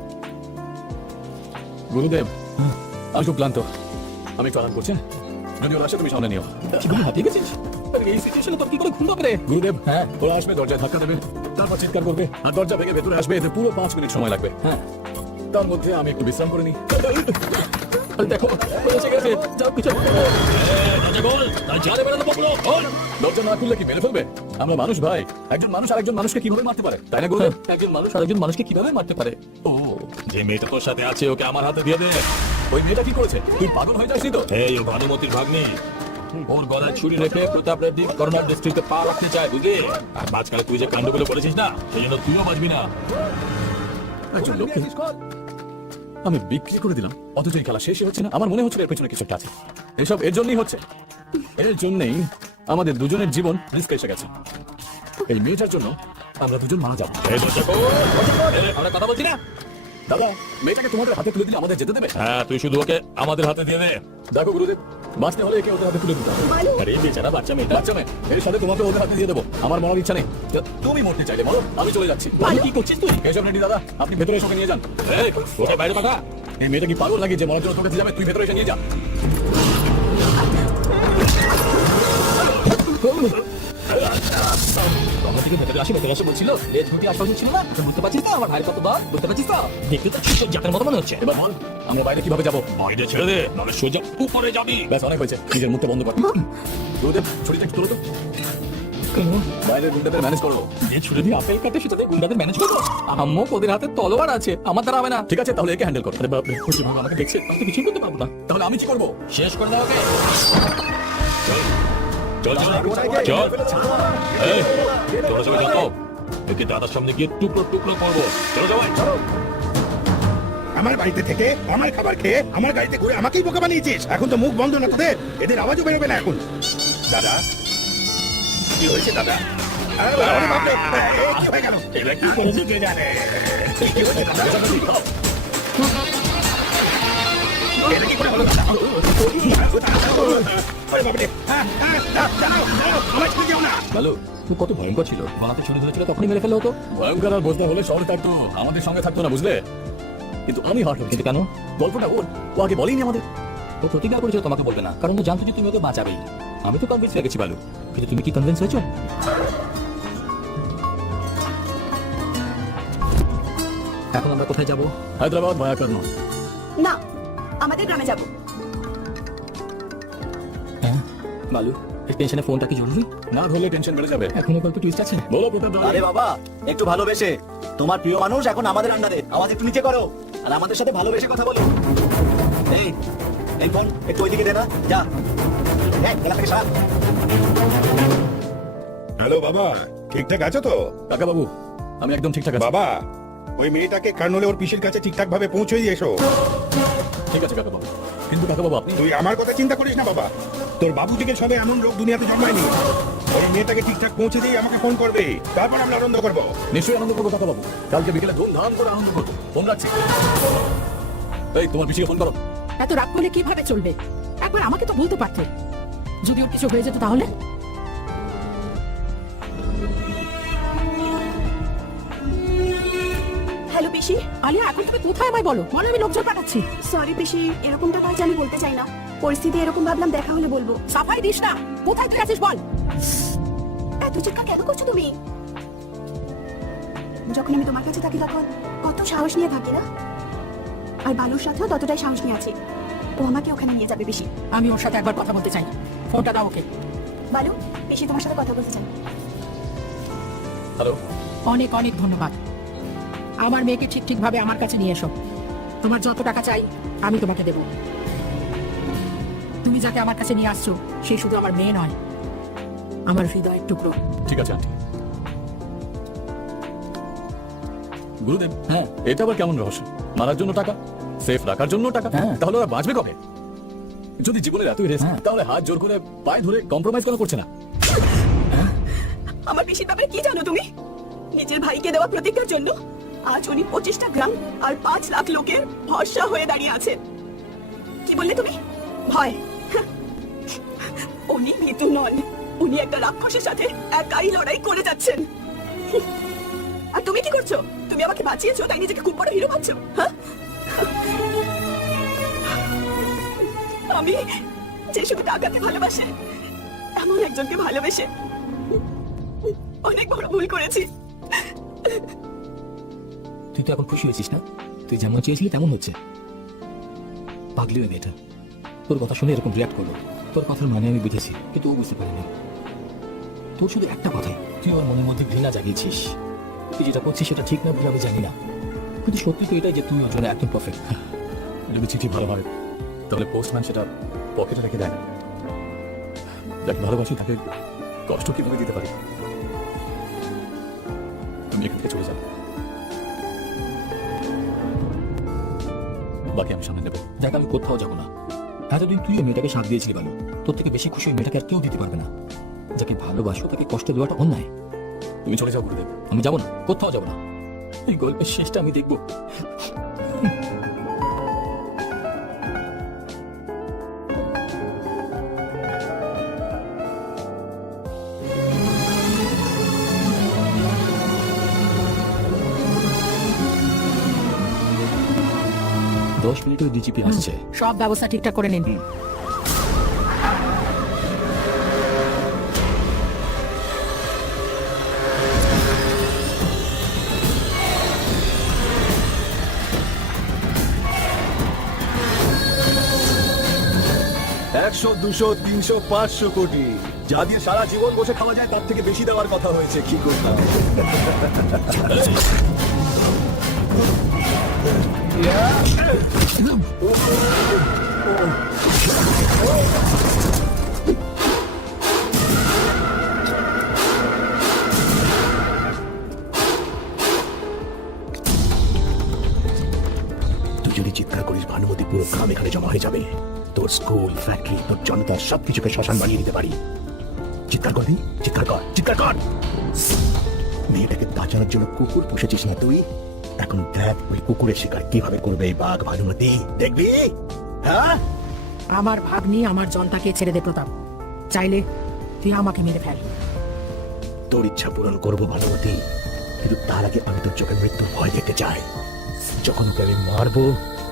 গুরুদেব, আমি খুব ক্লান্ত, আমি একটু আরাম করছি। যদি ওরা আসে তুমি সামনে নিও। কি বলি, হাঁপিয়ে গেছিস? আরে এই সিচুয়েশনে তোর কি করে ঘুম পাবে রে? গুরুদেব, হ্যাঁ, ওরা আসবে, দরজায় ধাক্কা দেবে, তারপর চিৎকার করবে, আর দরজা ভেঙে ভেতরে আসবে। এতে পুরো 5 মিনিট সময় লাগবে। হ্যাঁ, তার মধ্যে আমি একটু বিশ্রাম করে নিই। আরে দেখো, এসে গেছে। যাও পিছনে। দরজা খোল, তার জালে বেরোনো বকলো। খোল। দরজা না খুললে কি মেরে ফেলবে? আমরা মানুষ ভাই, একজন মানুষ আরেকজন মানুষকে কিভাবে মারতে পারে, তাই না গুরুদেব? একজন মানুষ আরেকজন মানুষকে কিভাবে মারতে পারে? ও, যে মেয়েটা তোর সাথে আছে ওকে আমার হাতে দিয়ে দে। ওই মেয়েটা কি করেছে? তুই পাগল হয়ে যাসনি তো? এই ও ভানুমতির ভাগ্নি। ওর গলায় ছুরি রেখে প্রতাপ রেড্ডি করোনার ডিস্ট্রিক্টে পা রাখতে চায়, বুঝলি? আর মাঝখানে তুই যে কাণ্ডগুলো করেছিস না, সেই জন্য তুইও বাঁচবি না। একজন লোককে আমি বিক্রি করে দিলাম, অথচ এই খেলা শেষই হচ্ছে না। আমার মনে হচ্ছিল এর পেছনে কিছু একটা আছে। এসব এর জন্যই হচ্ছে, এর জন্যই আমাদের দুজনের জীবন রিস্কে এসে গেছে। এই মেয়েটার জন্য আমরা দুজন মারা যাবো। এই দরজা খোল। আমরা কথা বলছি না? দাদা, মেয়েটাকে তোমাদের হাতে তুলে দিলে আমাদের যেতে দেবে? হ্যাঁ, তুই শুধু ওকে আমাদের হাতে দিয়ে দে। দেখো গুরুদেব, বাঁচতে হলে একে ওদের হাতে তুলে দিতে হবে। আরে বেচারা বাচ্চা মেয়েটা। বাচ্চা মেয়ে, এর সাথে তোমাকে ওদের হাতে দিয়ে দেবো। আমার মরার ইচ্ছা নেই। তুমি মরতে চাইলে মরো, আমি চলে যাচ্ছি। কি করছিস তুই? এসব রেডি দাদা, আপনি ভেতরে এসে ওকে নিয়ে যান। এই, ওটা বাইরে পাঠা। এই মেয়েটা কি পাগল নাকি যে মরার জন্য তোর কাছে যাবে? তুই ভেতরে এসে নিয়ে যা। তখন থেকে ভেতরে আসে বলছিল, লেজ ঘুটি আশপাশে ছিল না? তুই বুঝতে পারছিস না আমার ভাইয়ের কত দর? বুঝতে পারছিস তো? দেখতে তো ছোট জাতের মতো মনে হচ্ছে। এবার বল, আমরা বাইরে কিভাবে যাবো? বাইরে ছেড়ে দে, নাহলে সোজা উপরে যাবি। ব্যাস, অনেক হয়েছে, নিজের মুখটা বন্ধ কর। গুরুদেব, ছুরিটা একটু তোলো তো। বাইরের গুন্ডাদের ম্যানেজ করো। যে ছুরি দিয়ে আপেল কাটে সেটাতে গুন্ডাদের ম্যানেজ করবো? আম্মু ওদের হাতে তলোয়ার আছে, আমার দ্বারা হবে না। ঠিক আছে, তাহলে একে হ্যান্ডেল করো। আরে বাপরে, ও যেভাবে আমাকে দেখছে আমি তো কিছুই করতে পারবো না। তাহলে আমি কি করবো? শেষ করে দাও ওকে। চল চল চল এই তোরা সবাই যাও, একে দাদার সামনে গিয়ে টুকরো টুকরো করবো। চলো সবাই চলো। আমার বাড়িতে থেকে আমার খাবার খেয়ে আমার গাড়িতে ঘুরে আমাকেই বোকা বানিয়েছিস। এখন তো মুখ বন্ধ না তোদের, এদের আওয়াজও বেরোবে না এখন। দাদা কি হয়েছে দাদা? আরে বাপরে, কি হয়ে গেল? এবার কি করেছে কে জানে? কি হয়েছে দাদা? এটা কি করে হলো দাদা? আরে বাপরে, দাঁড়াও, আমার ছেড়ে যেও না। লালু, তুই কত ভয়ঙ্কর ছিল, গলাতে ছুরি ধরেছিল তখনই মেরে ফেলে হতো। ভয়ঙ্কর আর বসতে হলে শহরে থাকতো, আমাদের সঙ্গে থাকতো না, বুঝলে? কিন্তু আমি হার্ট কিন্তু কেন? গল্পটা ওর, ও আগে বলেনি আমাদের। ও প্রতিজ্ঞা করেছিল তোমাকে বলবে না, কারণ ও জানতো যে তুমি ওকে বাঁচাবেই। আমি তো কনভিন্স হয়ে গেছি বালু, কিন্তু তুমি কি কনভিন্স হয়েছো? এখন আমরা কোথায় যাবো? হায়দ্রাবাদ ভায়া কর্ণ। না, আমাদের গ্রামে যাব। হ্যাঁ বালু, এই টেনশনে ফোনটা কি জরুরি? না ধরলে টেনশন বেড়ে যাবে। এখনো গল্প টুইস্ট আছে। বলো প্রতাপ দা। আরে বাবা, একটু ভালোবেসে। তোমার প্রিয় মানুষ এখন আমাদের আন্ডারে, আওয়াজ একটু নিচে করো আর আমাদের সাথে ভালোবেসে কথা বলো। এই এই ফোন একটু ওইদিকে দে না, যা। এই এখান থেকে সরা। হ্যালো বাবা, ঠিকঠাক আছো তো? কাকা বাবু, আমি একদম ঠিকঠাক আছি। বাবা, ওই মেয়েটাকে কার্নলে ওর পিসির কাছে ঠিকঠাক ভাবে পৌঁছে দিয়ে এসো। ঠিক আছে কাকা বাবু, কিন্তু কাকা বাবু আপনি তুই আমার কথা চিন্তা করিস না বাবা, তোর বাবু থেকে সবে এমন লোক দুনিয়াতে জন্মায়নি। ওই মেয়েটাকে ঠিকঠাক পৌঁছে দিয়ে আমাকে ফোন করবে, তারপর আমরা আনন্দ করবো। নিশ্চয়ই আনন্দ করবো কাকা বাবু। কালকে বিকেলে ধুমধাম করে আনন্দ করবো। ফোন রাখছি। এই তোমার পিছিয়ে ফোন করো। এত রাগ করলে কিভাবে চলবে? একবার আমাকে তো বলতে পারতে, যদি ওর কিছু হয়ে যেত তাহলে। হ্যালো পিসি। আলিয়া, এখন তুমি কোথায় আমায় বলো, বলো আমি লোকজন পাঠাচ্ছি। সরি পিসি, এরকমটা কাজ আমি বলতে চাই না। পরিস্থিতি এরকম ভাবলাম, দেখা হলে বলবো। সাফাই দিস না, কোথায় তুই আছিস বল। এত চিৎকার কেন করছো তুমি? যখন আমি তোমার কাছে থাকি তখন কত সাহস নিয়ে থাকি না? আর বালুর সাথেও ততটাই সাহস নিয়ে আছি। ও আমাকে ওখানে নিয়ে যাবে পিসি। আমি ওর সাথে একবার কথা বলতে চাই, ফোনটা দাও ওকে। বালু, পিসি তোমার সাথে কথা বলতে চাই। হ্যালো। অনেক অনেক ধন্যবাদ। আমার মেয়েকে ঠিক ঠিক ভাবে আমার কাছে নিয়ে এসো। তোমার যত টাকা চাই আমি তোমাকে দেব। তুমি যাকে আমার কাছে নিয়ে আসছো সে শুধু আমার মেয়ে নয়, আমার হৃদয়ের টুকরো। ঠিক আছে আন্টি। গুরুদেব, হ্যাঁ এটা আবার কেমন রহস্য? মারার জন্য টাকা, সেফ রাখার জন্য টাকা, হ্যাঁ। তাহলে ওরা বাঁচবে কবে? যদি জীবনের এতই রেস্ক, হ্যাঁ। তাহলে হাত জোর করে পায়ে ধরে কম্প্রোমাইজ কেন করছে না? আমার পিসির ব্যাপারে কি জানো তুমি? নিজের ভাইকে দেওয়া প্রতিজ্ঞার জন্য আজ উনি 25টা গ্রাম আর 5 লাখ লোকের ভরসা হয়ে দাঁড়িয়ে আছেন। কি বললে তুমি? ভয়? উনি ভীতু নন, উনি একটা রাক্ষসের সাথে একাই লড়াই করে যাচ্ছেন। আর তুমি কি করছো? তুমি আমাকে বাঁচিয়েছো তাই নিজেকে খুব বড় হিরো ভাবছো? হ্যাঁ, আমি যে শুধু টাকাকে ভালোবাসে এমন একজনকে ভালোবেসে অনেক বড় ভুল করেছি। তুই তো এখন খুশি হয়েছিস না? তুই যেমন চেয়েছিলি তেমন হচ্ছে। পাগলি ওই মেয়েটা তোর কথা শুনে এরকম রিয়াক্ট করলো। তোর কথার মানে আমি বুঝেছি, কিন্তু ও বুঝতে পারিনি। তোর শুধু একটা কথাই, তুই ওর মনের মধ্যে ঘৃণা জাগিয়েছিস। তুই যেটা করছিস সেটা ঠিক না ভুল আমি জানি না, কিন্তু সত্যি তো এটাই যে তুই ওর জন্য একদম পারফেক্ট। যদি চিঠি ভালো হয় তাহলে পোস্টম্যান সেটা পকেটে রেখে দেয়। যাকে ভালোবাসি তাকে কষ্ট কিভাবে দিতে পারি? তুমি এখান থেকে চলে যাও, বাকি আমি সামনে নেবো। দেখ, আমি কোথাও যাবো না। এতদিন তুই ওই মেয়েটাকে সাথ দিয়েছিলি বালু, তোর থেকে বেশি খুশি ওই মেয়েটাকে আর কেউ দিতে পারবে না। যাকে ভালোবাসো তাকে কষ্ট দেওয়াটা অন্যায়। তুমি চলে যাও গুরুদেব। আমি যাবো না, কোথাও যাবো না। এই গল্পের শেষটা আমি দেখবো। দশ মিনিটে ডিজিপি আসছে। সব ব্যবস্থা ঠিকঠাক করে নিন। একশো, 200, 300, 500 কোটি যা দিয়ে সারা জীবন বসে খাওয়া যায় তার থেকে বেশি দেওয়ার কথা হয়েছে, কি করতাম? তুই যদি চিৎকার করিস ভানুমতি পুরো গ্রাম এখানে জমা হয়ে যাবে। তোর স্কুল, ফ্যাক্টরি, তোর জনতার সবকিছুকে শ্মশান বানিয়ে দিতে পারি। চিৎকার করবি? চিৎকার কর, চিৎকার কর। মেয়েটাকে বাঁচানোর জন্য কুকুর পুষেছিস না তুই? এখন দেখ ওই কুকুরের শিকার কিভাবে করবে এই বাঘ ভানুমতি, দেখবি? হ্যাঁ, আমার ভাগ্নি আমার জনতাকে ছেড়ে দে প্রতাপ। চাইলে তুই আমাকে মেরে ফেল। তোর ইচ্ছা পূরণ করবো ভানুমতি, কিন্তু তার আগে আমি তোর চোখে মৃত্যুর ভয় দেখতে চাই। যখন ওকে আমি মারবো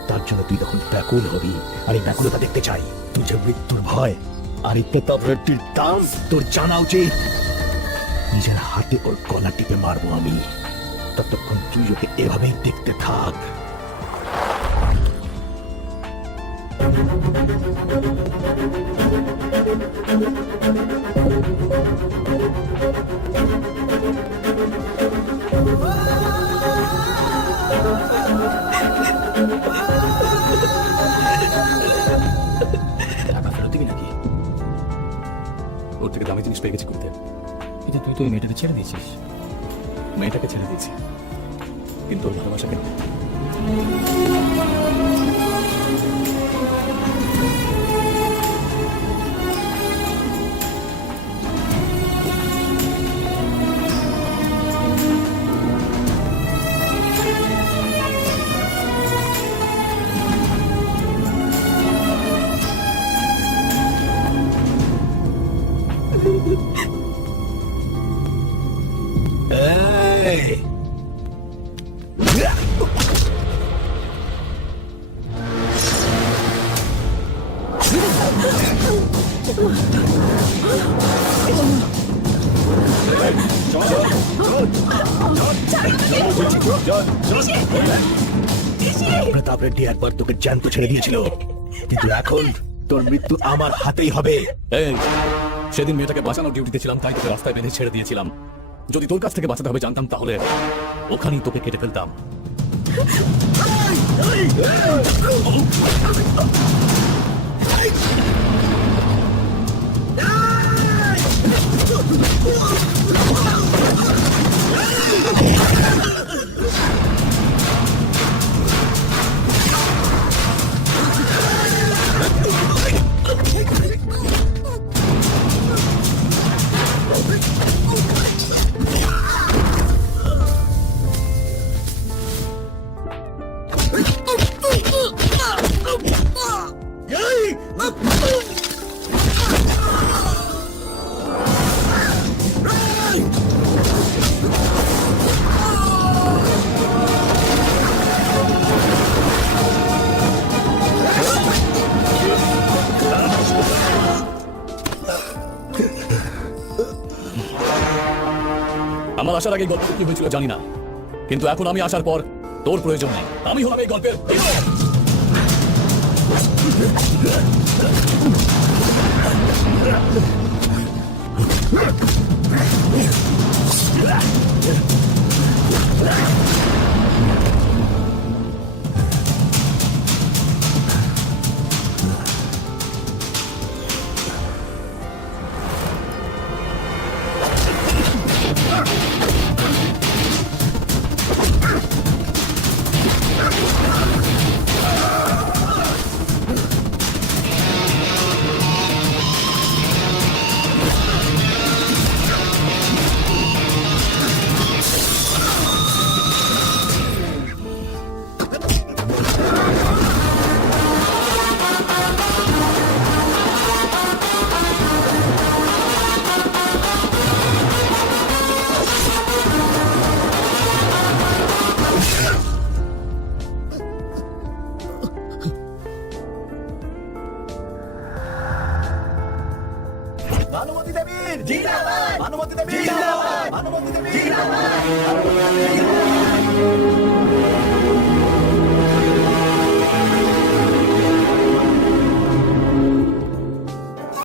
তার জন্য তুই তখন ব্যাকুল হবি, আর এই ব্যাকুলতা দেখতে চাই। তুই যে মৃত্যুর ভয় আর এই প্রতাপ রেড্ডির দাম তোর জানা উচিত। নিজের হাতে ওর গলা টিপে মারবো আমি, ততক্ষণ তুই ওকে এভাবেই দেখতে থাক। টাকা ফেরত দিবি নাকি? ওর থেকে দামি জিনিস পেয়ে গেছি করতে। কিন্তু তুই তো ওই মেয়েটাকে ছেড়ে দিয়েছিস। মেয়েটাকে ছেড়ে দিয়েছি, কিন্তু ওর ভালোবাসাকে না। এই! প্রতাপ রেড্ডি একবার তোকে জ্যান্ত ছেড়ে দিয়েছিল, কিন্তু এখন তোর মৃত্যু আমার হাতেই হবে। এই, সেদিন মেয়েটাকে বাঁচানোর ডিউটিতে ছিলাম, তাই তোকে রাস্তায় বেঁধে ছেড়ে দিয়েছিলাম। যদি তোর কাছ থেকে বাঁচাতে হবে জানতাম, তাহলে ওখানেই তোকে কেটে ফেলতাম। আমার আসার আগে গল্প কি হয়েছিল জানি না, কিন্তু এখন আমি আসার পর তোর প্রয়োজন নেই। আমি হলাম এই গল্পের hero। ভানুমতি দেবীর জিন্দাবাদ! ভানুমতি দেবীর জিন্দাবাদ! ভানুমতি দেবীর জিন্দাবাদ!